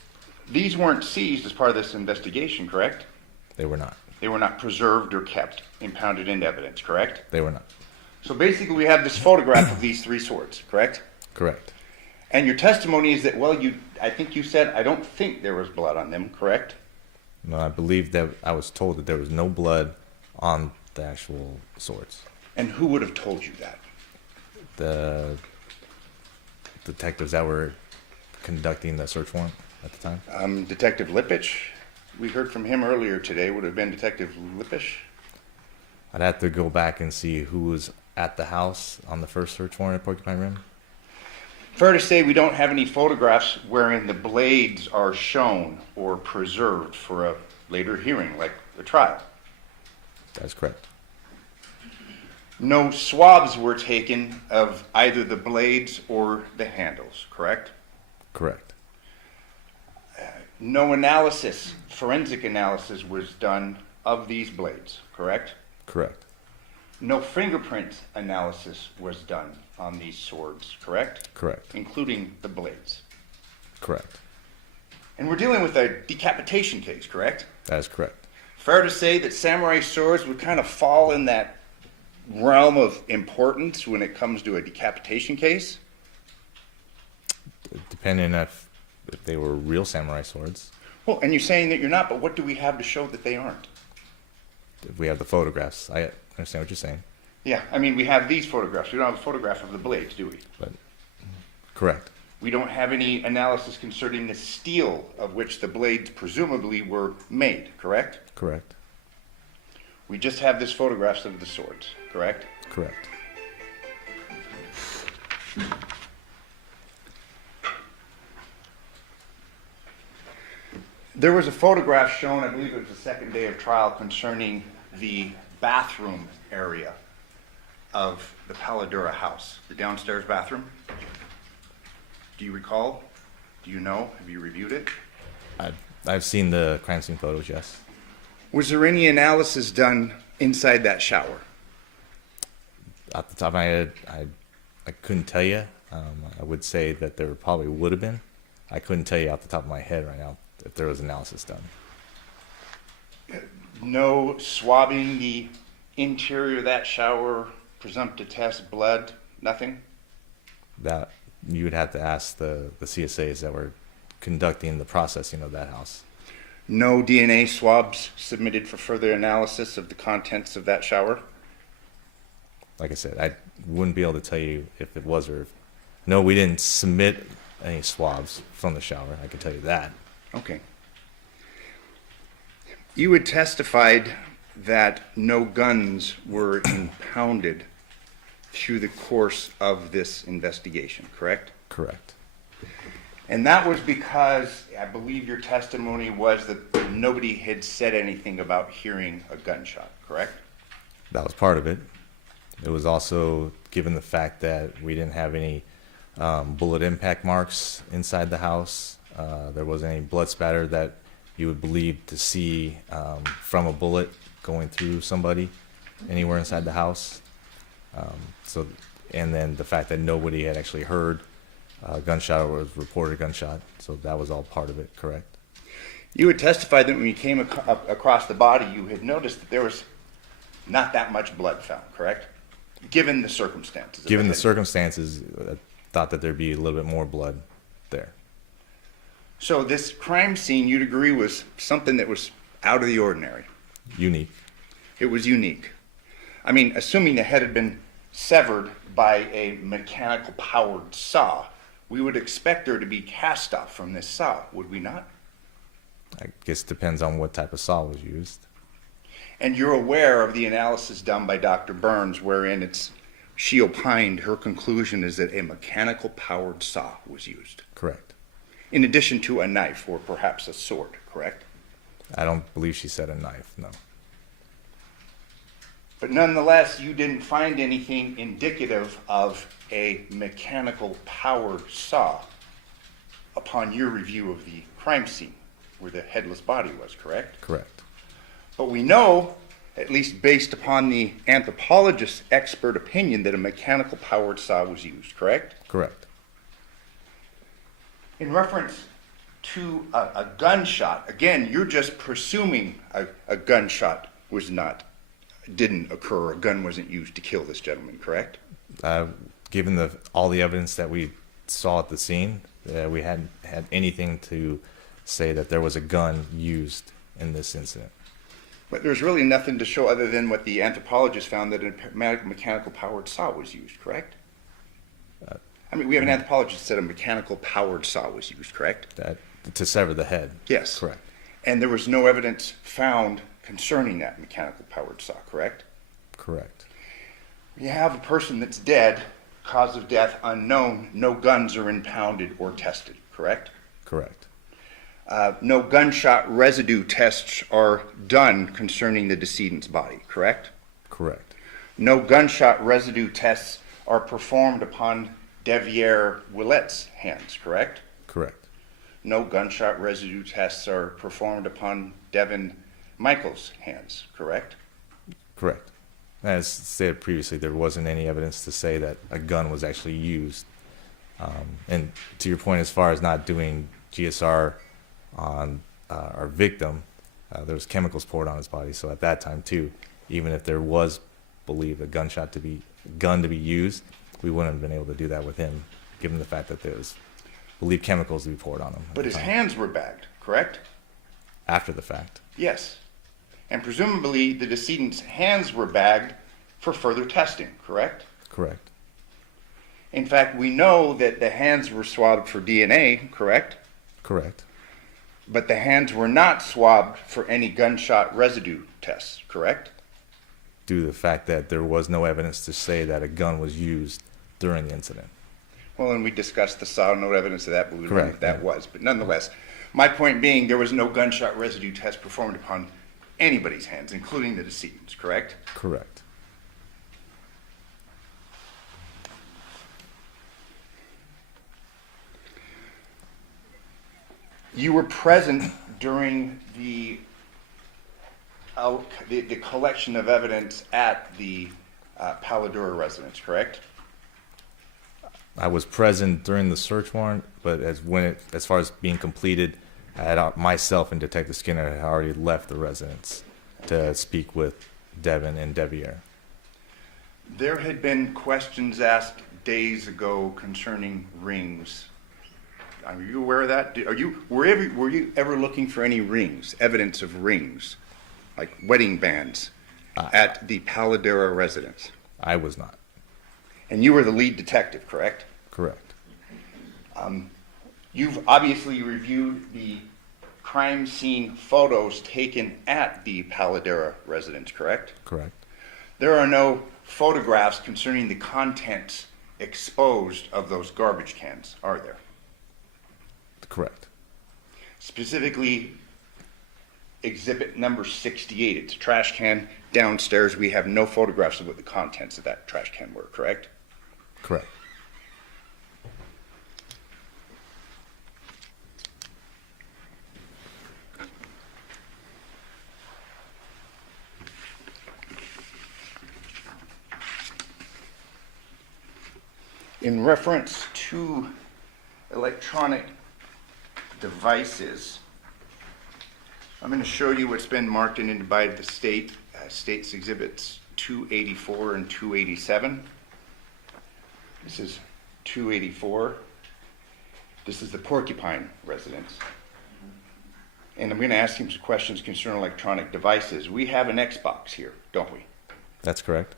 These weren't seized as part of this investigation, correct? They were not. They were not preserved or kept, impounded into evidence, correct? They were not. So basically we have this photograph of these three swords, correct? Correct. And your testimony is that, well, I think you said, I don't think there was blood on them, correct? No, I believe that I was told that there was no blood on the actual swords. And who would have told you that? The detectives that were conducting the search warrant at the time. Detective Lippisch, we heard from him earlier today, would have been Detective Lippisch. I'd have to go back and see who was at the house on the first search warrant at Porcupine Rim. Fair to say we don't have any photographs wherein the blades are shown or preserved for a later hearing, like the trial. That's correct. No swabs were taken of either the blades or the handles, correct? Correct. No analysis, forensic analysis was done of these blades, correct? Correct. No fingerprint analysis was done on these swords, correct? Correct. Including the blades. Correct. And we're dealing with a decapitation case, correct? That is correct. Fair to say that samurai swords would kind of fall in that realm of importance when it comes to a decapitation case? Depending if they were real samurai swords. Well, and you're saying that you're not, but what do we have to show that they aren't? If we have the photographs, I understand what you're saying. Yeah, I mean, we have these photographs. We don't have a photograph of the blades, do we? But correct. We don't have any analysis concerning the steel of which the blades presumably were made, correct? Correct. We just have this photographs of the swords, correct? Correct. There was a photograph shown, I believe it was the second day of trial, concerning the bathroom area of the Paladura house, the downstairs bathroom. Do you recall? Do you know? Have you reviewed it? I've seen the crime scene photos, yes. Was there any analysis done inside that shower? Off the top of my head, I couldn't tell you. I would say that there probably would have been. I couldn't tell you off the top of my head right now if there was analysis done. No swabbing the interior of that shower, presumptive test blood, nothing? That you would have to ask the CSAs that were conducting the processing of that house. No DNA swabs submitted for further analysis of the contents of that shower? Like I said, I wouldn't be able to tell you if it was or if... No, we didn't submit any swabs from the shower. I can tell you that. Okay. You had testified that no guns were impounded through the course of this investigation, correct? Correct. And that was because I believe your testimony was that nobody had said anything about hearing a gunshot, correct? That was part of it. It was also given the fact that we didn't have any bullet impact marks inside the house. There wasn't any blood spatter that you would believe to see from a bullet going through somebody anywhere inside the house. And then the fact that nobody had actually heard a gunshot or was reported a gunshot. So that was all part of it, correct? You had testified that when you came across the body, you had noticed that there was not that much blood found, correct? Given the circumstances. Given the circumstances, I thought that there'd be a little bit more blood there. So this crime scene, you'd agree, was something that was out of the ordinary. Unique. It was unique. I mean, assuming the head had been severed by a mechanical powered saw, we would expect there to be cast off from this saw, would we not? I guess it depends on what type of saw was used. And you're aware of the analysis done by Dr. Burns, wherein she opined her conclusion is that a mechanical powered saw was used, Correct. in addition to a knife or perhaps a sword, correct? I don't believe she said a knife, no. But nonetheless, you didn't find anything indicative of a mechanical powered saw upon your review of the crime scene where the headless body was, correct? Correct. But we know, at least based upon the anthropologist's expert opinion, that a mechanical powered saw was used, correct? Correct. In reference to a gunshot, again, you're just presuming a gunshot didn't occur, a gun wasn't used to kill this gentleman, correct? Given all the evidence that we saw at the scene, we hadn't had anything to say that there was a gun used in this incident. But there's really nothing to show other than what the anthropologist found, that a mechanical powered saw was used, correct? I mean, we have an anthropologist that said a mechanical powered saw was used, correct? To sever the head. Yes. Correct. And there was no evidence found concerning that mechanical powered saw, correct? Correct. You have a person that's dead, cause of death unknown, no guns are impounded or tested, correct? Correct. No gunshot residue tests are done concerning the decedent's body, correct? Correct. No gunshot residue tests are performed upon Deviere Willette's hands, correct? Correct. No gunshot residue tests are performed upon Devyn Michaels' hands, correct? Correct. As stated previously, there wasn't any evidence to say that a gun was actually used. And to your point, as far as not doing GSR on our victim, there was chemicals poured on his body. So at that time too, even if there was believed a gun to be used, we wouldn't have been able to do that with him, given the fact that there was believed chemicals to be poured on him. But his hands were bagged, correct? After the fact. Yes. And presumably the decedent's hands were bagged for further testing, correct? Correct. In fact, we know that the hands were swabbed for DNA, correct? Correct. But the hands were not swabbed for any gunshot residue tests, correct? Due to the fact that there was no evidence to say that a gun was used during the incident. Well, and we discussed the saw, no evidence of that, but we learned Correct, that yeah. was. But nonetheless, my point being, there was no gunshot residue test performed upon anybody's hands, including the decedent's, correct? Correct. You were present during the collection of evidence at the Paladura residence, correct? I was present during the search warrant, but as far as being completed, I had myself and Detective Skinner had already left the residence to speak with Devyn and Deviere. There had been questions asked days ago concerning rings. Are you aware of that? Were you ever looking for any rings, evidence of rings, like wedding bands, at the Paladura residence? I was not. And you were the lead detective, correct? Correct. You've obviously reviewed the crime scene photos taken at the Paladura residence, correct? Correct. There are no photographs concerning the contents exposed of those garbage cans, are there? Correct. Specifically, exhibit number 68. It's a trash can downstairs. We have no photographs of what the contents of that trash can were, correct? Correct. In reference to electronic devices, I'm going to show you what's been marked and by the state, state's exhibits 284 and 287. This is 284. This is the Porcupine residence. And I'm going to ask him some questions concerning electronic devices. We have an Xbox here, don't we? That's correct.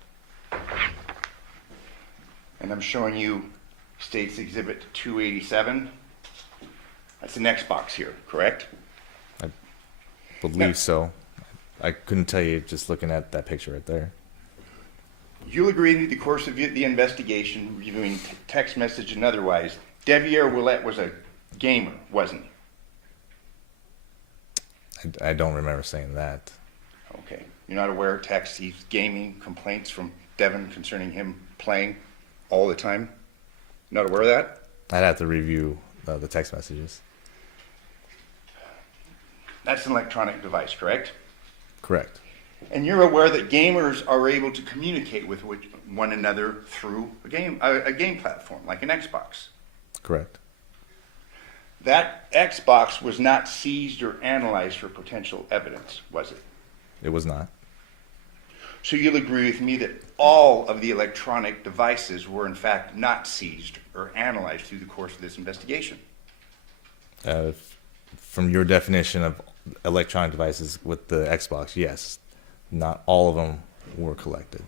And I'm showing you State's Exhibit 287. That's an Xbox here, correct? Believe so. I couldn't tell you just looking at that picture right there. You'll agree in the course of the investigation, reviewing text message and otherwise, Deviere Willette was a gamer, wasn't he? I don't remember saying that. Okay. You're not aware of text, he's gaming, complaints from Devyn concerning him playing all the time? Not aware of that? I'd have to review the text messages. That's an electronic device, correct? Correct. And you're aware that gamers are able to communicate with one another through a game platform, like an Xbox. Correct. That Xbox was not seized or analyzed for potential evidence, was it? It was not. So you'll agree with me that all of the electronic devices were in fact not seized or analyzed through the course of this investigation? From your definition of electronic devices with the Xbox, yes. Not all of them were collected.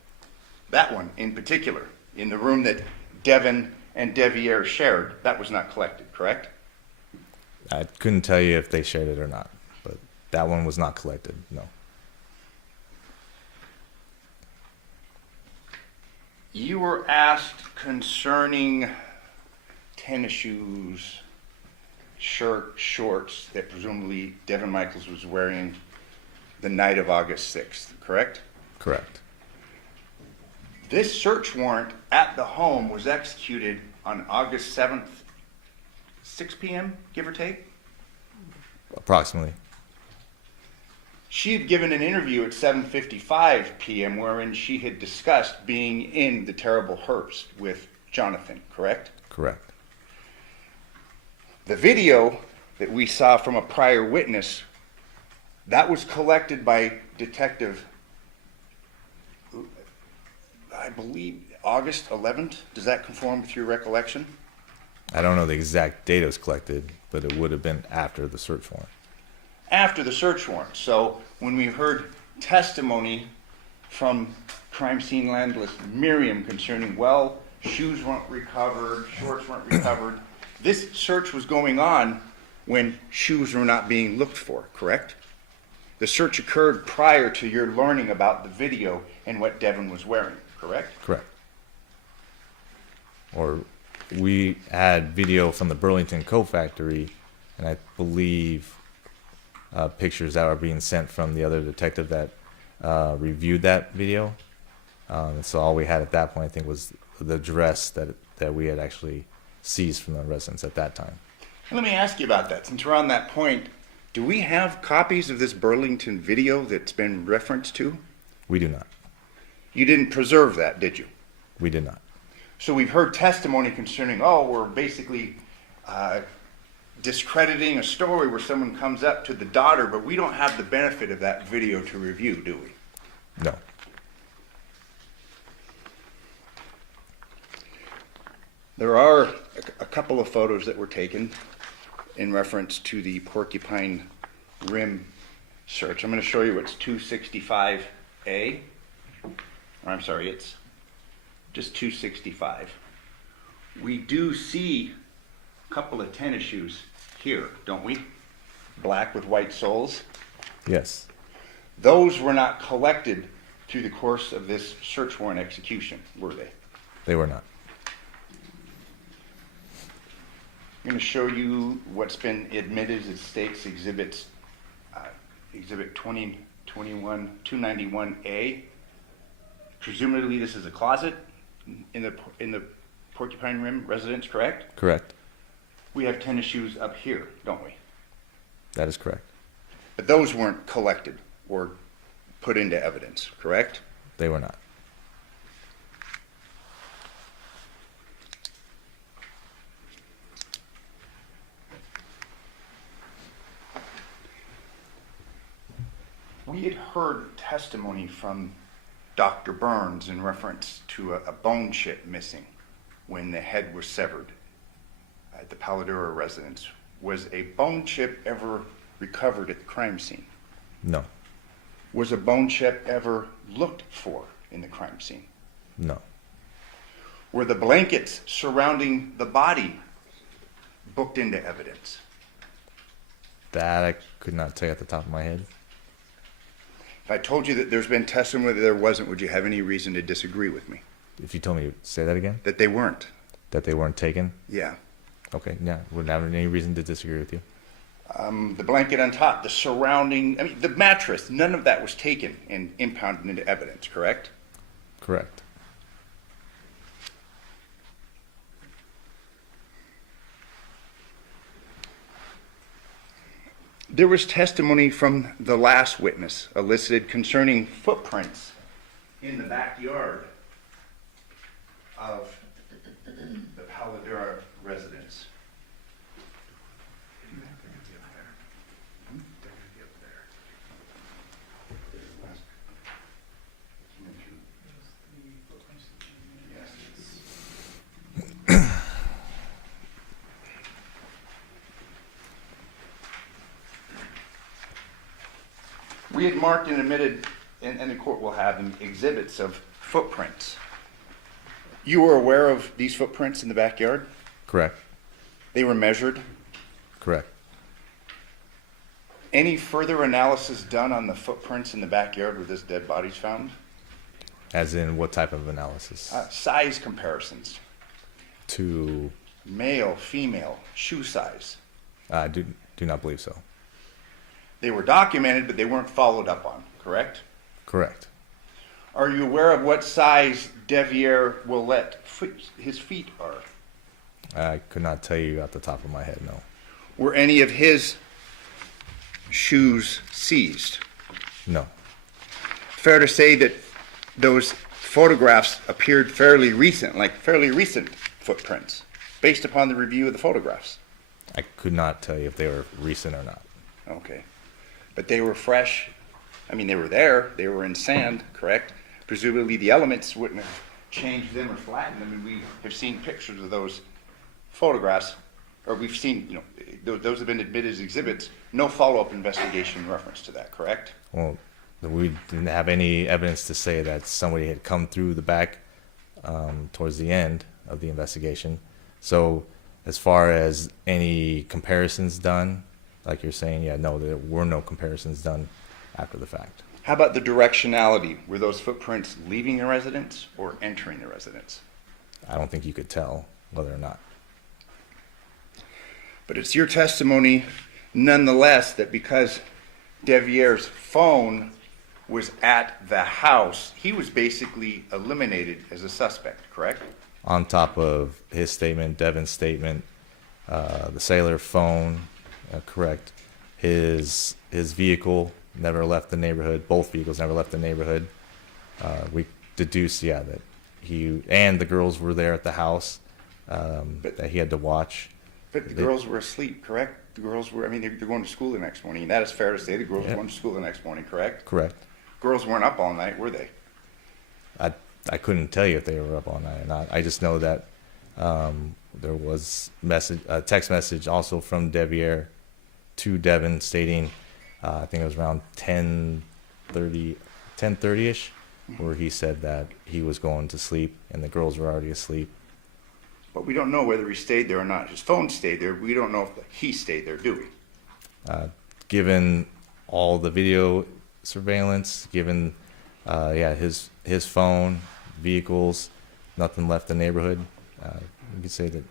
That one in particular, in the room that Devyn and Deviere shared, that was not collected, correct? I couldn't tell you if they shared it or not, but that one was not collected, no. You were asked concerning tennis shoes, shirt, shorts that presumably Devyn Michaels was wearing the night of August 6th, correct? Correct. This search warrant at the home was executed on August 7th, 6 p.m., give or take? Approximately. She had given an interview at 7:55 p.m. wherein she had discussed being in the terrible hearse with Johnathan, correct? Correct. The video that we saw from a prior witness, that was collected by Detective, I believe, August 11th. Does that conform with your recollection? I don't know the exact date it was collected, but it would have been after the search warrant. After the search warrant. So when we heard testimony from crime scene landless Miriam concerning, well, shoes weren't recovered, shorts weren't recovered, this search was going on when shoes were not being looked for, correct? The search occurred prior to your learning about the video and what Devyn was wearing, correct? Correct. Or we had video from the Burlington Coat Factory, and I believe pictures that were being sent from the other detective that reviewed that video. So all we had at that point, I think, was the dress that we had actually seized from the residents at that time. Let me ask you about that. Since we're on that point, do we have copies of this Burlington video that's been referenced to? We do not. You didn't preserve that, did you? We did not. So we've heard testimony concerning, oh, we're basically discrediting a story where someone comes up to the daughter, but we don't have the benefit of that video to review, do we? No. There are a couple of photos that were taken in reference to the Porcupine Rim search. I'm going to show you what's 265A. Or I'm sorry, it's just 265. We do see a couple of tennis shoes here, don't we? Black with white soles. Yes. Those were not collected through the course of this search warrant execution, were they? They were not. I'm going to show you what's been admitted as State's Exhibits, Exhibit 291A. Presumably this is a closet in the Porcupine Rim residence, correct? Correct. We have tennis shoes up here, don't we? That is correct. But those weren't collected or put into evidence, correct? They were not. We had heard testimony from Dr. Burns in reference to a bone chip missing when the head was severed at the Paladura residence. Was a bone chip ever recovered at the crime scene? No. Was a bone chip ever looked for in the crime scene? No. Were the blankets surrounding the body booked into evidence? That I could not tell you at the top of my head. If I told you that there's been testimony that there wasn't, would you have any reason to disagree with me? If you told me to say that again, That they weren't? that they weren't taken, Yeah. okay, yeah, wouldn't have any reason to disagree with you. The blanket on top, the surrounding, I mean, the mattress, none of that was taken and impounded into evidence, correct? Correct. There was testimony from the last witness elicited concerning footprints in the backyard of the Paladera residence. We had marked and admitted, and the court will have them, exhibits of footprints. You were aware of these footprints in the backyard? Correct. They were measured. Correct. Any further analysis done on the footprints in the backyard where this dead body's found? As in what type of analysis? Size comparisons. To, Male, female, shoe size. I do not believe so. They were documented, but they weren't followed up on, correct? Correct. Are you aware of what size Deviere Willette his feet are? I could not tell you at the top of my head, no. Were any of his shoes seized? No. Fair to say that those photographs appeared fairly recent, like fairly recent footprints, based upon the review of the photographs? I could not tell you if they were recent or not. Okay. But they were fresh. I mean, they were there. They were in sand, correct? Presumably the elements wouldn't have changed them or flattened them. And we have seen pictures of those photographs, or we've seen, those have been admitted as exhibits. No follow-up investigation in reference to that, correct? Well, we didn't have any evidence to say that somebody had come through the back towards the end of the investigation. So as far as any comparisons done, like you're saying, yeah, no, there were no comparisons done after the fact. How about the directionality? Were those footprints leaving the residence or entering the residence? I don't think you could tell whether or not. But it's your testimony, nonetheless, that because Deviere's phone was at the house, he was basically eliminated as a suspect, correct? On top of his statement, Devyn's statement, the sailor phone, correct. His vehicle never left the neighborhood. Both vehicles never left the neighborhood. We deduced, yeah, that he and the girls were there at the house that he had to watch. But the girls were asleep, correct? The girls were, I mean, they're going to school the next morning. And that is fair to say. The girls were going to school the next morning, correct? Correct. Girls weren't up all night, were they? I couldn't tell you if they were up all night or not. I just know that there was a text message also from Deviere to Devyn stating, I think it was around 10:30-ish, where he said that he was going to sleep and the girls were already asleep. But we don't know whether he stayed there or not. His phone stayed there. We don't know if he stayed there, do we? Given all the video surveillance, given his phone, vehicles, nothing left the neighborhood, you could say that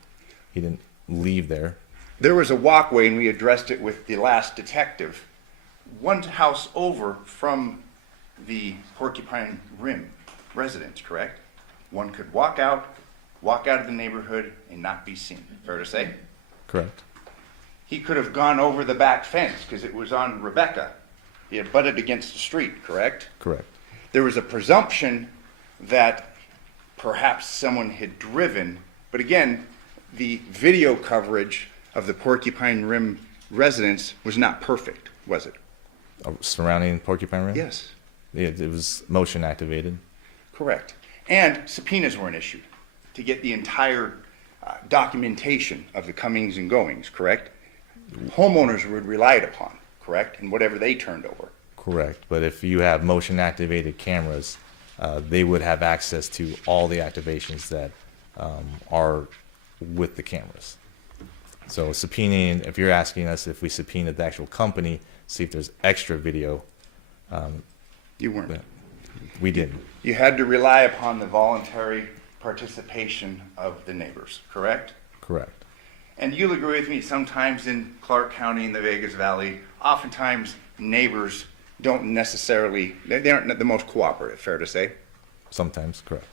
he didn't leave there. There was a walkway, and we addressed it with the last detective. One house over from the Porcupine Rim residence, correct? One could walk out of the neighborhood and not be seen. Fair to say? Correct. He could have gone over the back fence because it was on Rebecca. He had butted against the street, correct? Correct. There was a presumption that perhaps someone had driven, but again, the video coverage of the Porcupine Rim residence was not perfect, was it? Surrounding Porcupine Rim? Yes. It was motion activated. Correct. And subpoenas weren't issued to get the entire documentation of the comings and goings, correct? Homeowners were relied upon, correct? And whatever they turned over. Correct. But if you have motion activated cameras, they would have access to all the activations that are with the cameras. So subpoenaing, if you're asking us if we subpoenaed the actual company, see if there's extra video, You weren't. we didn't. You had to rely upon the voluntary participation of the neighbors, correct? Correct. And you'll agree with me, sometimes in Clark County in the Vegas Valley, oftentimes neighbors don't necessarily, they aren't the most cooperative, fair to say? Sometimes, correct.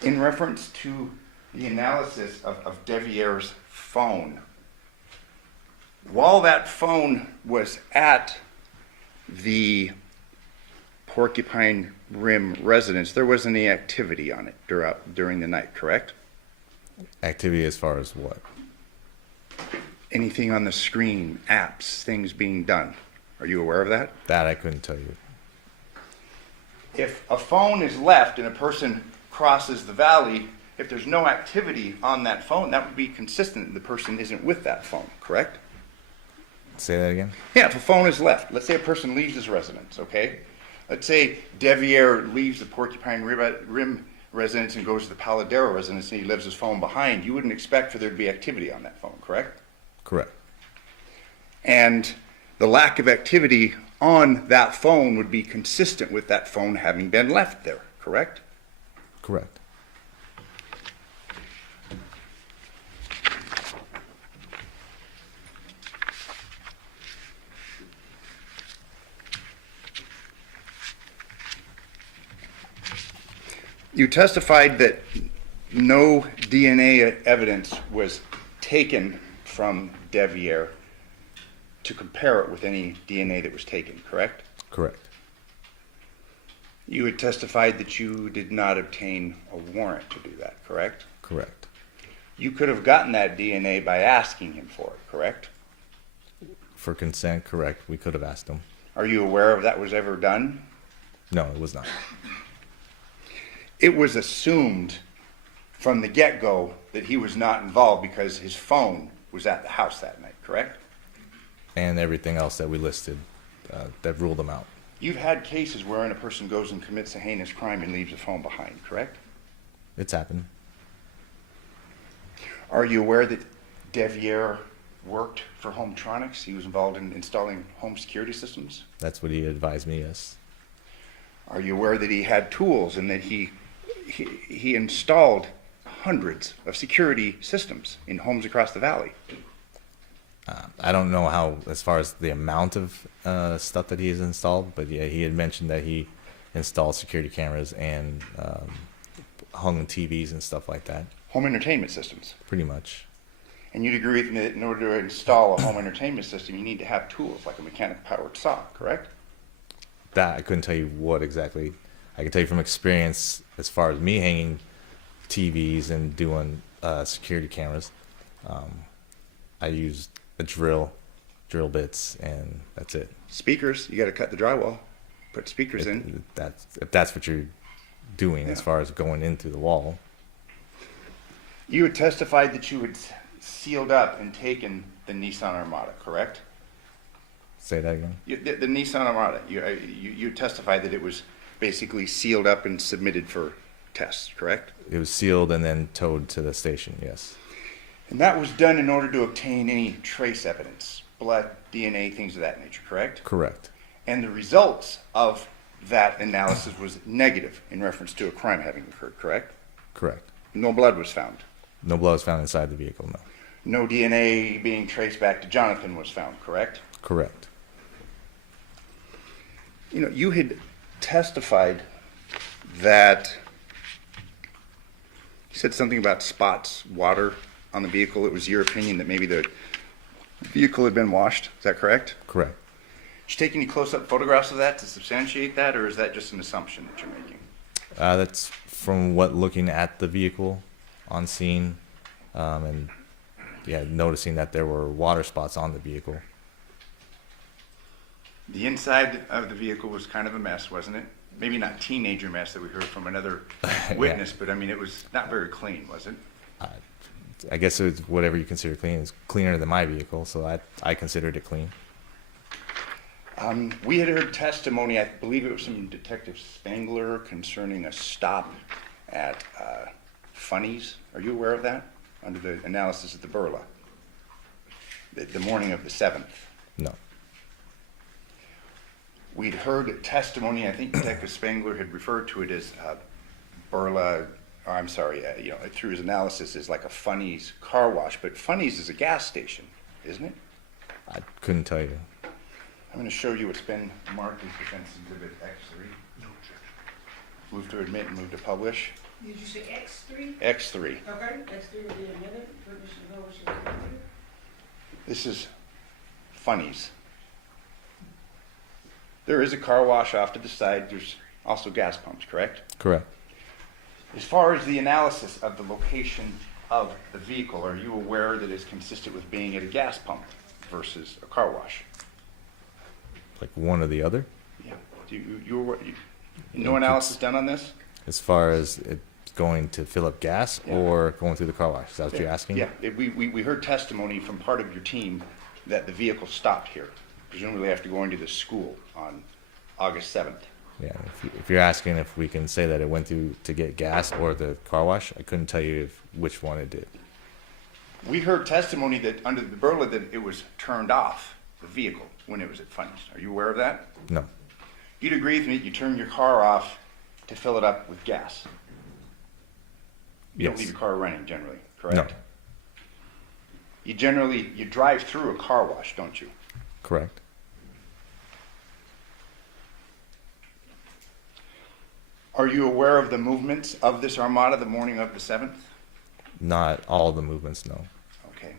In reference to the analysis of Deviere's phone, while that phone was at the Porcupine Rim residence, there wasn't any activity on it during the night, correct? Activity as far as what? Anything on the screen, apps, things being done. Are you aware of that? That I couldn't tell you. If a phone is left and a person crosses the valley, if there's no activity on that phone, that would be consistent. The person isn't with that phone, correct? Say that again? Yeah, if a phone is left, let's say a person leaves his residence, okay? Let's say Deviere leaves the Porcupine Rim residence and goes to the Paladero residence and he leaves his phone behind. You wouldn't expect for there to be activity on that phone, correct? Correct. And the lack of activity on that phone would be consistent with that phone having been left there, correct? Correct. You testified that no DNA evidence was taken from Deviere to compare it with any DNA that was taken, correct? Correct. You had testified that you did not obtain a warrant to do that, correct? Correct. You could have gotten that DNA by asking him for it, correct? For consent, correct. We could have asked him. Are you aware of that was ever done? No, it was not. It was assumed from the get-go that he was not involved because his phone was at the house that night, correct? And everything else that we listed that ruled him out. You've had cases wherein a person goes and commits a heinous crime and leaves a phone behind, correct? It's happened. Are you aware that Deviere worked for Hometronics? He was involved in installing home security systems? That's what he advised me, yes. Are you aware that he had tools and that he installed hundreds of security systems in homes across the valley? I don't know how, as far as the amount of stuff that he has installed, but yeah, he had mentioned that he installed security cameras and hung TVs and stuff like that. Home entertainment systems. Pretty much. And you'd agree with me that in order to install a home entertainment system, you need to have tools like a mechanical powered saw, correct? That I couldn't tell you what exactly. I can tell you from experience, as far as me hanging TVs and doing security cameras, I used a drill bits, and that's it. Speakers, you got to cut the drywall, put speakers in. If that's what you're doing, Yeah. as far as going into the wall. You had testified that you had sealed up and taken the Nissan Armada, correct? Say that again. The Nissan Armada, you testified that it was basically sealed up and submitted for tests, correct? It was sealed and then towed to the station, yes. And that was done in order to obtain any trace evidence, blood, DNA, things of that nature, correct? Correct. And the results of that analysis was negative in reference to a crime having occurred, correct? Correct. No blood was found. No blood was found inside the vehicle, no. No DNA being traced back to Johnathan was found, correct? Correct. You know, you had testified that you said something about spots, water on the vehicle. It was your opinion that maybe the vehicle had been washed. Is that correct? Correct. Did you take any close-up photographs of that to substantiate that, or is that just an assumption that you're making? That's from what looking at the vehicle on scene, and yeah, noticing that there were water spots on the vehicle. The inside of the vehicle was kind of a mess, wasn't it? maybe not teenager mess that we heard from another witness, but I mean, it was not very clean, was it? I guess it's whatever you consider clean. It's cleaner than my vehicle, so I considered it clean. We had heard testimony, I believe it was from Detective Spangler, concerning a stop at Funny's. Are you aware of that? Under the analysis of the Burla, the morning of the 7th. No. We'd heard testimony, I think Detective Spangler had referred to it as Burla, or I'm sorry, through his analysis as like a Funny's car wash, but Funny's is a gas station, isn't it? I couldn't tell you. I'm going to show you what's been marked as Defense Exhibit X3. Move to admit and move to publish. Did you say X3? X3. Okay, X3 will be admitted. Permission to publish is granted. This is Funny's. There is a car wash off to the side. There's also gas pumps, correct? Correct. As far as the analysis of the location of the vehicle, are you aware that it's consistent with being at a gas pump versus a car wash? Like one or the other? Yeah. No analysis done on this? As far as it going to fill up gas or going through the car wash? Is that what you're asking? Yeah. We heard testimony from part of your team that the vehicle stopped here, presumably after going to the school on August 7th. Yeah. If you're asking if we can say that it went through to get gas or the car wash, I couldn't tell you which one it did. We heard testimony that under the Burla that it was turned off, the vehicle, when it was at Funny's. Are you aware of that? No. You'd agree with me, you turn your car off to fill it up with gas. You don't Yes. leave your car running generally, correct? No. You drive through a car wash, don't you? Correct. Are you aware of the movements of this armada the morning of the 7th? Not all the movements, no. Okay.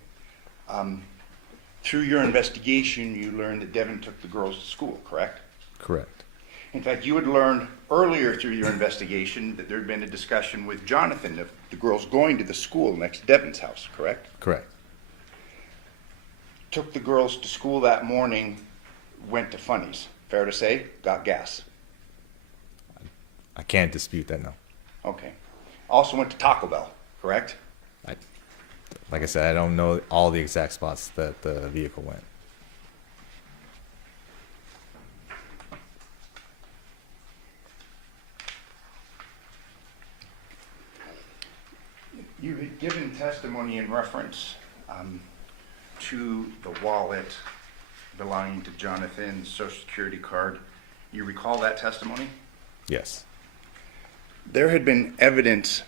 Through your investigation, you learned that Devyn took the girls to school, correct? Correct. In fact, you had learned earlier through your investigation that there had been a discussion with Johnathan of the girls going to the school next to Devyn's house, correct? Correct. Took the girls to school that morning, went to Funny's, fair to say, got gas. I can't dispute that, no. Okay. Also went to Taco Bell, correct? Like I said, I don't know all the exact spots that the vehicle went. You had given testimony in reference to the wallet belonging to Johnathan's Social Security card. You recall that testimony? Yes. There had been evidence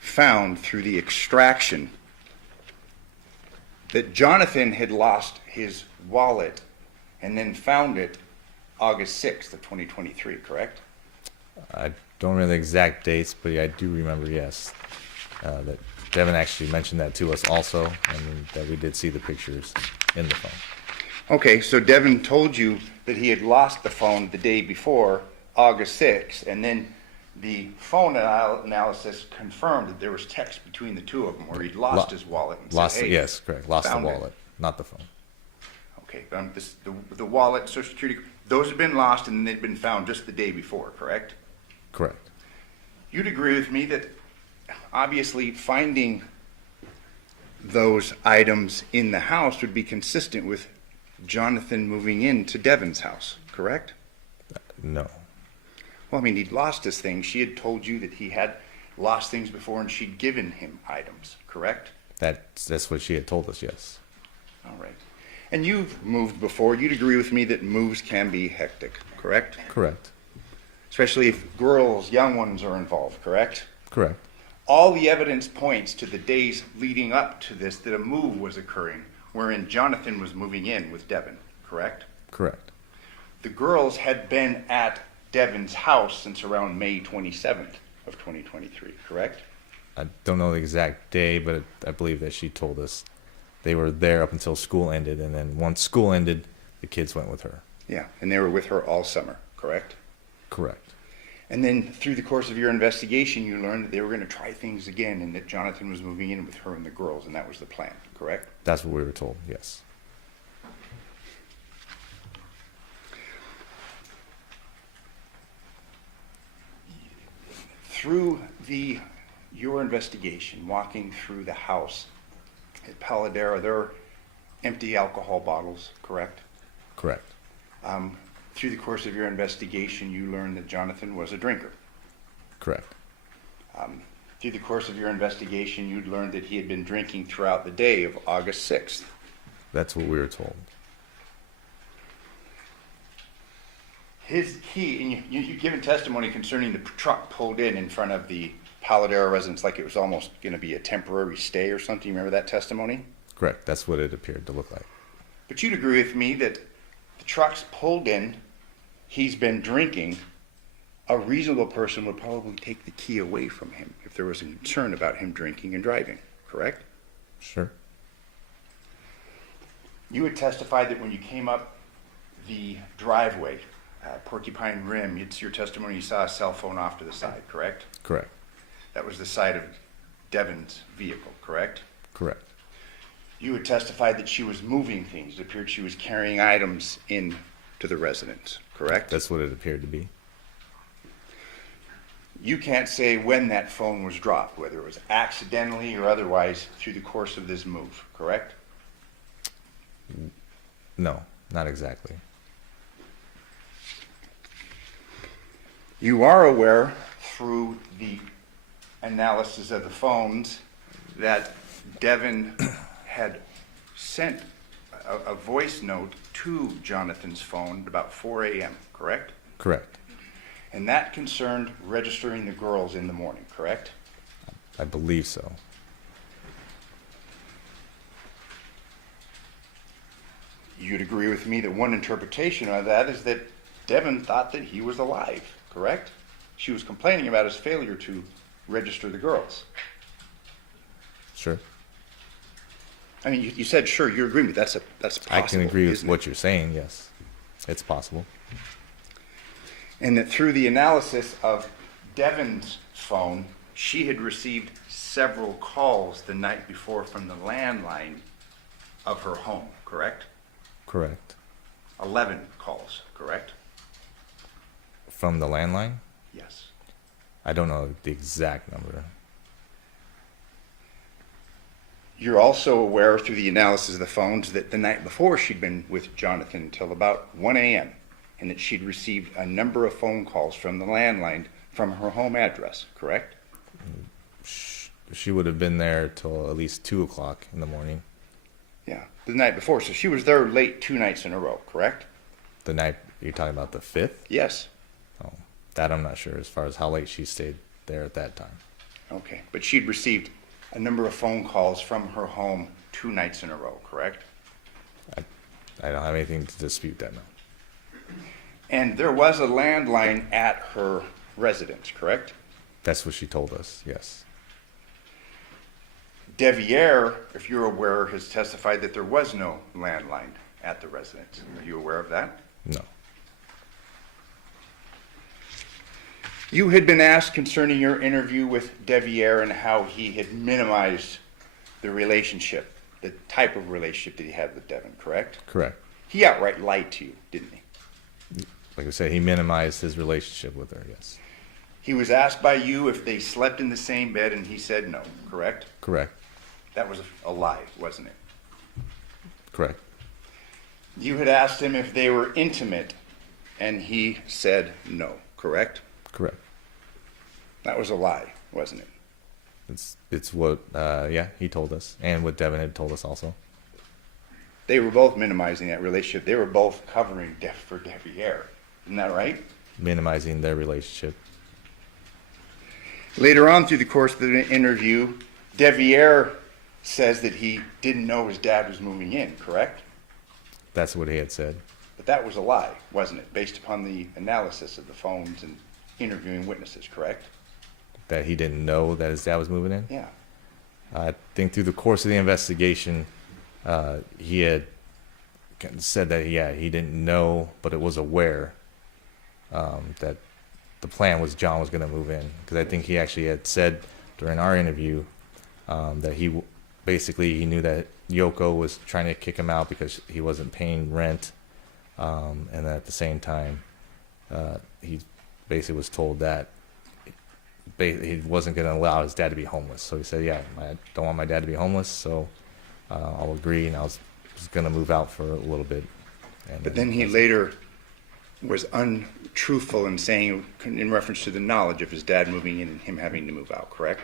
found through the extraction that Johnathan had lost his wallet and then found it August 6th of 2023, correct? I don't remember the exact dates, but I do remember, yes, that Devyn actually mentioned that to us also, and that we did see the pictures in the phone. Okay, so Devyn told you that he had lost the phone the day before, August 6th, and then the phone analysis confirmed that there was text between the two of them where he'd lost his wallet and Lost, said, hey, yes, correct. Lost the found it. wallet, not the phone. Okay, but the wallet, Social Security, those had been lost and they'd been found just the day before, correct? Correct. You'd agree with me that obviously finding those items in the house would be consistent with Johnathan moving into Devyn's house, correct? No. Well, I mean, he'd lost his things. She had told you that he had lost things before and she'd given him items, correct? That's what she had told us, yes. All right. And you've moved before. You'd agree with me that moves can be hectic, correct? Correct. Especially if girls, young ones are involved, correct? Correct. All the evidence points to the days leading up to this that a move was occurring wherein Johnathan was moving in with Devyn, correct? Correct. The girls had been at Devyn's house since around May 27th of 2023, correct? I don't know the exact day, but I believe that she told us they were there up until school ended, and then once school ended, the kids went with her. Yeah, and they were with her all summer, correct? Correct. And then through the course of your investigation, you learned that they were going to try things again and that Johnathan was moving in with her and the girls, and that was the plan, correct? That's what we were told, yes. Through your investigation, walking through the house at Paladera, there are empty alcohol bottles, correct? Correct. Through the course of your investigation, you learned that Johnathan was a drinker. Correct. Through the course of your investigation, you'd learned that he had been drinking throughout the day of August 6th. That's what we were told. You've given testimony concerning the truck pulled in front of the Paladera residence like it was almost going to be a temporary stay or something. You remember that testimony? Correct. That's what it appeared to look like. But you'd agree with me that the truck's pulled in, he's been drinking, a reasonable person would probably take the key away from him if there was a concern about him drinking and driving, correct? Sure. You had testified that when you came up the driveway, Porcupine Rim, it's your testimony you saw a cell phone off to the side, correct? Correct. That was the side of Devyn's vehicle, correct? Correct. You had testified that she was moving things. It appeared she was carrying items in to the residence, correct? That's what it appeared to be. You can't say when that phone was dropped, whether it was accidentally or otherwise through the course of this move, correct? No, not exactly. You are aware through the analysis of the phones that Devyn had sent a voice note to Johnathan's phone about 4 a.m., correct? Correct. And that concerned registering the girls in the morning, correct? I believe so. You'd agree with me that one interpretation of that is that Devyn thought that he was alive, correct? She was complaining about his failure to register the girls. Sure. I mean, you said sure. You're agreeing with that's possible. I can agree with isn't what it? you're saying, yes. It's possible. And that through the analysis of Devyn's phone, she had received several calls the night before from the landline of her home, correct? Correct. 11 calls, correct? From the landline? Yes. I don't know the exact number. You're also aware through the analysis of the phones that the night before she'd been with Johnathan until about 1 a.m. and that she'd received a number of phone calls from the landline from her home address, correct? She would have been there till at least 2 o'clock in the morning. Yeah, the night before. So she was there late 2 nights in a row, correct? The night, you're talking about the 5th? Yes. Oh, that I'm not sure as far as how late she stayed there at that time. Okay, but she'd received a number of phone calls from her home 2 nights in a row, correct? I don't have anything to dispute that, no. And there was a landline at her residence, correct? That's what she told us, yes. Deviere, if you're aware, has testified that there was no landline at the residence. Are you aware of that? No. You had been asked concerning your interview with Deviere and how he had minimized the relationship, the type of relationship that he had with Devyn, correct? Correct. He outright lied to you, didn't he? Like I said, he minimized his relationship with her, yes. He was asked by you if they slept in the same bed and he said no, correct? Correct. That was a lie, wasn't it? Correct. You had asked him if they were intimate and he said no, correct? Correct. That was a lie, wasn't it? It's what, yeah, he told us, and what Devyn had told us also. They were both minimizing that relationship. They were both covering for Deviere. Isn't that right? Minimizing their relationship. Later on through the course of the interview, Deviere says that he didn't know his dad was moving in, correct? That's what he had said. But that was a lie, wasn't it? Based upon the analysis of the phones and interviewing witnesses, correct? That he didn't know that his dad was moving in? Yeah. I think through the course of the investigation, he had said that, yeah, he didn't know, but it was aware that the plan was John was going to move in. Because I think he actually had said during our interview that he knew that Yoko was trying to kick him out because he wasn't paying rent. And at the same time, he basically was told that he wasn't going to allow his dad to be homeless. So he said, yeah, I don't want my dad to be homeless, so I'll agree. And I was going to move out for a little bit. And But then he later was untruthful in saying, in reference to the knowledge of his dad moving in and him having to move out, correct?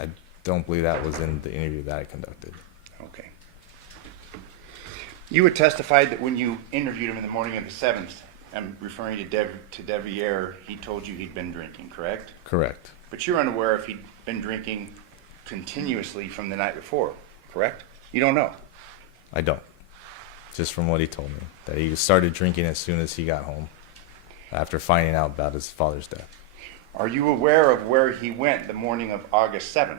I don't believe that was in the interview that I conducted. Okay. You had testified that when you interviewed him in the morning of the 7th, I'm referring to Deviere, he told you he'd been drinking, correct? Correct. But you're unaware if he'd been drinking continuously from the night before, correct? You don't know. I don't. Just from what he told me, that he started drinking as soon as he got home after finding out about his father's death. Are you aware of where he went the morning of August 7th?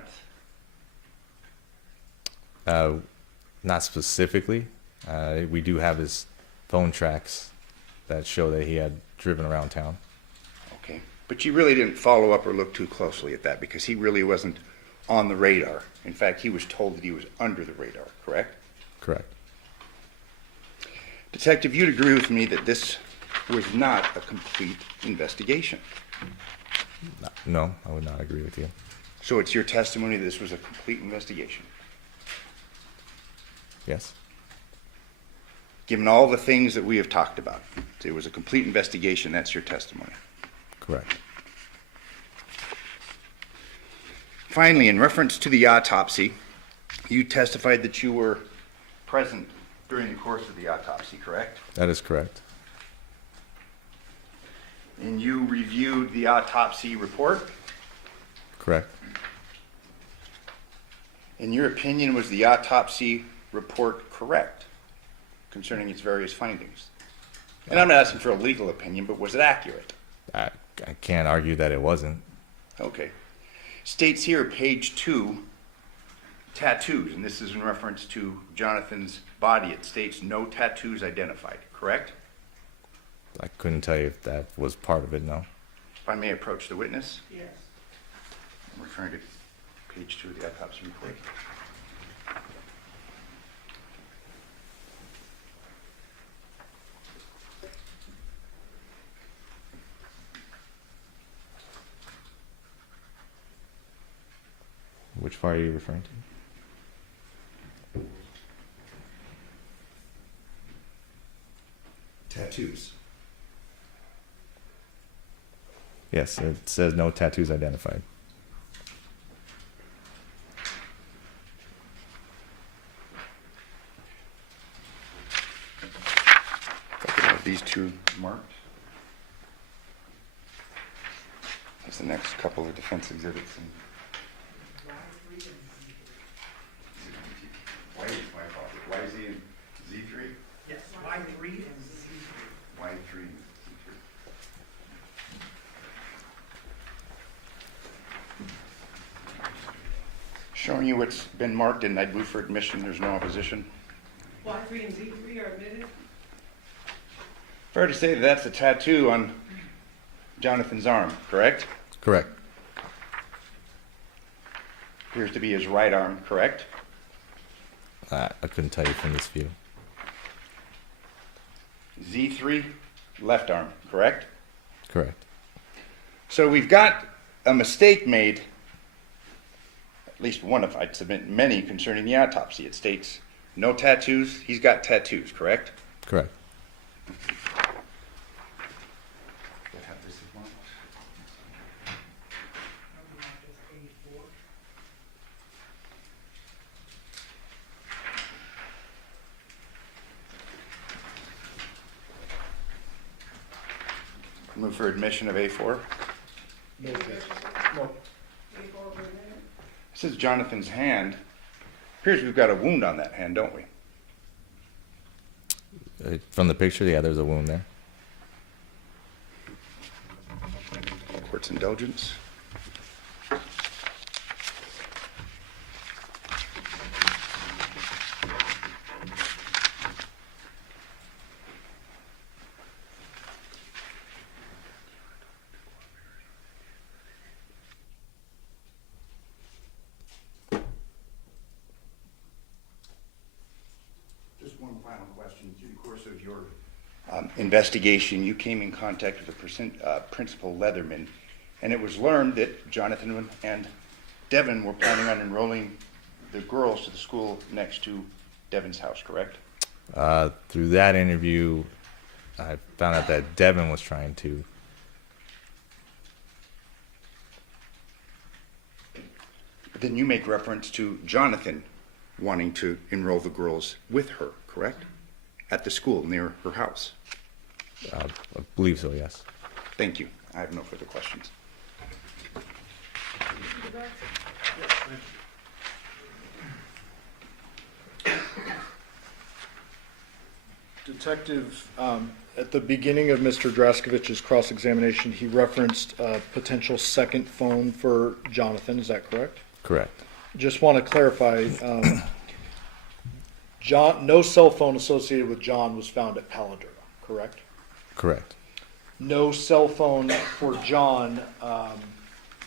Not specifically. We do have his phone tracks that show that he had driven around town. Okay. But you really didn't follow up or look too closely at that because he really wasn't on the radar. In fact, he was told that he was under the radar, correct? Correct. Detective, you'd agree with me that this was not a complete investigation. No, I would not agree with you. So it's your testimony that this was a complete investigation? Yes. Given all the things that we have talked about, it was a complete investigation, that's your testimony. Correct. Finally, in reference to the autopsy, you testified that you were present during the course of the autopsy, correct? That is correct. And you reviewed the autopsy report? Correct. In your opinion, was the autopsy report correct concerning its various findings? And I'm not asking for a legal opinion, but was it accurate? I can't argue that it wasn't. Okay. States here, page 2, tattoos, and this is in reference to Jonathan's body. It states no tattoos identified, correct? I couldn't tell you if that was part of it, no. If I may approach the witness. Yes. I'm referring to page 2 of the autopsy report. Which part are you referring to? Tattoos. Yes, it says no tattoos identified. If I could have these two marked. That's the next couple of defense exhibits. Why is my fault? Why is he in Z3? Yes, Y3 and Z3. Y3 and Z3. Showing you what's been marked, and I'd move for admission. There's no opposition. Y3 and Z3 are admitted? Fair to say that that's a tattoo on Jonathan's arm, correct? Correct. Appears to be his right arm, correct? I couldn't tell you from this view. Z3, left arm, correct? Correct. So we've got a mistake made, at least one of, I'd submit many, concerning the autopsy. It states no tattoos. He's got tattoos, correct? Correct. Move for admission of A4. A4 are admitted? This is Jonathan's hand. Appears we've got a wound on that hand, don't we? From the picture, yeah, there's a wound there. Court's indulgence. Just one final question. Through the course of your investigation, you came in contact with the Principal Leatherman, And it was learned that Johnathan and Devyn were planning on enrolling the girls to the school next to Devyn's house, correct? Through that interview, I found out that Devyn was trying to. But then you make reference to Johnathan wanting to enroll the girls with her, correct? At the school near her house. I believe so, yes. Thank you. I have no further questions. Detective, at the beginning of Mr. Draskovich's cross-examination, he referenced a potential second phone for Johnathan. Is that correct? Correct. Just want to clarify, no cell phone associated with John was found at Paladura, correct? Correct. No cell phone for John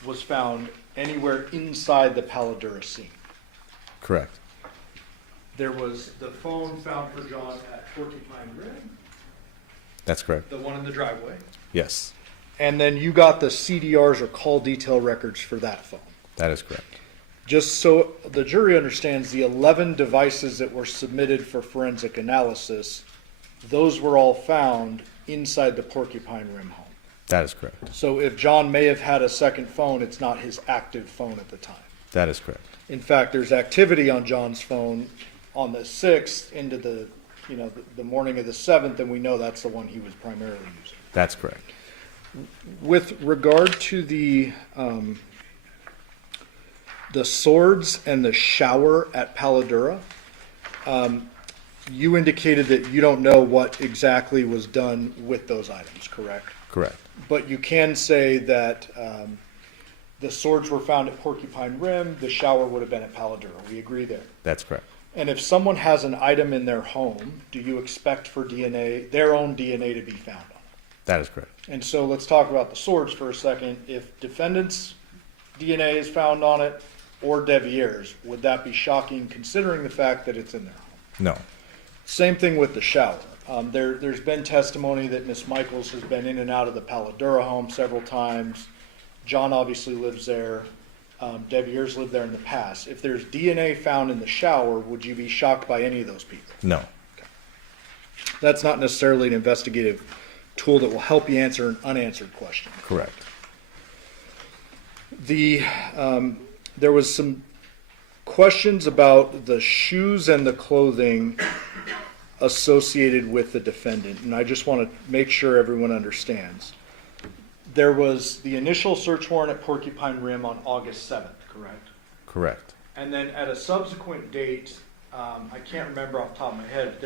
was found anywhere inside the Paladura scene. Correct. There was the phone found for John at Porcupine Rim, That's correct. the one in the driveway. Yes, And then you got the CDRs or call detail records for that phone. that is correct. Just so the jury understands, the 11 devices that were submitted for forensic analysis, those were all found inside the Porcupine Rim home. That is correct. So if John may have had a second phone, it's not his active phone at the time. That is correct. In fact, there's activity on John's phone on the 6th into the morning of the 7th, and we know that's the one he was primarily using. That's correct. With regard to the swords and the shower at Paladura, you indicated that you don't know what exactly was done with those items, correct? Correct. But you can say that the swords were found at Porcupine Rim, the shower would have been at Paladura. We agree there. That's correct. And if someone has an item in their home, do you expect for DNA, their own DNA, to be found on it? That is correct. And so let's talk about the swords for a second. If defendant's DNA is found on it, or Deviere's, would that be shocking considering the fact that it's in their home? No. Same thing with the shower. There's been testimony that Ms. Michaels has been in and out of the Paladura home several times. John obviously lives there. Deviere's lived there in the past. If there's DNA found in the shower, would you be shocked by any of those people? No. That's not necessarily an investigative tool that will help you answer an unanswered question. Correct. There was some questions about the shoes and the clothing associated with the defendant, and I just want to make sure everyone understands. There was the initial search warrant at Porcupine Rim on August 7th, correct? Correct. And then at a subsequent date, I can't remember off the top of my head,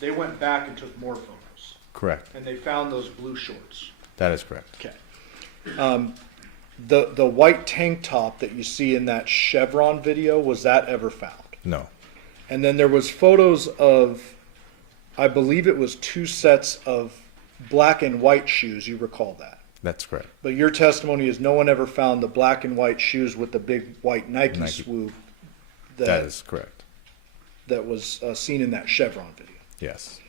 they went back and took more photos, Correct. and they found those blue shorts. That is correct. Okay. The white tank top that you see in that Chevron video, was that ever found? No. And then there was photos of, I believe it was 2 sets of black and white shoes, you recall that? That's correct. But your testimony is no one ever found the black and white shoes with the big white Nike swoop That is correct. that was seen in that Chevron video. Yes.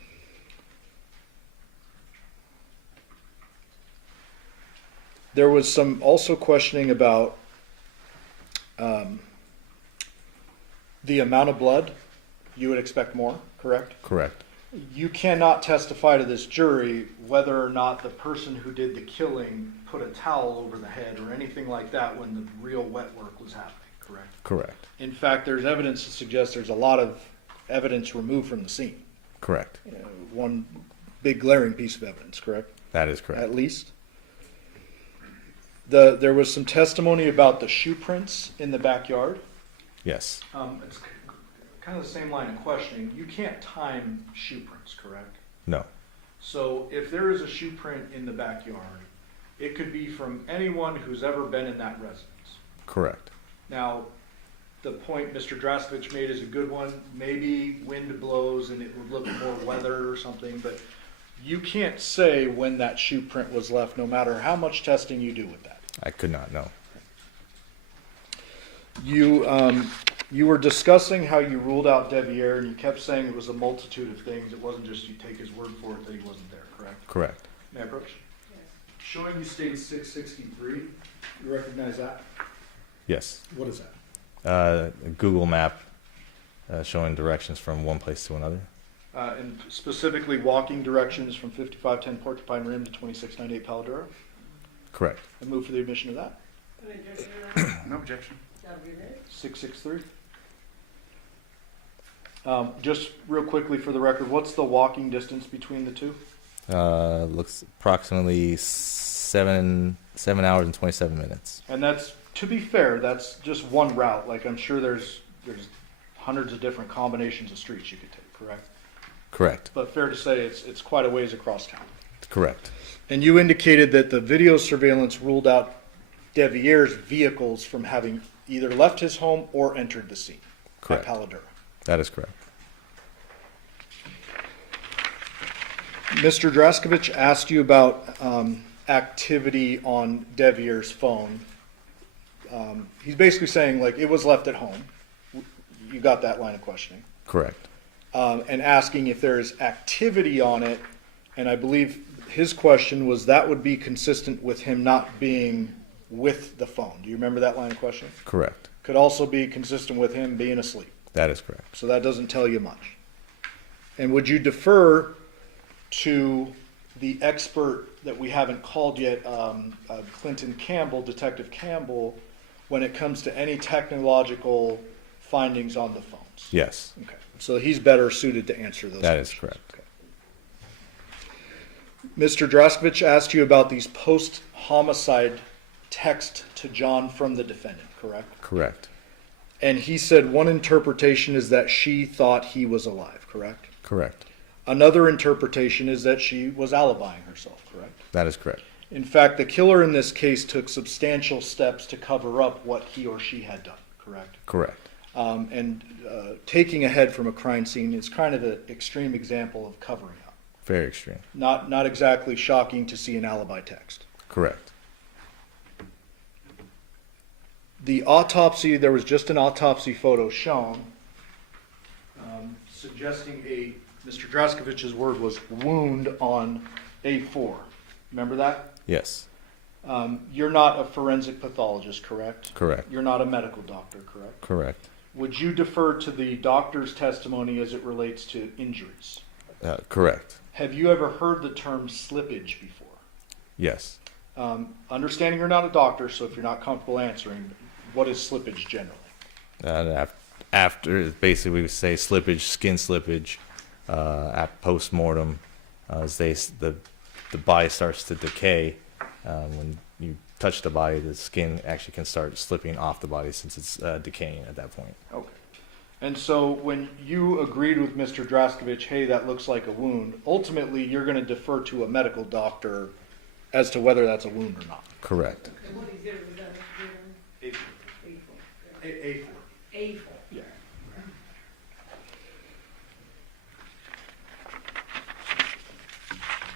There was some also questioning about the amount of blood. You would expect more, correct? Correct. You cannot testify to this jury whether or not the person who did the killing put a towel over the head or anything like that when the real wet work was happening, correct? Correct. In fact, there's evidence to suggest there's a lot of evidence removed from the scene. Correct. One big glaring piece of evidence, correct? That is correct. At least. There was some testimony about the shoe prints in the backyard. Yes. It's kind of the same line of questioning. You can't time shoe prints, correct? No. So if there is a shoe print in the backyard, it could be from anyone who's ever been in that residence. Correct. Now, the point Mr. Draskovich made is a good one. Maybe wind blows and it would look more weathered or something, but you can't say when that shoe print was left, no matter how much testing you do with that. I could not know. You were discussing how you ruled out Deviere, and you kept saying it was a multitude of things. It wasn't just you take his word for it that he wasn't there, correct? Correct. May I approach? Showing you state 663, you recognize that? Yes. What is that? A Google map showing directions from one place to another. And specifically walking directions from 5510 Porcupine Rim to 2698 Paladura? Correct. I move for the admission of that. No objection. 663. Just real quickly for the record, what's the walking distance between the two? Looks approximately 7 hours and 27 minutes. And that's, to be fair, that's just one route. Like, I'm sure there's hundreds of different combinations of streets you could take, correct? Correct. But fair to say it's quite a ways across town. Correct. And you indicated that the video surveillance ruled out Deviere's vehicles from having either left his home or entered the scene Correct. at Paladura. That is correct. Mr. Draskovich asked you about activity on Deviere's phone. He's basically saying, like, it was left at home. You got that line of questioning. Correct. And asking if there's activity on it. And I believe his question was that would be consistent with him not being with the phone. Do you remember that line of questioning? Correct. Could also be consistent with him being asleep. That is correct. So that doesn't tell you much. And would you defer to the expert that we haven't called yet, Clinton Campbell, Detective Campbell, when it comes to any technological findings on the phones? Yes. Okay. So he's better suited to answer those That questions. is correct. Okay. Mr. Draskovich asked you about these post-homicide text to John from the defendant, correct? Correct. And he said one interpretation is that she thought he was alive, correct? Correct. Another interpretation is that she was alibying herself, correct? That is correct. In fact, the killer in this case took substantial steps to cover up what he or she had done, correct? Correct. And taking a head from a crime scene is kind of an extreme example of covering up. Very extreme. Not exactly shocking to see an alibi text. Correct. The autopsy, there was just an autopsy photo shown suggesting Mr. Draskovich's word was wound on A4. Remember that? Yes. You're not a forensic pathologist, correct? Correct. You're not a medical doctor, correct? Correct. Would you defer to the doctor's testimony as it relates to injuries? Correct. Have you ever heard the term slippage before? Yes. Understanding you're not a doctor, so if you're not comfortable answering, what is slippage generally? After, basically, we would say slippage, skin slippage, at post-mortem, as the body starts to decay. When you touch the body, the skin actually can start slipping off the body since it's decaying at that point. Okay. And so when you agreed with Mr. Draskovich, hey, that looks like a wound, ultimately you're going to defer to a medical doctor as to whether that's a wound or not. Correct. A4. A4. Yeah.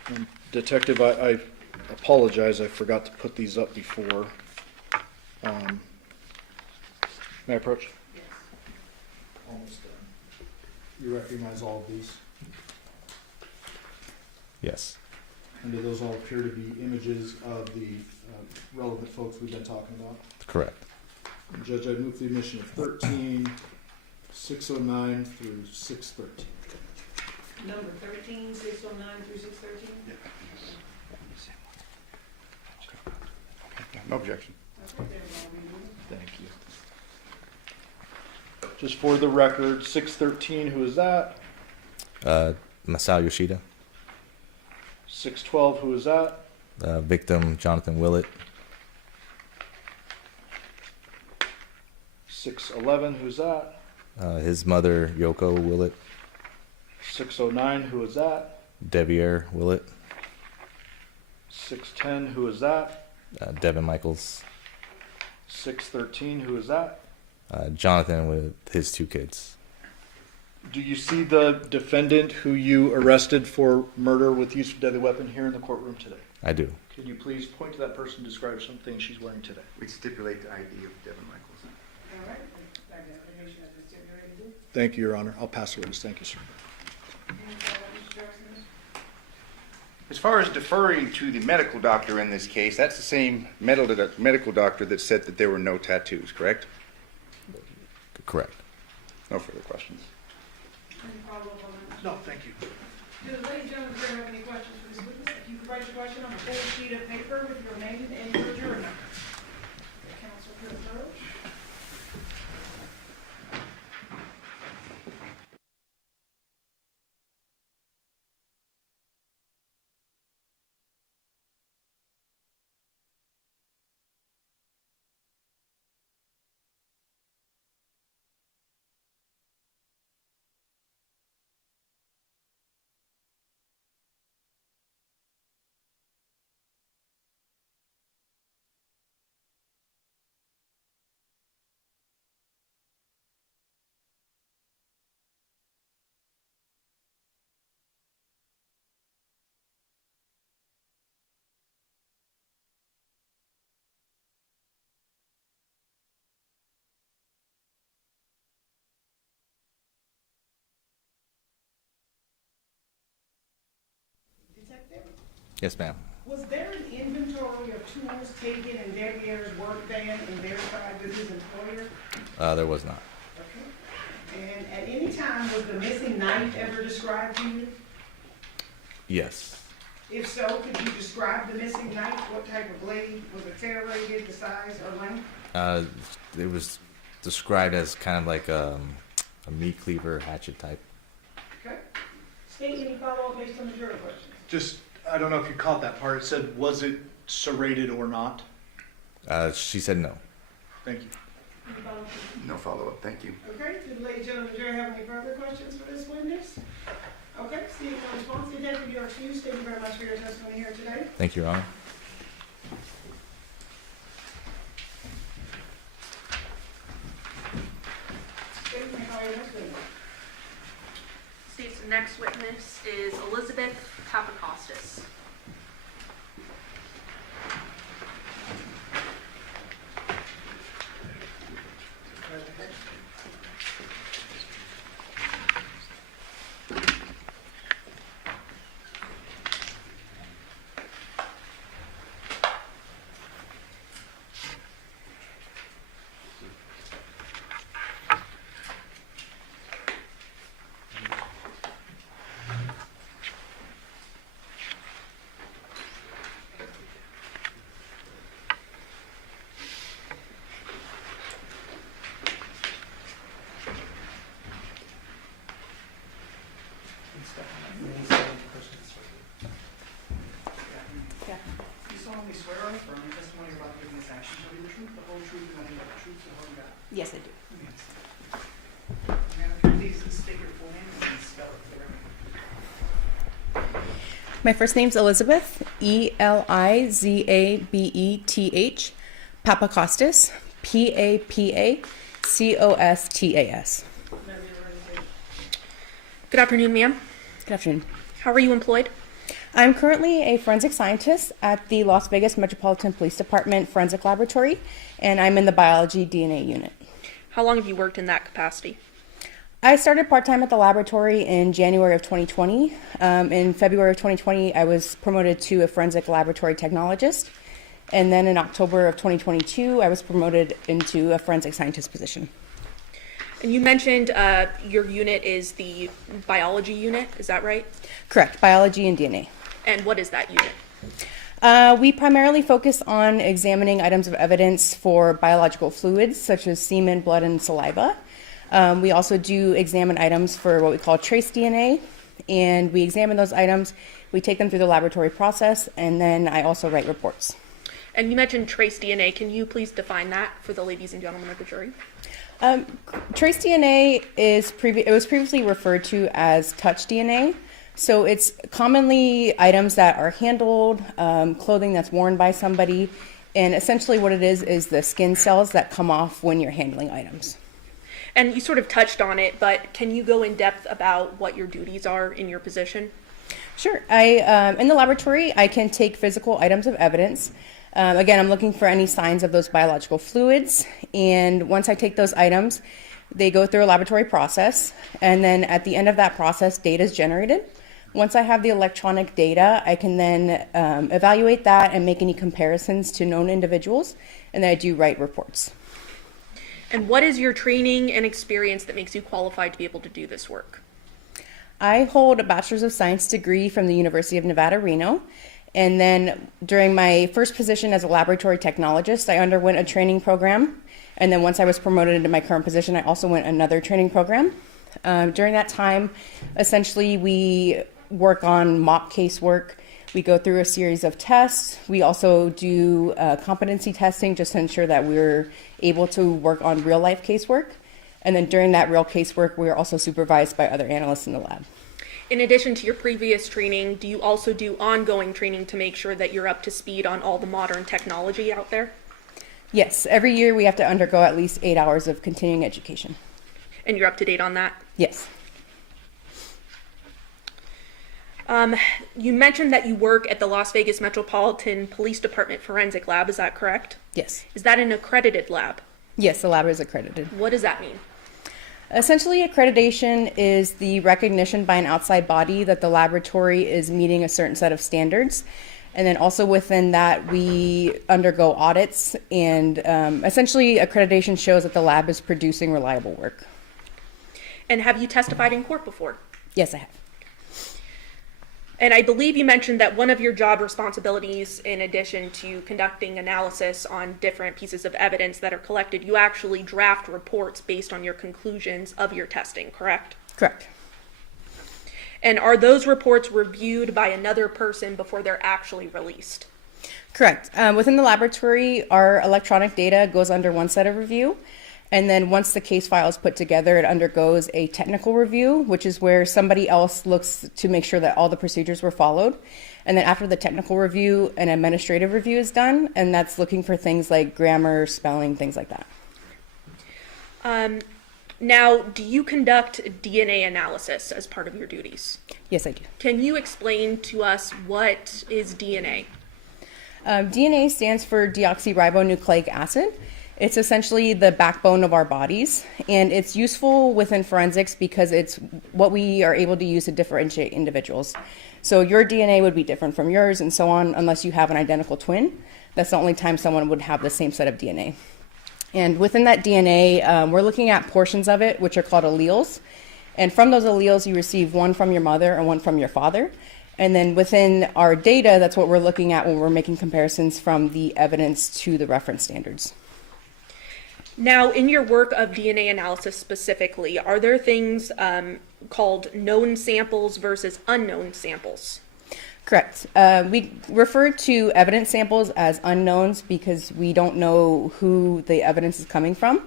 And Detective, I apologize, I forgot to put these up before. May I approach? Yes. Almost done. You recognize all of these? Yes. And do those all appear to be images of the relevant folks we've been talking about? Correct. Judge, I'd move the admission of 13, 609 through 613. Number 13, 609 through 613? Yeah. No objection. Thank you. Just for the record, 613, who is that? Masao Yoshida. 612, who is that? Victim Johnathan Willette. 611, who's that? His mother, Yoko Willette. 609, who is that? Deviere Willette. 610, who is that? Devyn Michaels. 613, who is that? Johnathan with his 2 kids. Do you see the defendant who you arrested for murder with use of deadly weapon here in the courtroom today? I do. Can you please point to that person and describe something she's wearing today? We stipulate the ID of Devyn Michaels. All right. Identification has been stipulated. Thank you, Your Honor. I'll pass the witness. Thank you, sir. Any follow-up instructions? As far as deferring to the medical doctor in this case, that's the same medical doctor that said that there were no tattoos, correct? Correct. No further questions. Any follow-up on that? No, thank you. Do the ladies and gentlemen, do you have any questions for this witness? If you could write your question on a full sheet of paper with your name and your jury number. Counsel for the approach. Detective, Yes, ma'am. was there an inventory of tools taken in Deviere's work van and verified with his employer? There was not. Okay. And at any time, was the missing knife ever described to you? Yes. If so, could you describe the missing knife? What type of blade? Was it serrated, the size or length? It was described as kind of like a meat cleaver hatchet type. Okay. State any follow-up based on the jury questions. Just, I don't know if you caught that part. It said, was it serrated or not? She said no. Thank you. Any follow-up? No follow-up, thank you. Okay, do the ladies and gentlemen of the jury have any further questions for this witness? Okay, seeing no response, the deputy are excused. Thank you very much for your testimony here today. Thank you, Your Honor. Deputy, may I call your next witness? State's next witness is Elizabeth Papacostas. You solemnly swear or affirm the testimony about giving this action shall be the truth, the whole truth, and nothing but the truth, so help you God. Yes, I do. Ma'am, please state your full name and spell it for the record. My first name's Elizabeth, Elizabeth, Papacostas, Papacostas. Good afternoon, ma'am. Good afternoon. How are you employed? I'm currently a forensic scientist at the Las Vegas Metropolitan Police Department Forensic Laboratory, and I'm in the biology DNA unit. How long have you worked in that capacity? I started part-time at the laboratory in January of 2020. In February of 2020, I was promoted to a forensic laboratory technologist. And then in October of 2022, I was promoted into a forensic scientist position. And you mentioned your unit is the biology unit, is that right? Correct, biology and DNA. And what is that unit? We primarily focus on examining items of evidence for biological fluids, such as semen, blood, and saliva. We also do examine items for what we call trace DNA, and we examine those items, we take them through the laboratory process, and then I also write reports. And you mentioned trace DNA. Can you please define that for the ladies and gentlemen of the jury? Trace DNA it was previously referred to as touch DNA. So it's commonly items that are handled, clothing that's worn by somebody, and essentially what it is the skin cells that come off when you're handling items. And you sort of touched on it, but can you go in depth about what your duties are in your position? Sure. In the laboratory, I can take physical items of evidence. Again, I'm looking for any signs of those biological fluids, and once I take those items, they go through a laboratory process, and then at the end of that process, data is generated. Once I have the electronic data, I can then evaluate that and make any comparisons to known individuals, and then I do write reports. And what is your training and experience that makes you qualified to be able to do this work? I hold a Bachelor's of Science degree from the University of Nevada, Reno. And then during my first position as a laboratory technologist, I underwent a training program. And then once I was promoted into my current position, I also went another training program. During that time, essentially, we work on mock casework. We go through a series of tests. We also do competency testing just to ensure that we're able to work on real life casework. And then during that real casework, we are also supervised by other analysts in the lab. In addition to your previous training, do you also do ongoing training to make sure that you're up to speed on all the modern technology out there? Yes, every year we have to undergo at least 8 hours of continuing education. And you're up to date on that? Yes. You mentioned that you work at the Las Vegas Metropolitan Police Department Forensic Lab, is that correct? Yes. Is that an accredited lab? Yes, the lab is accredited. What does that mean? Essentially, accreditation is the recognition by an outside body that the laboratory is meeting a certain set of standards. And then also within that, we undergo audits, and essentially accreditation shows that the lab is producing reliable work. And have you testified in court before? Yes, I have. And I believe you mentioned that one of your job responsibilities, in addition to conducting analysis on different pieces of evidence that are collected, you actually draft reports based on your conclusions of your testing, correct? Correct. And are those reports reviewed by another person before they're actually released? Correct. Within the laboratory, our electronic data goes under one set of review. And then once the case file is put together, it undergoes a technical review, which is where somebody else looks to make sure that all the procedures were followed. And then after the technical review, an administrative review is done, and that's looking for things like grammar, spelling, things like that. Now, do you conduct DNA analysis as part of your duties? Yes, I do. Can you explain to us what is DNA? DNA stands for deoxyribonucleic acid. It's essentially the backbone of our bodies, and it's useful within forensics because it's what we are able to use to differentiate individuals. So your DNA would be different from yours and so on unless you have an identical twin. That's the only time someone would have the same set of DNA. And within that DNA, we're looking at portions of it, which are called alleles. And from those alleles, you receive one from your mother and one from your father. And then within our data, that's what we're looking at when we're making comparisons from the evidence to the reference standards. Now, in your work of DNA analysis specifically, are there things called known samples versus unknown samples? Correct. We refer to evidence samples as unknowns because we don't know who the evidence is coming from.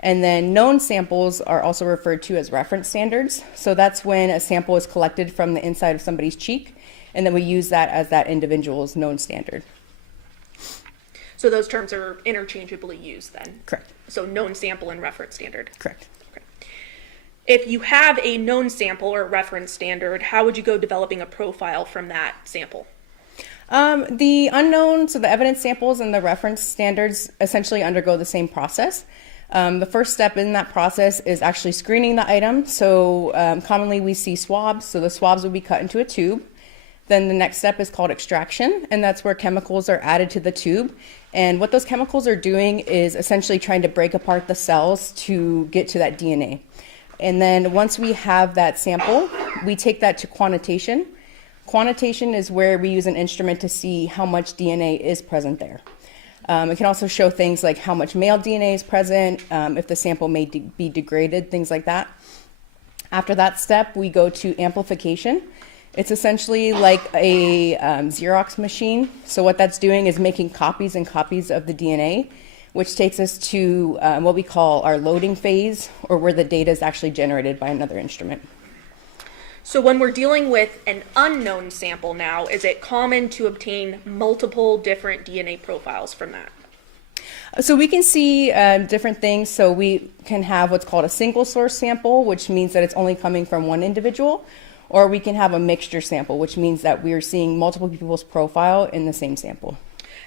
And then known samples are also referred to as reference standards. So that's when a sample is collected from the inside of somebody's cheek, and then we use that as that individual's known standard. So those terms are interchangeably used then? Correct. So known sample and reference standard? Correct. Okay. If you have a known sample or reference standard, how would you go developing a profile from that sample? The unknown, so the evidence samples and the reference standards essentially undergo the same process. The first step in that process is actually screening the item. So commonly we see swabs, so the swabs would be cut into a tube. Then the next step is called extraction, and that's where chemicals are added to the tube. And what those chemicals are doing is essentially trying to break apart the cells to get to that DNA. And then once we have that sample, we take that to quantitation. Quantitation is where we use an instrument to see how much DNA is present there. It can also show things like how much male DNA is present, if the sample may be degraded, things like that. After that step, we go to amplification. It's essentially like a Xerox machine. So what that's doing is making copies and copies of the DNA, which takes us to what we call our loading phase, or where the data is actually generated by another instrument. So when we're dealing with an unknown sample now, is it common to obtain multiple different DNA profiles from that? So we can see different things. So we can have what's called a single source sample, which means that it's only coming from one individual. Or we can have a mixture sample, which means that we're seeing multiple people's profile in the same sample.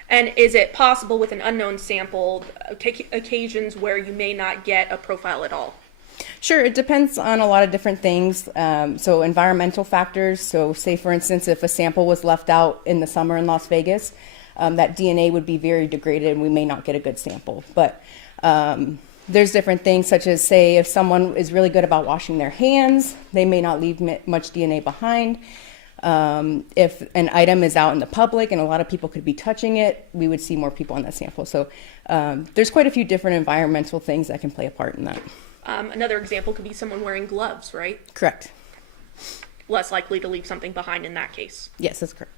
And is it possible with an unknown sample, occasions where you may not get a profile at all? Sure, it depends on a lot of different things. So environmental factors. So say, for instance, if a sample was left out in the summer in Las Vegas, that DNA would be very degraded and we may not get a good sample. But there's different things, such as, say, if someone is really good about washing their hands, they may not leave much DNA behind. If an item is out in the public and a lot of people could be touching it, we would see more people on that sample. So there's quite a few different environmental things that can play a part in that. Another example could be someone wearing gloves, right? Correct. Less likely to leave something behind in that case. Yes, that's correct.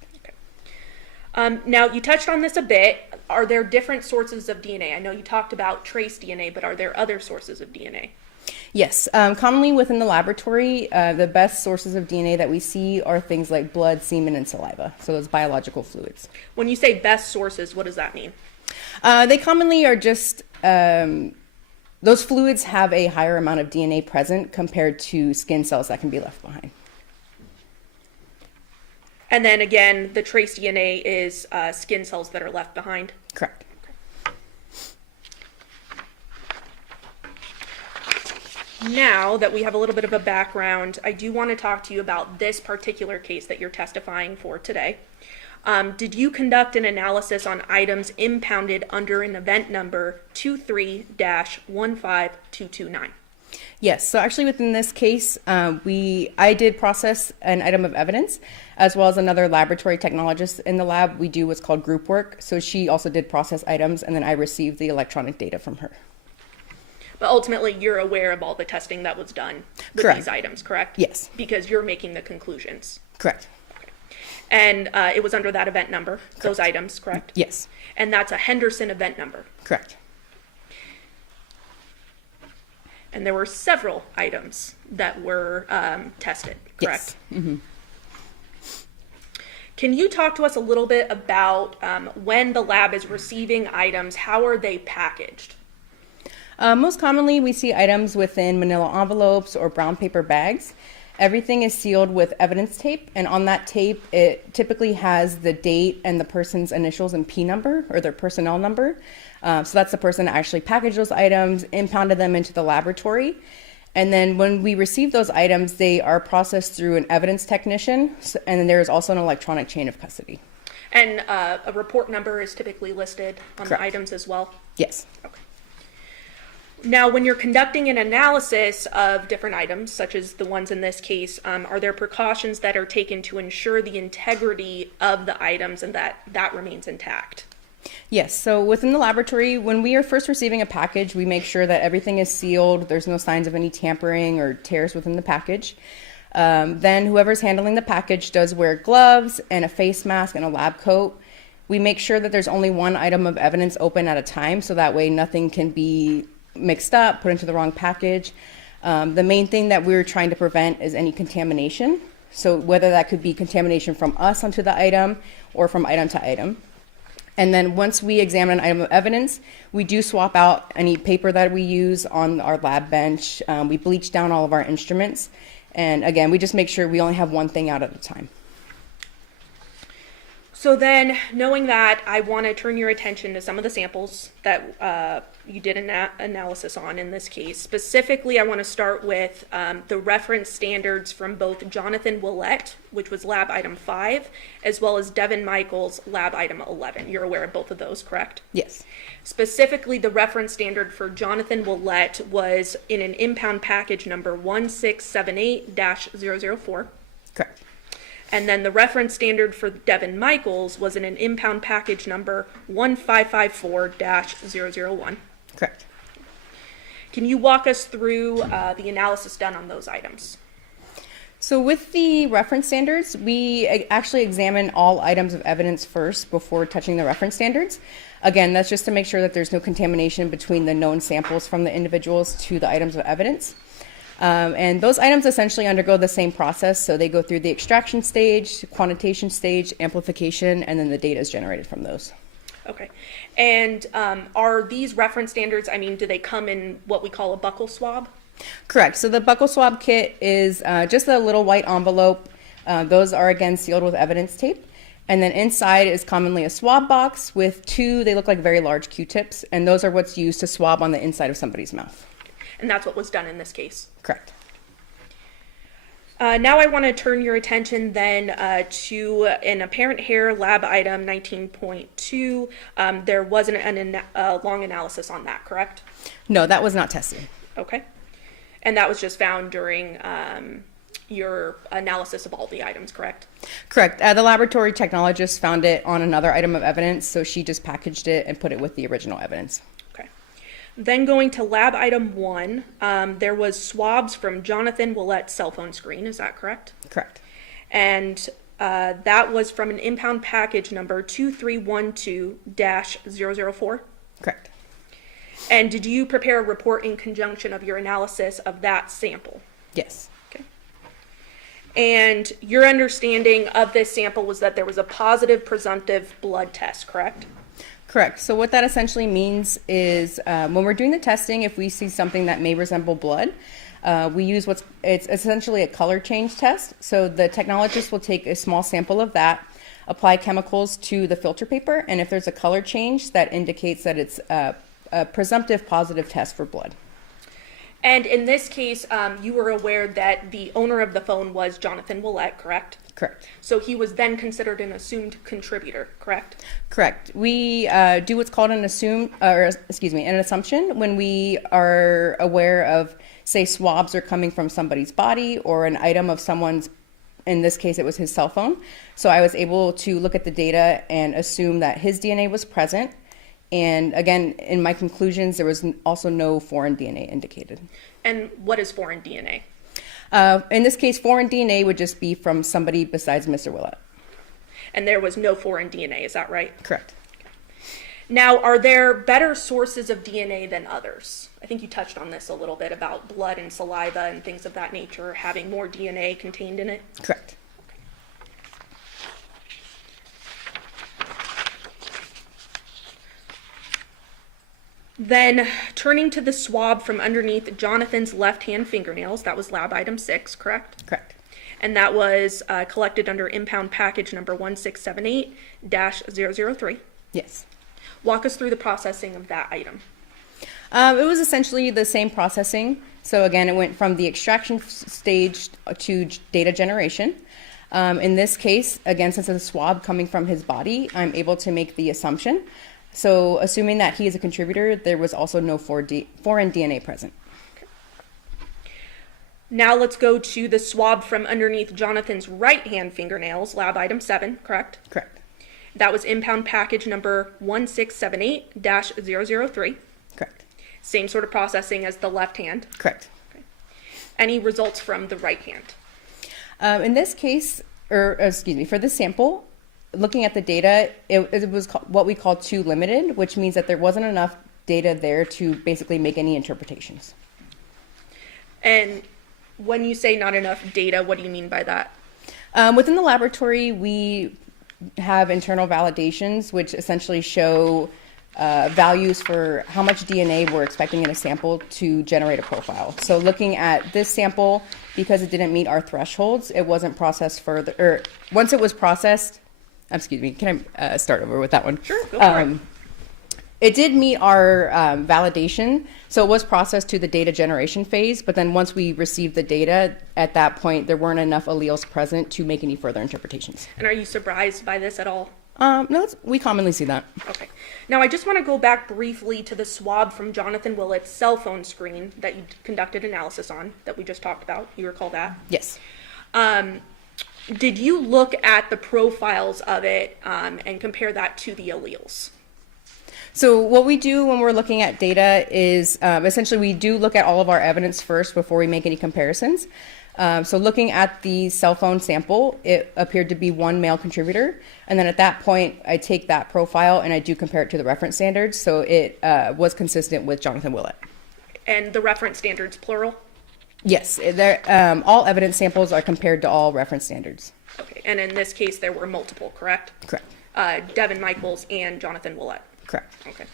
Now, you touched on this a bit. Are there different sources of DNA? I know you talked about trace DNA, but are there other sources of DNA? Yes, commonly within the laboratory, the best sources of DNA that we see are things like blood, semen, and saliva, so those biological fluids. When you say best sources, what does that mean? They commonly are just, those fluids have a higher amount of DNA present compared to skin cells that can be left behind. And then again, the trace DNA is skin cells that are left behind? Correct. Now that we have a little bit of a background, I do want to talk to you about this particular case that you're testifying for today. Did you conduct an analysis on items impounded under an event number 23-15229? Yes, so actually within this case, I did process an item of evidence, as well as another laboratory technologist in the lab. We do what's called group work, so she also did process items, and then I received the electronic data from her. But ultimately, you're aware of all the testing that was done with Correct. these items, correct? Yes. Because you're making the conclusions. Correct. And it was under that event number, those items, correct? Yes. And that's a Henderson event number. Correct. And there were several items that were tested, correct? Yes. Mm-hmm. Can you talk to us a little bit about when the lab is receiving items, how are they packaged? Most commonly, we see items within manila envelopes or brown paper bags. Everything is sealed with evidence tape, and on that tape, it typically has the date and the person's initials and P number, or their personnel number. So that's the person that actually packaged those items, impounded them into the laboratory. And then when we receive those items, they are processed through an evidence technician, and then there is also an electronic chain of custody. And a report number is typically listed on Correct. the items as well? Yes. Okay. Now, when you're conducting an analysis of different items, such as the ones in this case, are there precautions that are taken to ensure the integrity of the items and that remains intact? Yes, so within the laboratory, when we are first receiving a package, we make sure that everything is sealed, there's no signs of any tampering or tears within the package. Then whoever's handling the package does wear gloves and a face mask and a lab coat. We make sure that there's only one item of evidence open at a time, so that way nothing can be mixed up, put into the wrong package. The main thing that we're trying to prevent is any contamination. So whether that could be contamination from us onto the item or from item to item. And then once we examine an item of evidence, we do swap out any paper that we use on our lab bench. We bleach down all of our instruments. And again, we just make sure we only have one thing out at a time. So then, knowing that, I want to turn your attention to some of the samples that you did an analysis on in this case. Specifically, I want to start with the reference standards from both Johnathan Willette, which was lab item 5, as well as Devyn Michaels, lab item 11. You're aware of both of those, correct? Yes. Specifically, the reference standard for Johnathan Willette was in an impound package number 1678-004. Correct. And then the reference standard for Devyn Michaels was in an impound package number 1554-001. Correct. Can you walk us through the analysis done on those items? So with the reference standards, we actually examine all items of evidence first before touching the reference standards. Again, that's just to make sure that there's no contamination between the known samples from the individuals to the items of evidence. And those items essentially undergo the same process. So they go through the extraction stage, quantitation stage, amplification, and then the data is generated from those. Okay. And are these reference standards, do they come in what we call a buccal swab? Correct. So the buccal swab kit is just a little white envelope. Those are, again, sealed with evidence tape. And then inside is commonly a swab box with two, they look like very large Q-tips, and those are what's used to swab on the inside of somebody's mouth. And that's what was done in this case. Correct. Now I want to turn your attention then to an apparent hair lab item 19.2. There wasn't a long analysis on that, correct? No, that was not tested. Okay. And that was just found during your analysis of all the items, correct? Correct. The laboratory technologist found it on another item of evidence, so she just packaged it and put it with the original evidence. Okay. Then going to lab item 1, there was swabs from Johnathan Willette's cell phone screen, is that correct? Correct. And that was from an impound package number 2312-004? Correct. And did you prepare a report in conjunction of your analysis of that sample? Yes. Okay. And your understanding of this sample was that there was a positive presumptive blood test, correct? Correct. So what that essentially means is when we're doing the testing, if we see something that may resemble blood, we use it's essentially a color change test. So the technologist will take a small sample of that, apply chemicals to the filter paper, and if there's a color change, that indicates that it's a presumptive positive test for blood. And in this case, you were aware that the owner of the phone was Johnathan Willette, correct? Correct. So he was then considered an assumed contributor, correct? Correct. We do what's called an assumption when we are aware of, say, swabs are coming from somebody's body or an item of someone's, in this case, it was his cell phone. So I was able to look at the data and assume that his DNA was present. And again, in my conclusions, there was also no foreign DNA indicated. And what is foreign DNA? In this case, foreign DNA would just be from somebody besides Mr. Willette. And there was no foreign DNA, is that right? Correct. Now, are there better sources of DNA than others? I think you touched on this a little bit about blood and saliva and things of that nature having more DNA contained in it. Correct. Then turning to the swab from underneath Jonathan's left-hand fingernails, that was lab item 6, correct? Correct. And that was collected under impound package number 1678-003. Yes. Walk us through the processing of that item. It was essentially the same processing. So again, it went from the extraction stage to data generation. In this case, again, since it's a swab coming from his body, I'm able to make the assumption. So assuming that he is a contributor, there was also no foreign DNA present. Okay. Now let's go to the swab from underneath Jonathan's right-hand fingernails, lab item 7, correct? Correct. That was impound package number 1678-003. Correct. Same sort of processing as the left hand. Correct. Okay. Any results from the right hand? In this case, for this sample, looking at the data, it was what we call too limited, which means that there wasn't enough data there to basically make any interpretations. And when you say not enough data, what do you mean by that? Within the laboratory, we have internal validations, which essentially show values for how much DNA we're expecting in a sample to generate a profile. So looking at this sample, because it didn't meet our thresholds, it wasn't processed further, or once it was processed, can I start over with that one? Sure, go for it. It did meet our validation, so it was processed to the data generation phase, but then once we received the data, at that point, there weren't enough alleles present to make any further interpretations. And are you surprised by this at all? No, we commonly see that. Okay. Now, I just want to go back briefly to the swab from Johnathan Willette's cell phone screen that you conducted analysis on, that we just talked about. You recall that? Yes. Did you look at the profiles of it and compare that to the alleles? So what we do when we're looking at data is essentially we do look at all of our evidence first before we make any comparisons. So looking at the cell phone sample, it appeared to be one male contributor. And then at that point, I take that profile and I do compare it to the reference standards. So it was consistent with Johnathan Willette. And the reference standards, plural? Yes, all evidence samples are compared to all reference standards. Okay. And in this case, there were multiple, correct? Correct. Devyn Michaels and Johnathan Willette. Correct. Okay.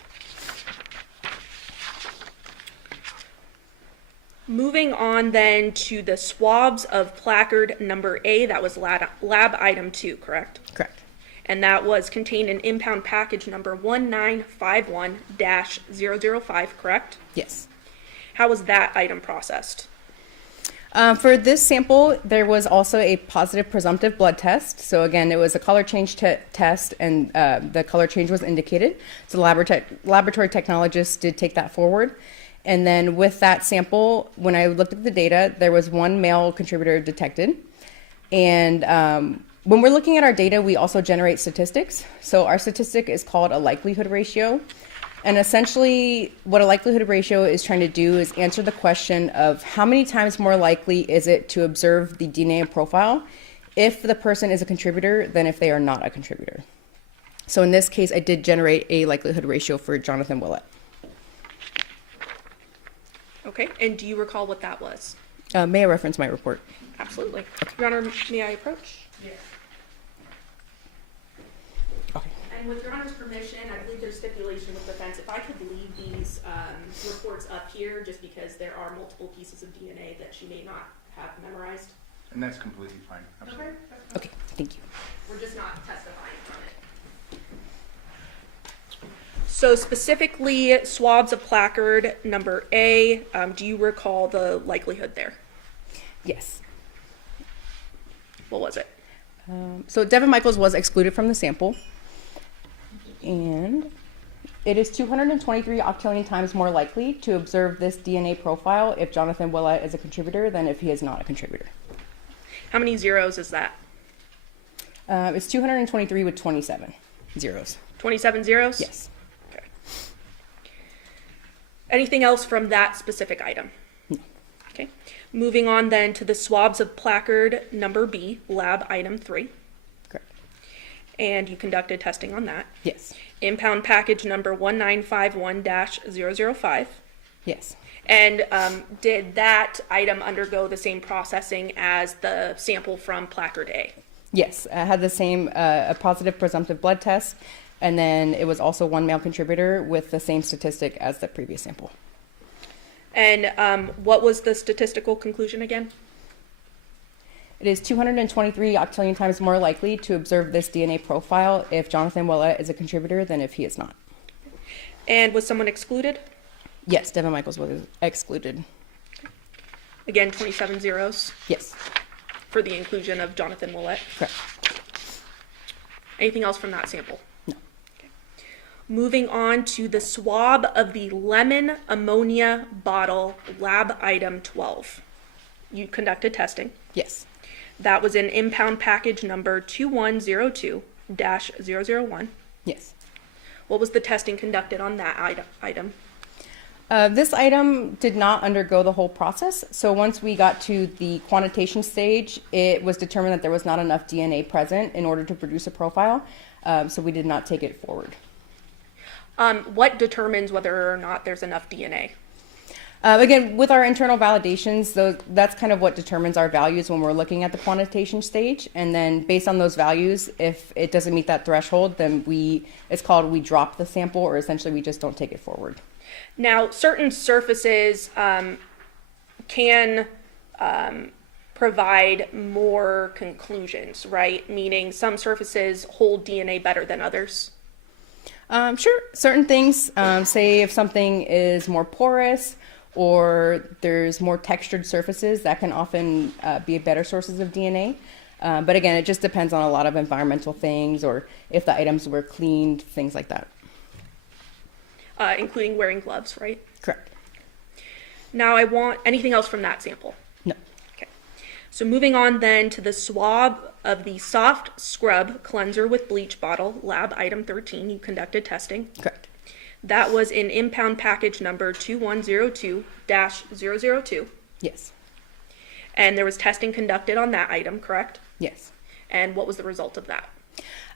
Moving on then to the swabs of placard number A, that was lab item 2, correct? Correct. And that was contained in impound package number 1951-005, correct? Yes. How was that item processed? For this sample, there was also a positive presumptive blood test. So again, it was a color change test, and the color change was indicated. So the laboratory technologists did take that forward. And then with that sample, when I looked at the data, there was one male contributor detected. And when we're looking at our data, we also generate statistics. So our statistic is called a likelihood ratio. And essentially, what a likelihood ratio is trying to do is answer the question of how many times more likely is it to observe the DNA profile if the person is a contributor than if they are not a contributor. So in this case, I did generate a likelihood ratio for Johnathan Willette. Okay, and do you recall what that was? May I reference my report? Absolutely. Your Honor, may I approach? Yes. And with Your Honor's permission, I believe there's stipulation with defense. If I could leave these reports up here, just because there are multiple pieces of DNA that she may not have memorized. And that's completely fine. Absolutely. Okay, thank you. We're just not testifying from it. So specifically, swabs of placard number A, do you recall the likelihood there? Yes. What was it? So Devyn Michaels was excluded from the sample. And it is 223 octillion times more likely to observe this DNA profile if Johnathan Willette is a contributor than if he is not a contributor. How many zeros is that? It's 223 with 27 zeros. 27 zeros? Yes. Okay. Anything else from that specific item? No. Okay. Moving on then to the swabs of placard number B, lab item 3. Correct. And you conducted testing on that. Yes. Impound package number 1951-005. Yes. And did that item undergo the same processing as the sample from placard A? Yes. I had the same a positive presumptive blood test, and then it was also one male contributor with the same statistic as the previous sample. And what was the statistical conclusion again? It is 223 octillion times more likely to observe this DNA profile if Johnathan Willette is a contributor than if he is not. And was someone excluded? Yes, Devyn Michaels was excluded. Again, 27 zeros Yes, for the inclusion of Johnathan Willette. correct. Anything else from that sample? No. Okay. Moving on to the swab of the lemon ammonia bottle lab item 12. You conducted testing. Yes. That was in impound package number 2102-001. Yes. What was the testing conducted on that item? This item did not undergo the whole process. So once we got to the quantitation stage, it was determined that there was not enough DNA present in order to produce a profile. So we did not take it forward. What determines whether or not there's enough DNA? Again, with our internal validations, that's kind of what determines our values when we're looking at the quantitation stage. And then based on those values, if it doesn't meet that threshold, then it's called we drop the sample, or essentially we just don't take it forward. Now, certain surfaces can provide more conclusions, right? Meaning some surfaces hold DNA better than others. Sure, certain things, say if something is more porous or there's more textured surfaces, that can often be better sources of DNA. But again, it just depends on a lot of environmental things, or if the items were cleaned, things like that. Including wearing gloves, right? Correct. Now I want anything else from that sample? No. Okay. So moving on then to the swab of the soft scrub cleanser with bleach bottle, lab item 13, you conducted testing. Correct. That was in impound package number 2102-002. Yes. And there was testing conducted on that item, correct? Yes. And what was the result of that?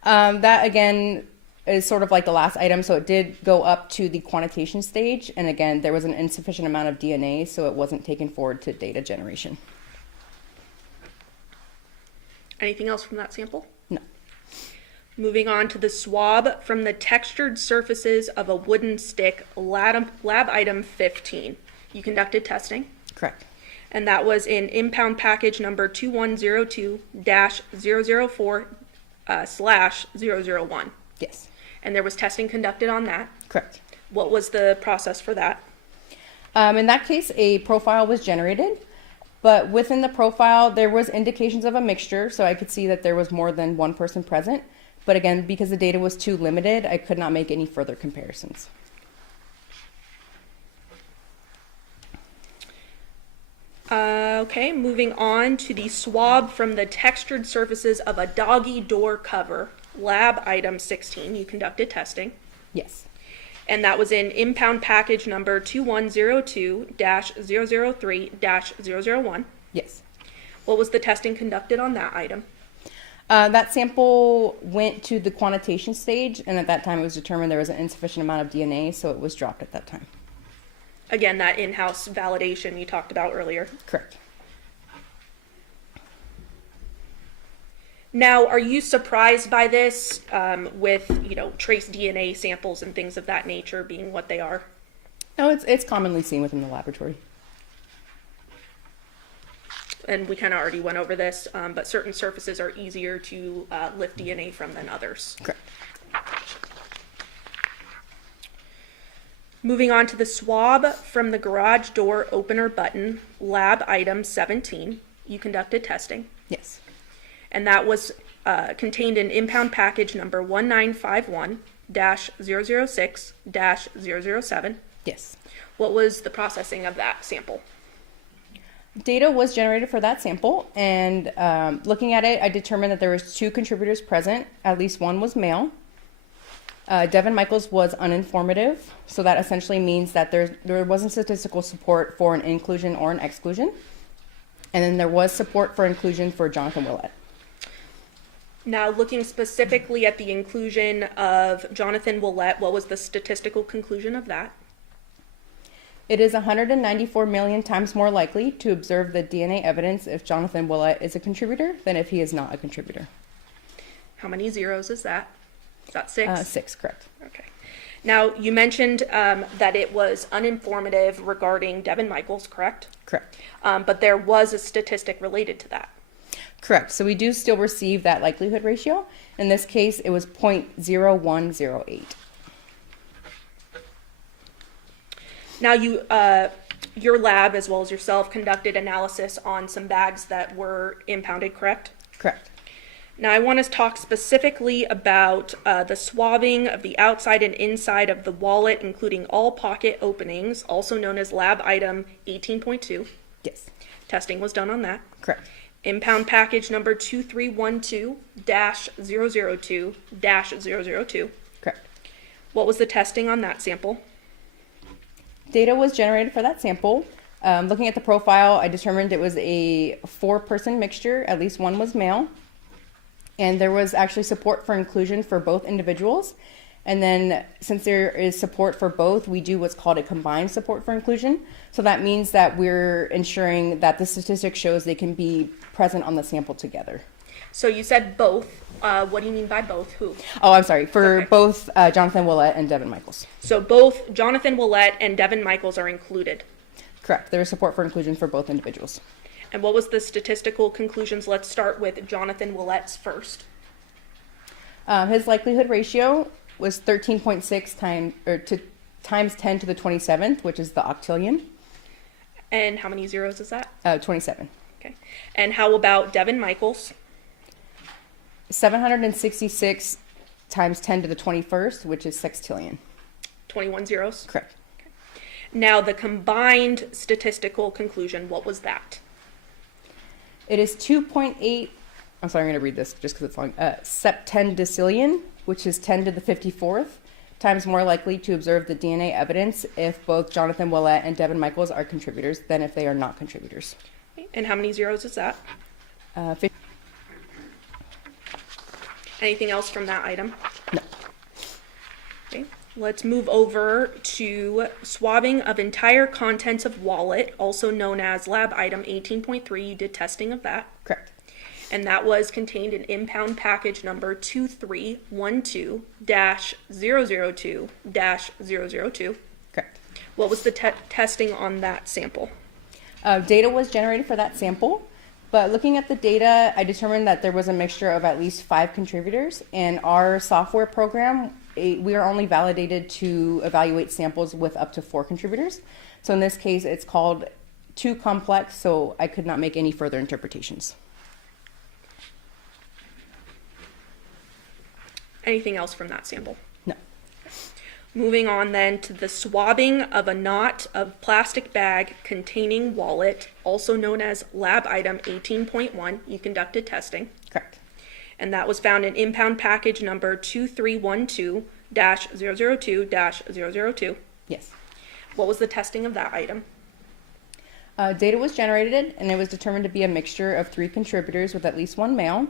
That again is sort of like the last item, so it did go up to the quantitation stage, and again, there was an insufficient amount of DNA, so it wasn't taken forward to data generation. Anything else from that sample? No. Moving on to the swab from the textured surfaces of a wooden stick, lab item 15. You conducted testing. Correct. And that was in impound package number 2102-004/001. Yes. And there was testing conducted on that. Correct. What was the process for that? In that case, a profile was generated, but within the profile, there was indications of a mixture, so I could see that there was more than one person present. But again, because the data was too limited, I could not make any further comparisons. Okay, moving on to the swab from the textured surfaces of a doggy door cover, lab item 16. You conducted testing. Yes. And that was in impound package number 2102-003-001. Yes. What was the testing conducted on that item? That sample went to the quantitation stage, and at that time it was determined there was an insufficient amount of DNA, so it was dropped at that time. Again, that in-house validation you talked about earlier. Correct. Now, are you surprised by this with, trace DNA samples and things of that nature being what they are? No, it's commonly seen within the laboratory. And we kind of already went over this, but certain surfaces are easier to lift DNA from than others. Correct. Moving on to the swab from the garage door opener button, lab item 17. You conducted testing. Yes. And that was contained in impound package number 1951-006-007. Yes. What was the processing of that sample? Data was generated for that sample, and looking at it, I determined that there was 2 contributors present. At least one was male. Devyn Michaels was uninformative, so that essentially means that there wasn't statistical support for an inclusion or an exclusion. And then there was support for inclusion for Johnathan Willette. Now, looking specifically at the inclusion of Johnathan Willette, what was the statistical conclusion of that? It is 194 million times more likely to observe the DNA evidence if Johnathan Willette is a contributor than if he is not a contributor. How many zeros is that? Is that 6? 6, correct. Okay. Now, you mentioned that it was uninformative regarding Devyn Michaels, correct? Correct. But there was a statistic related to that. Correct. So we do still receive that likelihood ratio. In this case, it was 0.0108. Now, your lab, as well as yourself, conducted analysis on some bags that were impounded, correct? Correct. Now, I want to talk specifically about the swabbing of the outside and inside of the wallet, including all pocket openings, also known as lab item 18.2. Yes. Testing was done on that. Correct. Impound package number 2312-002-002. Correct. What was the testing on that sample? Data was generated for that sample. Looking at the profile, I determined it was a 4-person mixture. At least one was male. And there was actually support for inclusion for both individuals. And then since there is support for both, we do what's called a combined support for inclusion. So that means that we're ensuring that the statistic shows they can be present on the sample together. So you said both. What do you mean by both? Who? Oh, I'm sorry. For Okay. both Johnathan Willette and Devyn Michaels. So both Johnathan Willette and Devyn Michaels are included. Correct. There is support for inclusion for both individuals. And what was the statistical conclusions? Let's start with Johnathan Willette's first. His likelihood ratio was 13.6 times 10 to the 27th, which is the octillion. And how many zeros is that? 27. Okay. And how about Devyn Michaels? 766 times 10 to the 21st, which is sextillion. 21 zeros? Correct. Now, the combined statistical conclusion, what was that? It is 2.8, I'm sorry, I'm going to read this just because it's long, septendecillion, which is 10 to the 54th, times more likely to observe the DNA evidence if both Johnathan Willette and Devyn Michaels are contributors than if they are not contributors. And how many zeros is that? 50. Anything else from that item? No. Okay. Let's move over to swabbing of entire contents of wallet, also known as lab item 18.3. You did testing of that. Correct. And that was contained in impound package number 2312-002-002. Correct. What was the testing on that sample? Data was generated for that sample, but looking at the data, I determined that there was a mixture of at least 5 contributors. In our software program, we are only validated to evaluate samples with up to 4 contributors. So in this case, it's called too complex, so I could not make any further interpretations. Anything else from that sample? No. Moving on then to the swabbing of a knot of plastic bag containing wallet, also known as lab item 18.1. You conducted testing. Correct. And that was found in impound package number 2312-002-002. Yes. What was the testing of that item? Data was generated, and it was determined to be a mixture of 3 contributors with at least 1 male.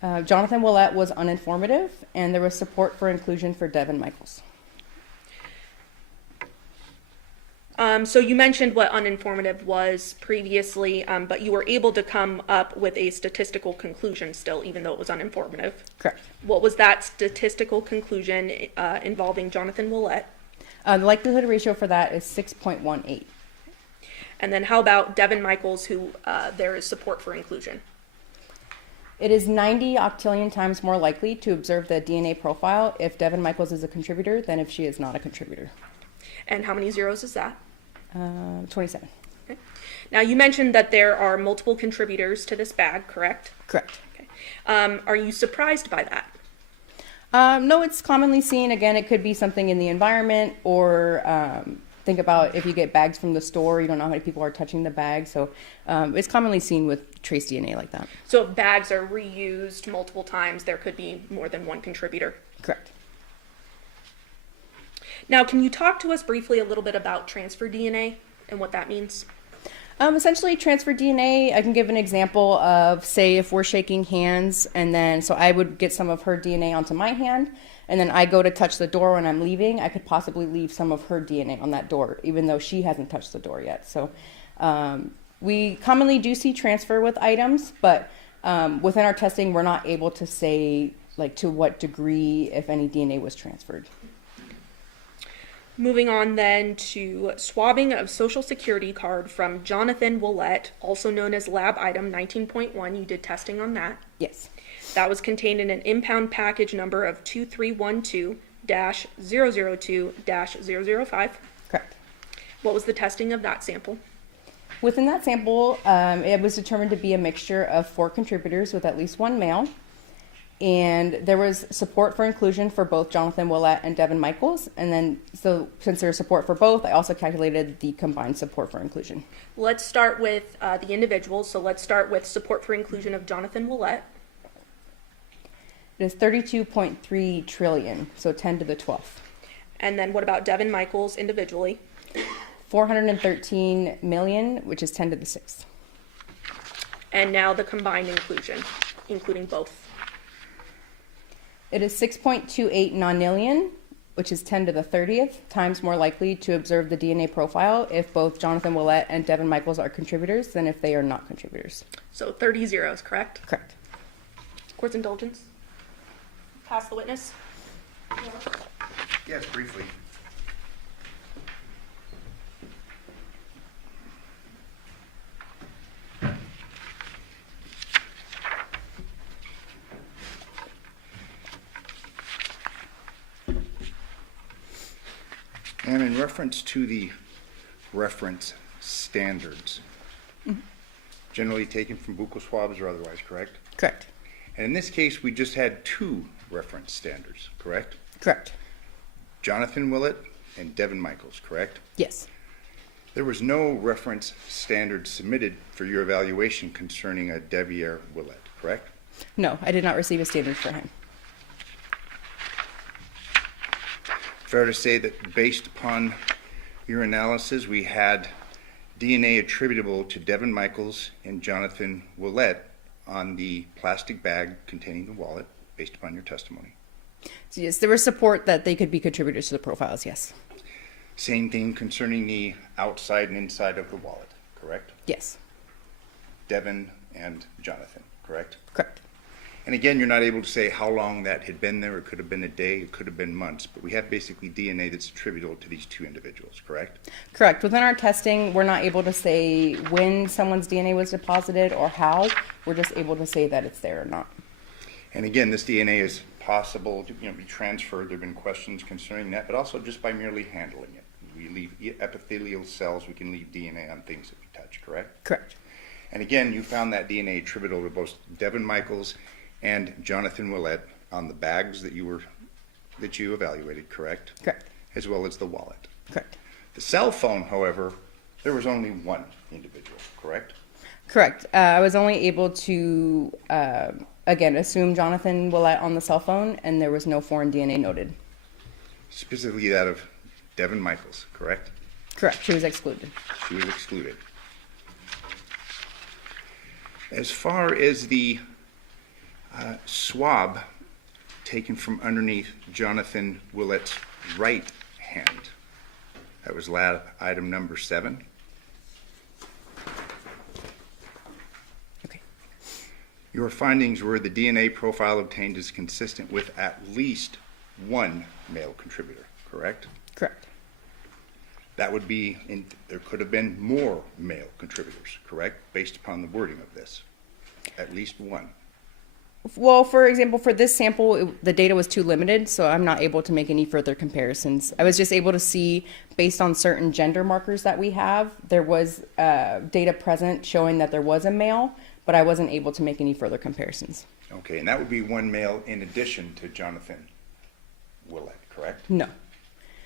Johnathan Willette was uninformative, and there was support for inclusion for Devyn Michaels. So you mentioned what uninformative was previously, but you were able to come up with a statistical conclusion still, even though it was uninformative. Correct. What was that statistical conclusion involving Johnathan Willette? The likelihood ratio for that is 6.18. And then how about Devyn Michaels, who there is support for inclusion? It is 90 octillion times more likely to observe the DNA profile if Devyn Michaels is a contributor than if she is not a contributor. And how many zeros is that? 27. Okay. Now you mentioned that there are multiple contributors to this bag, correct? Correct. Okay. Are you surprised by that? No, it's commonly seen. Again, it could be something in the environment, or think about if you get bags from the store, you don't know how many people are touching the bag. So it's commonly seen with trace DNA like that. So if bags are reused multiple times, there could be more than one contributor. Correct. Now, can you talk to us briefly a little bit about transfer DNA and what that means? Essentially, transfer DNA, I can give an example of, say, if we're shaking hands, and then, so I would get some of her DNA onto my hand, and then I go to touch the door when I'm leaving, I could possibly leave some of her DNA on that door, even though she hasn't touched the door yet. So we commonly do see transfer with items, but within our testing, we're not able to say, like, to what degree, if any, DNA was transferred. Moving on then to swabbing of social security card from Johnathan Willette, also known as lab item 19.1. You did testing on that. Yes. That was contained in an impound package number of 2312-002-005. Correct. What was the testing of that sample? Within that sample, it was determined to be a mixture of 4 contributors with at least 1 male. And there was support for inclusion for both Johnathan Willette and Devyn Michaels. And then, so since there's support for both, I also calculated the combined support for inclusion. Let's start with the individuals. So let's start with support for inclusion of Johnathan Willette. It is 32.3 trillion, so 10 to the 12th. And then what about Devyn Michaels individually? 413 million, which is 10 to the 6th. And now the combined inclusion, including both. It is 6.28 nonillion, which is 10 to the 30th, times more likely to observe the DNA profile if both Johnathan Willette and Devyn Michaels are contributors than if they are not contributors. So 30 zeros, correct? Correct. Court's indulgence. Pass the witness. Yes, briefly. And in reference to the reference standards, generally taken from buccal swabs or otherwise, correct? Correct. And in this case, we just had 2 reference standards, correct? Correct. Johnathan Willette and Devyn Michaels, correct? Yes. There was no reference standard submitted for your evaluation concerning a Deviere Willette, correct? No, I did not receive a standard for him. Fair to say that based upon your analysis, we had DNA attributable to Devyn Michaels and Johnathan Willette on the plastic bag containing the wallet, based upon your testimony. So yes, there was support that they could be contributors to the profiles, yes. Same thing concerning the outside and inside of the wallet, correct? Yes. Devyn and Johnathan, correct? Correct. And again, you're not able to say how long that had been there. It could have been a day, it could have been months, but we have basically DNA that's attributable to these 2 individuals, correct? Correct. Within our testing, we're not able to say when someone's DNA was deposited or how. We're just able to say that it's there or not. And again, this DNA is possible to be transferred. There have been questions concerning that, but also just by merely handling it. We leave epithelial cells, we can leave DNA on things that we touch, correct? Correct. And again, you found that DNA attributable to both Devyn Michaels and Johnathan Willette on the bags that you evaluated, correct? Correct. As well as the wallet. Correct. The cell phone, however, there was only one individual, correct? Correct. I was only able to, again, assume Johnathan Willette on the cell phone, and there was no foreign DNA noted. Specifically that of Devyn Michaels, correct? Correct. She was excluded. She was excluded. As far as the swab taken from underneath Johnathan Willette's right hand, that was lab item number 7. Okay. Your findings were the DNA profile obtained is consistent with at least one male contributor, correct? Correct. That would be, there could have been more male contributors, correct? Based upon the wording of this. At least one. Well, for example, for this sample, the data was too limited, so I'm not able to make any further comparisons. I was just able to see, based on certain gender markers that we have, there was data present showing that there was a male, but I wasn't able to make any further comparisons. Okay, and that would be one male in addition to Johnathan Willette, correct? No.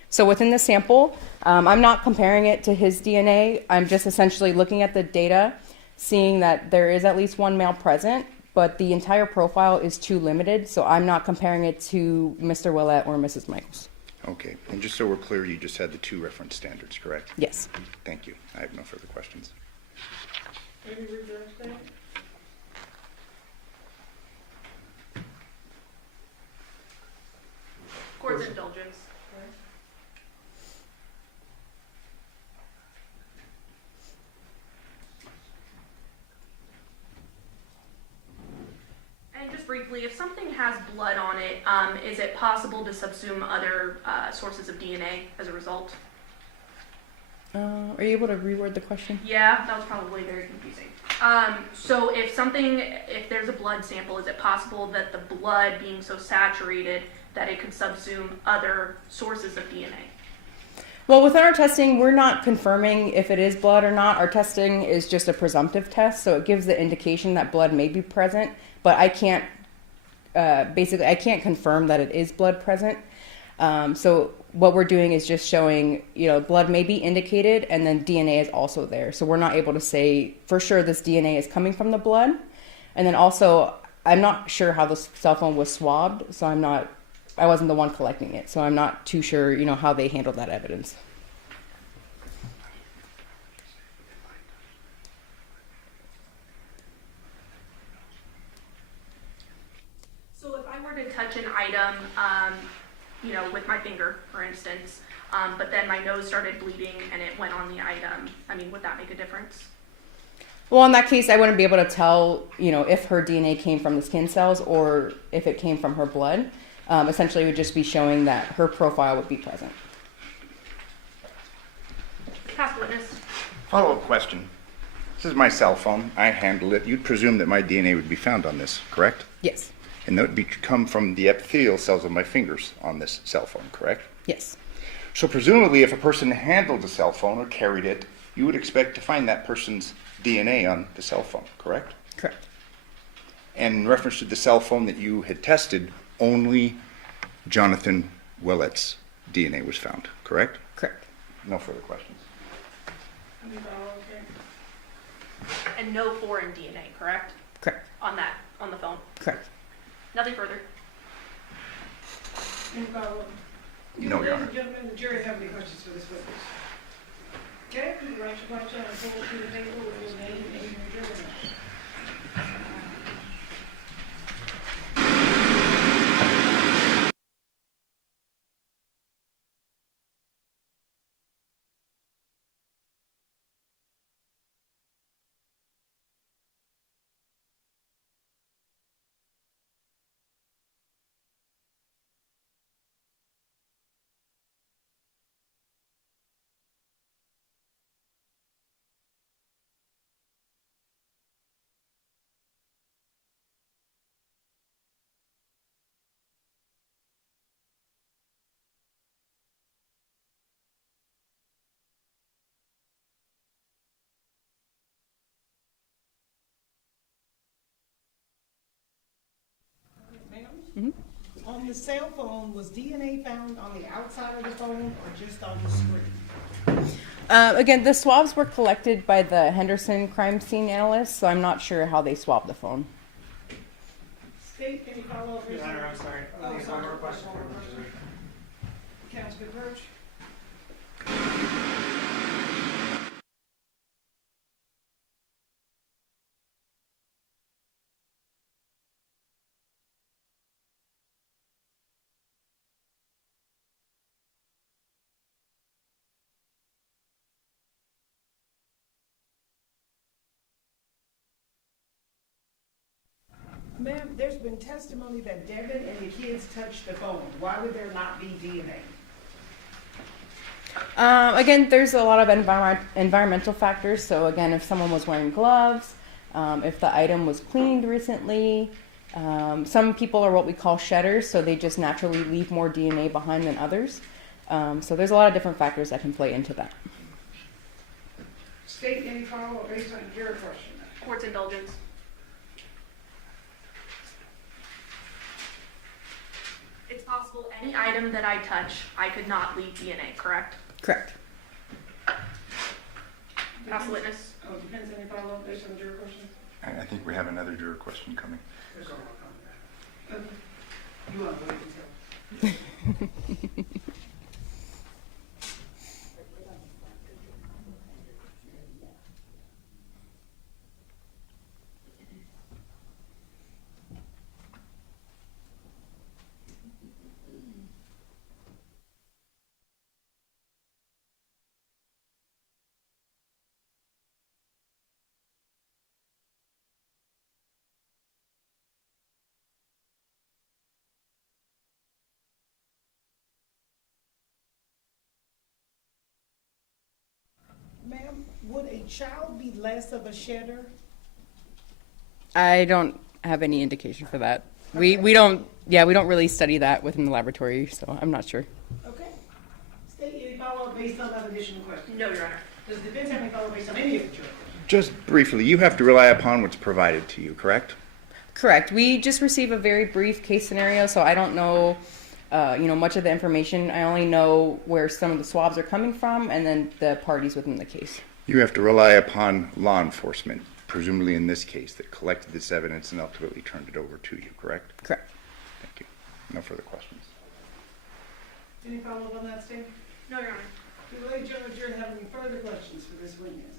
So within the sample, I'm not comparing it to his DNA. I'm just essentially looking at the data, seeing that there is at least one male present, but the entire profile is too limited, so I'm not comparing it to Mr. Willette or Mrs. Michaels. Okay, and just so we're clear, you just had the 2 reference standards, correct? Yes. Thank you. I have no further questions. Maybe reverse that? Court's indulgence. And just briefly, if something has blood on it, is it possible to subsume other sources of DNA as a result? Are you able to reword the question? Yeah, that was probably very confusing. So if there's a blood sample, is it possible that the blood being so saturated that it could subsume other sources of DNA? Well, within our testing, we're not confirming if it is blood or not. Our testing is just a presumptive test, so it gives the indication that blood may be present, but I can't, I can't confirm that it is blood present. So what we're doing is just showing, blood may be indicated and then DNA is also there. So we're not able to say for sure this DNA is coming from the blood. And then also, I'm not sure how the cell phone was swabbed, so I wasn't the one collecting it, so I'm not too sure, how they handled that evidence. So if I were to touch an item, with my finger, for instance, but then my nose started bleeding and it went on the item, would that make a difference? Well, in that case, I wouldn't be able to tell, if her DNA came from the skin cells or if it came from her blood. Essentially, it would just be showing that her profile would be present. Past witness. Follow-up question. This is my cell phone. I handled it. You'd presume that my DNA would be found on this, correct? Yes. And that would come from the epithelial cells of my fingers on this cell phone, correct? Yes. So presumably, if a person handled a cell phone or carried it, you would expect to find that person's DNA on the cell phone, correct? Correct. And in reference to the cell phone that you had tested, only Johnathan Willette's DNA was found, correct? Correct. No further questions. And no foreign DNA, correct? Correct. On the phone? Correct. Nothing further. Any follow-up? No, Your Honor. Ladies and gentlemen, the jury have any questions for this witness? Okay, please write your question and forward to the table with your name and your jury. the cell phone, was DNA found on the outside of the phone or just on the screen? Again, the swabs were collected by the Henderson crime scene analyst, so I'm not sure how they swabbed the phone. State, any follow-up? Your Honor, I'm sorry. Oh, One sorry. more question. Councilman Birch? Ma'am, there's been testimony that Devyn and the kids touched the phone. Why would there not be DNA? Again, there's a lot of environmental factors. So again, if someone was wearing gloves, if the item was cleaned recently, some people are what we call shedders, so they just naturally leave more DNA behind than others. So there's a lot of different factors that can play into that. State, any follow-up based on your question? Court's indulgence. It's possible any item that I touch, I could not leave DNA, correct? Correct. Pass the witness. Oh, depends, any follow-up based on your question? I think we have another juror question coming. There's one more comment. Okay. You want to wait until? Ma'am, would a child be less of a shedder? I don't have any indication for that. We don't really study that within the laboratory, so I'm not sure. Okay. State, any follow-up based on that additional question? No, Your Honor. Does the defense have any follow-up based on any of the juror questions? Just briefly, you have to rely upon what's provided to you, correct? Correct. We just receive a very brief case scenario, so I don't know, much of the information. I only know where some of the swabs are coming from, and then the parties within the case. You have to rely upon law enforcement, presumably in this case, that collected this evidence and ultimately turned it over to you, correct? Correct. Thank you. No further questions. Any follow-up on that, State? No, Your Honor. Do the ladies and gentlemen have any further questions for this witness?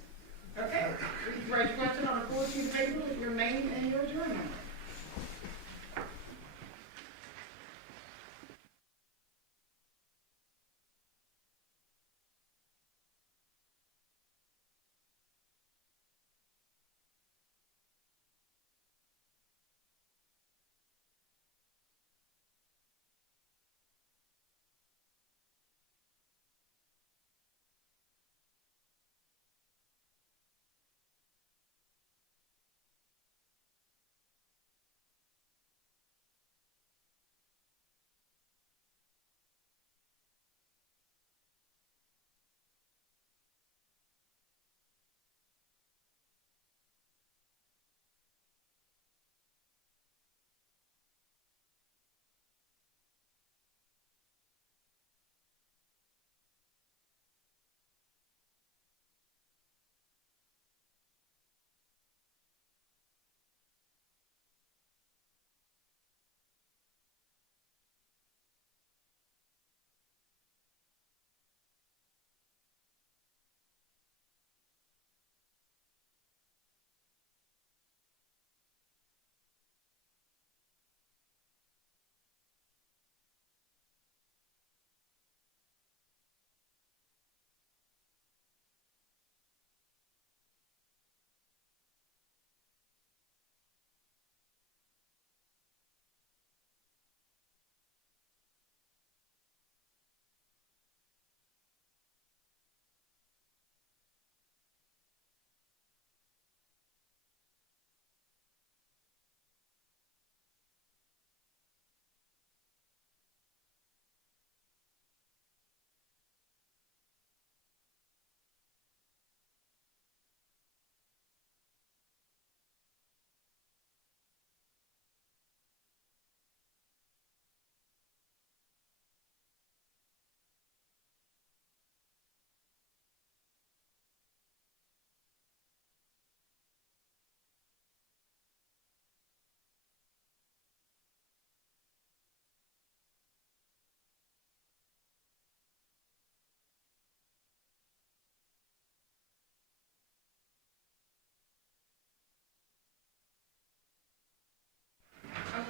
Okay. Please write your question on a full sheet of paper with your name and your jury number.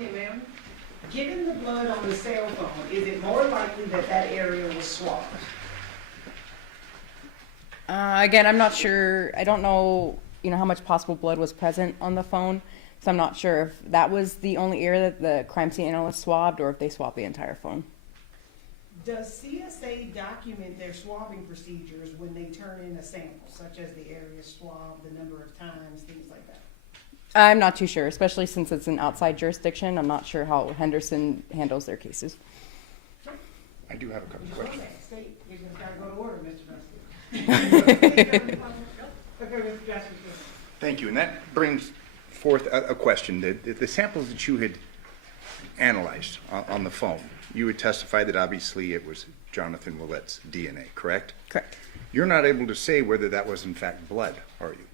Okay, ma'am. Given the blood on the cell phone, is it more likely that that area was swabbed? Again, I'm not sure. I don't know, how much possible blood was present on the phone. So I'm not sure if that was the only area that the crime scene analyst swabbed or if they swabbed the entire phone. Does CSA document their swabbing procedures when they turn in a sample, such as the area swabbed, the number of times, things like that? I'm not too sure, especially since it's an outside jurisdiction. I'm not sure how Henderson handles their cases. I do have a couple of questions. State, you're just gotta go to order, Mr. President. Okay, Mr. Justice. Thank you, and that brings forth a question. The samples that you had analyzed on the phone, you would testify that obviously it was Johnathan Willette's DNA, correct? Correct. You're not able to say whether that was in fact blood, are you?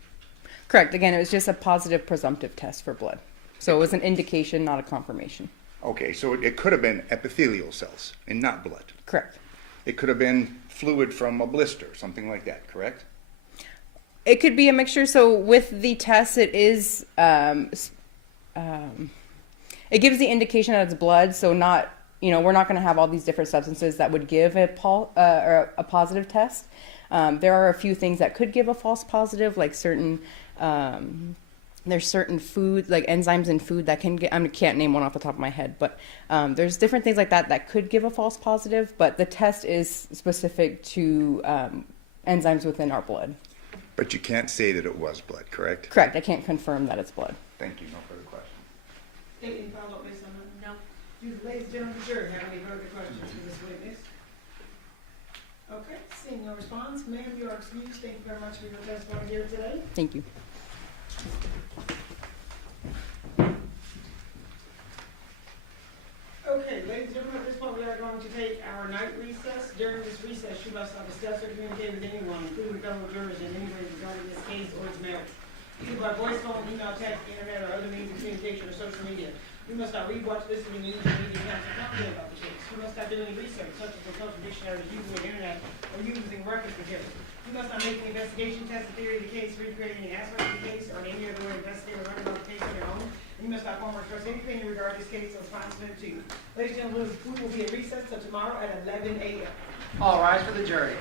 Correct. Again, it was just a positive presumptive test for blood. So it was an indication, not a confirmation. Okay, so it could have been epithelial cells and not blood. Correct. It could have been fluid from a blister, something like that, correct? It could be a mixture. So with the test, it is, it gives the indication that it's blood. So not, we're not going to have all these different substances that would give a positive test. There are a few things that could give a false positive, like certain, there's certain food, like enzymes in food that can get, I can't name one off the top of my head, but there's different things like that could give a false positive, but the test is specific to enzymes within our blood. But you can't say that it was blood, correct? Correct. I can't confirm that it's blood. Thank you. No further questions. Any follow-up, Ms. Summer? No. Do the ladies and gentlemen of the jury have any further questions for this witness? Okay, seeing no response, ma'am, you are excused. Thank you very much for your testimony here today. Thank you. Okay, ladies and gentlemen, at this point we are going to take our night recess. During this recess, you must not discuss or communicate with anyone, including fellow jurors, in any way regarding this case or its merits. Either by voice, phone, email, text, internet, or other means of communication or social media. You must not read, watch, listen to news or media accounts or content about the case. You must not do any research, such as consulting dictionaries, using the internet, or using reference materials. You must not make an investigation, test the theory of the case, recreate any aspect of the case, or in any other way investigate or learn about the case on your own. And you must not form or express any opinion regarding this case unless responsible to you. Ladies and gentlemen, we will be at recess till tomorrow at 11 a.m. All rise for the jury.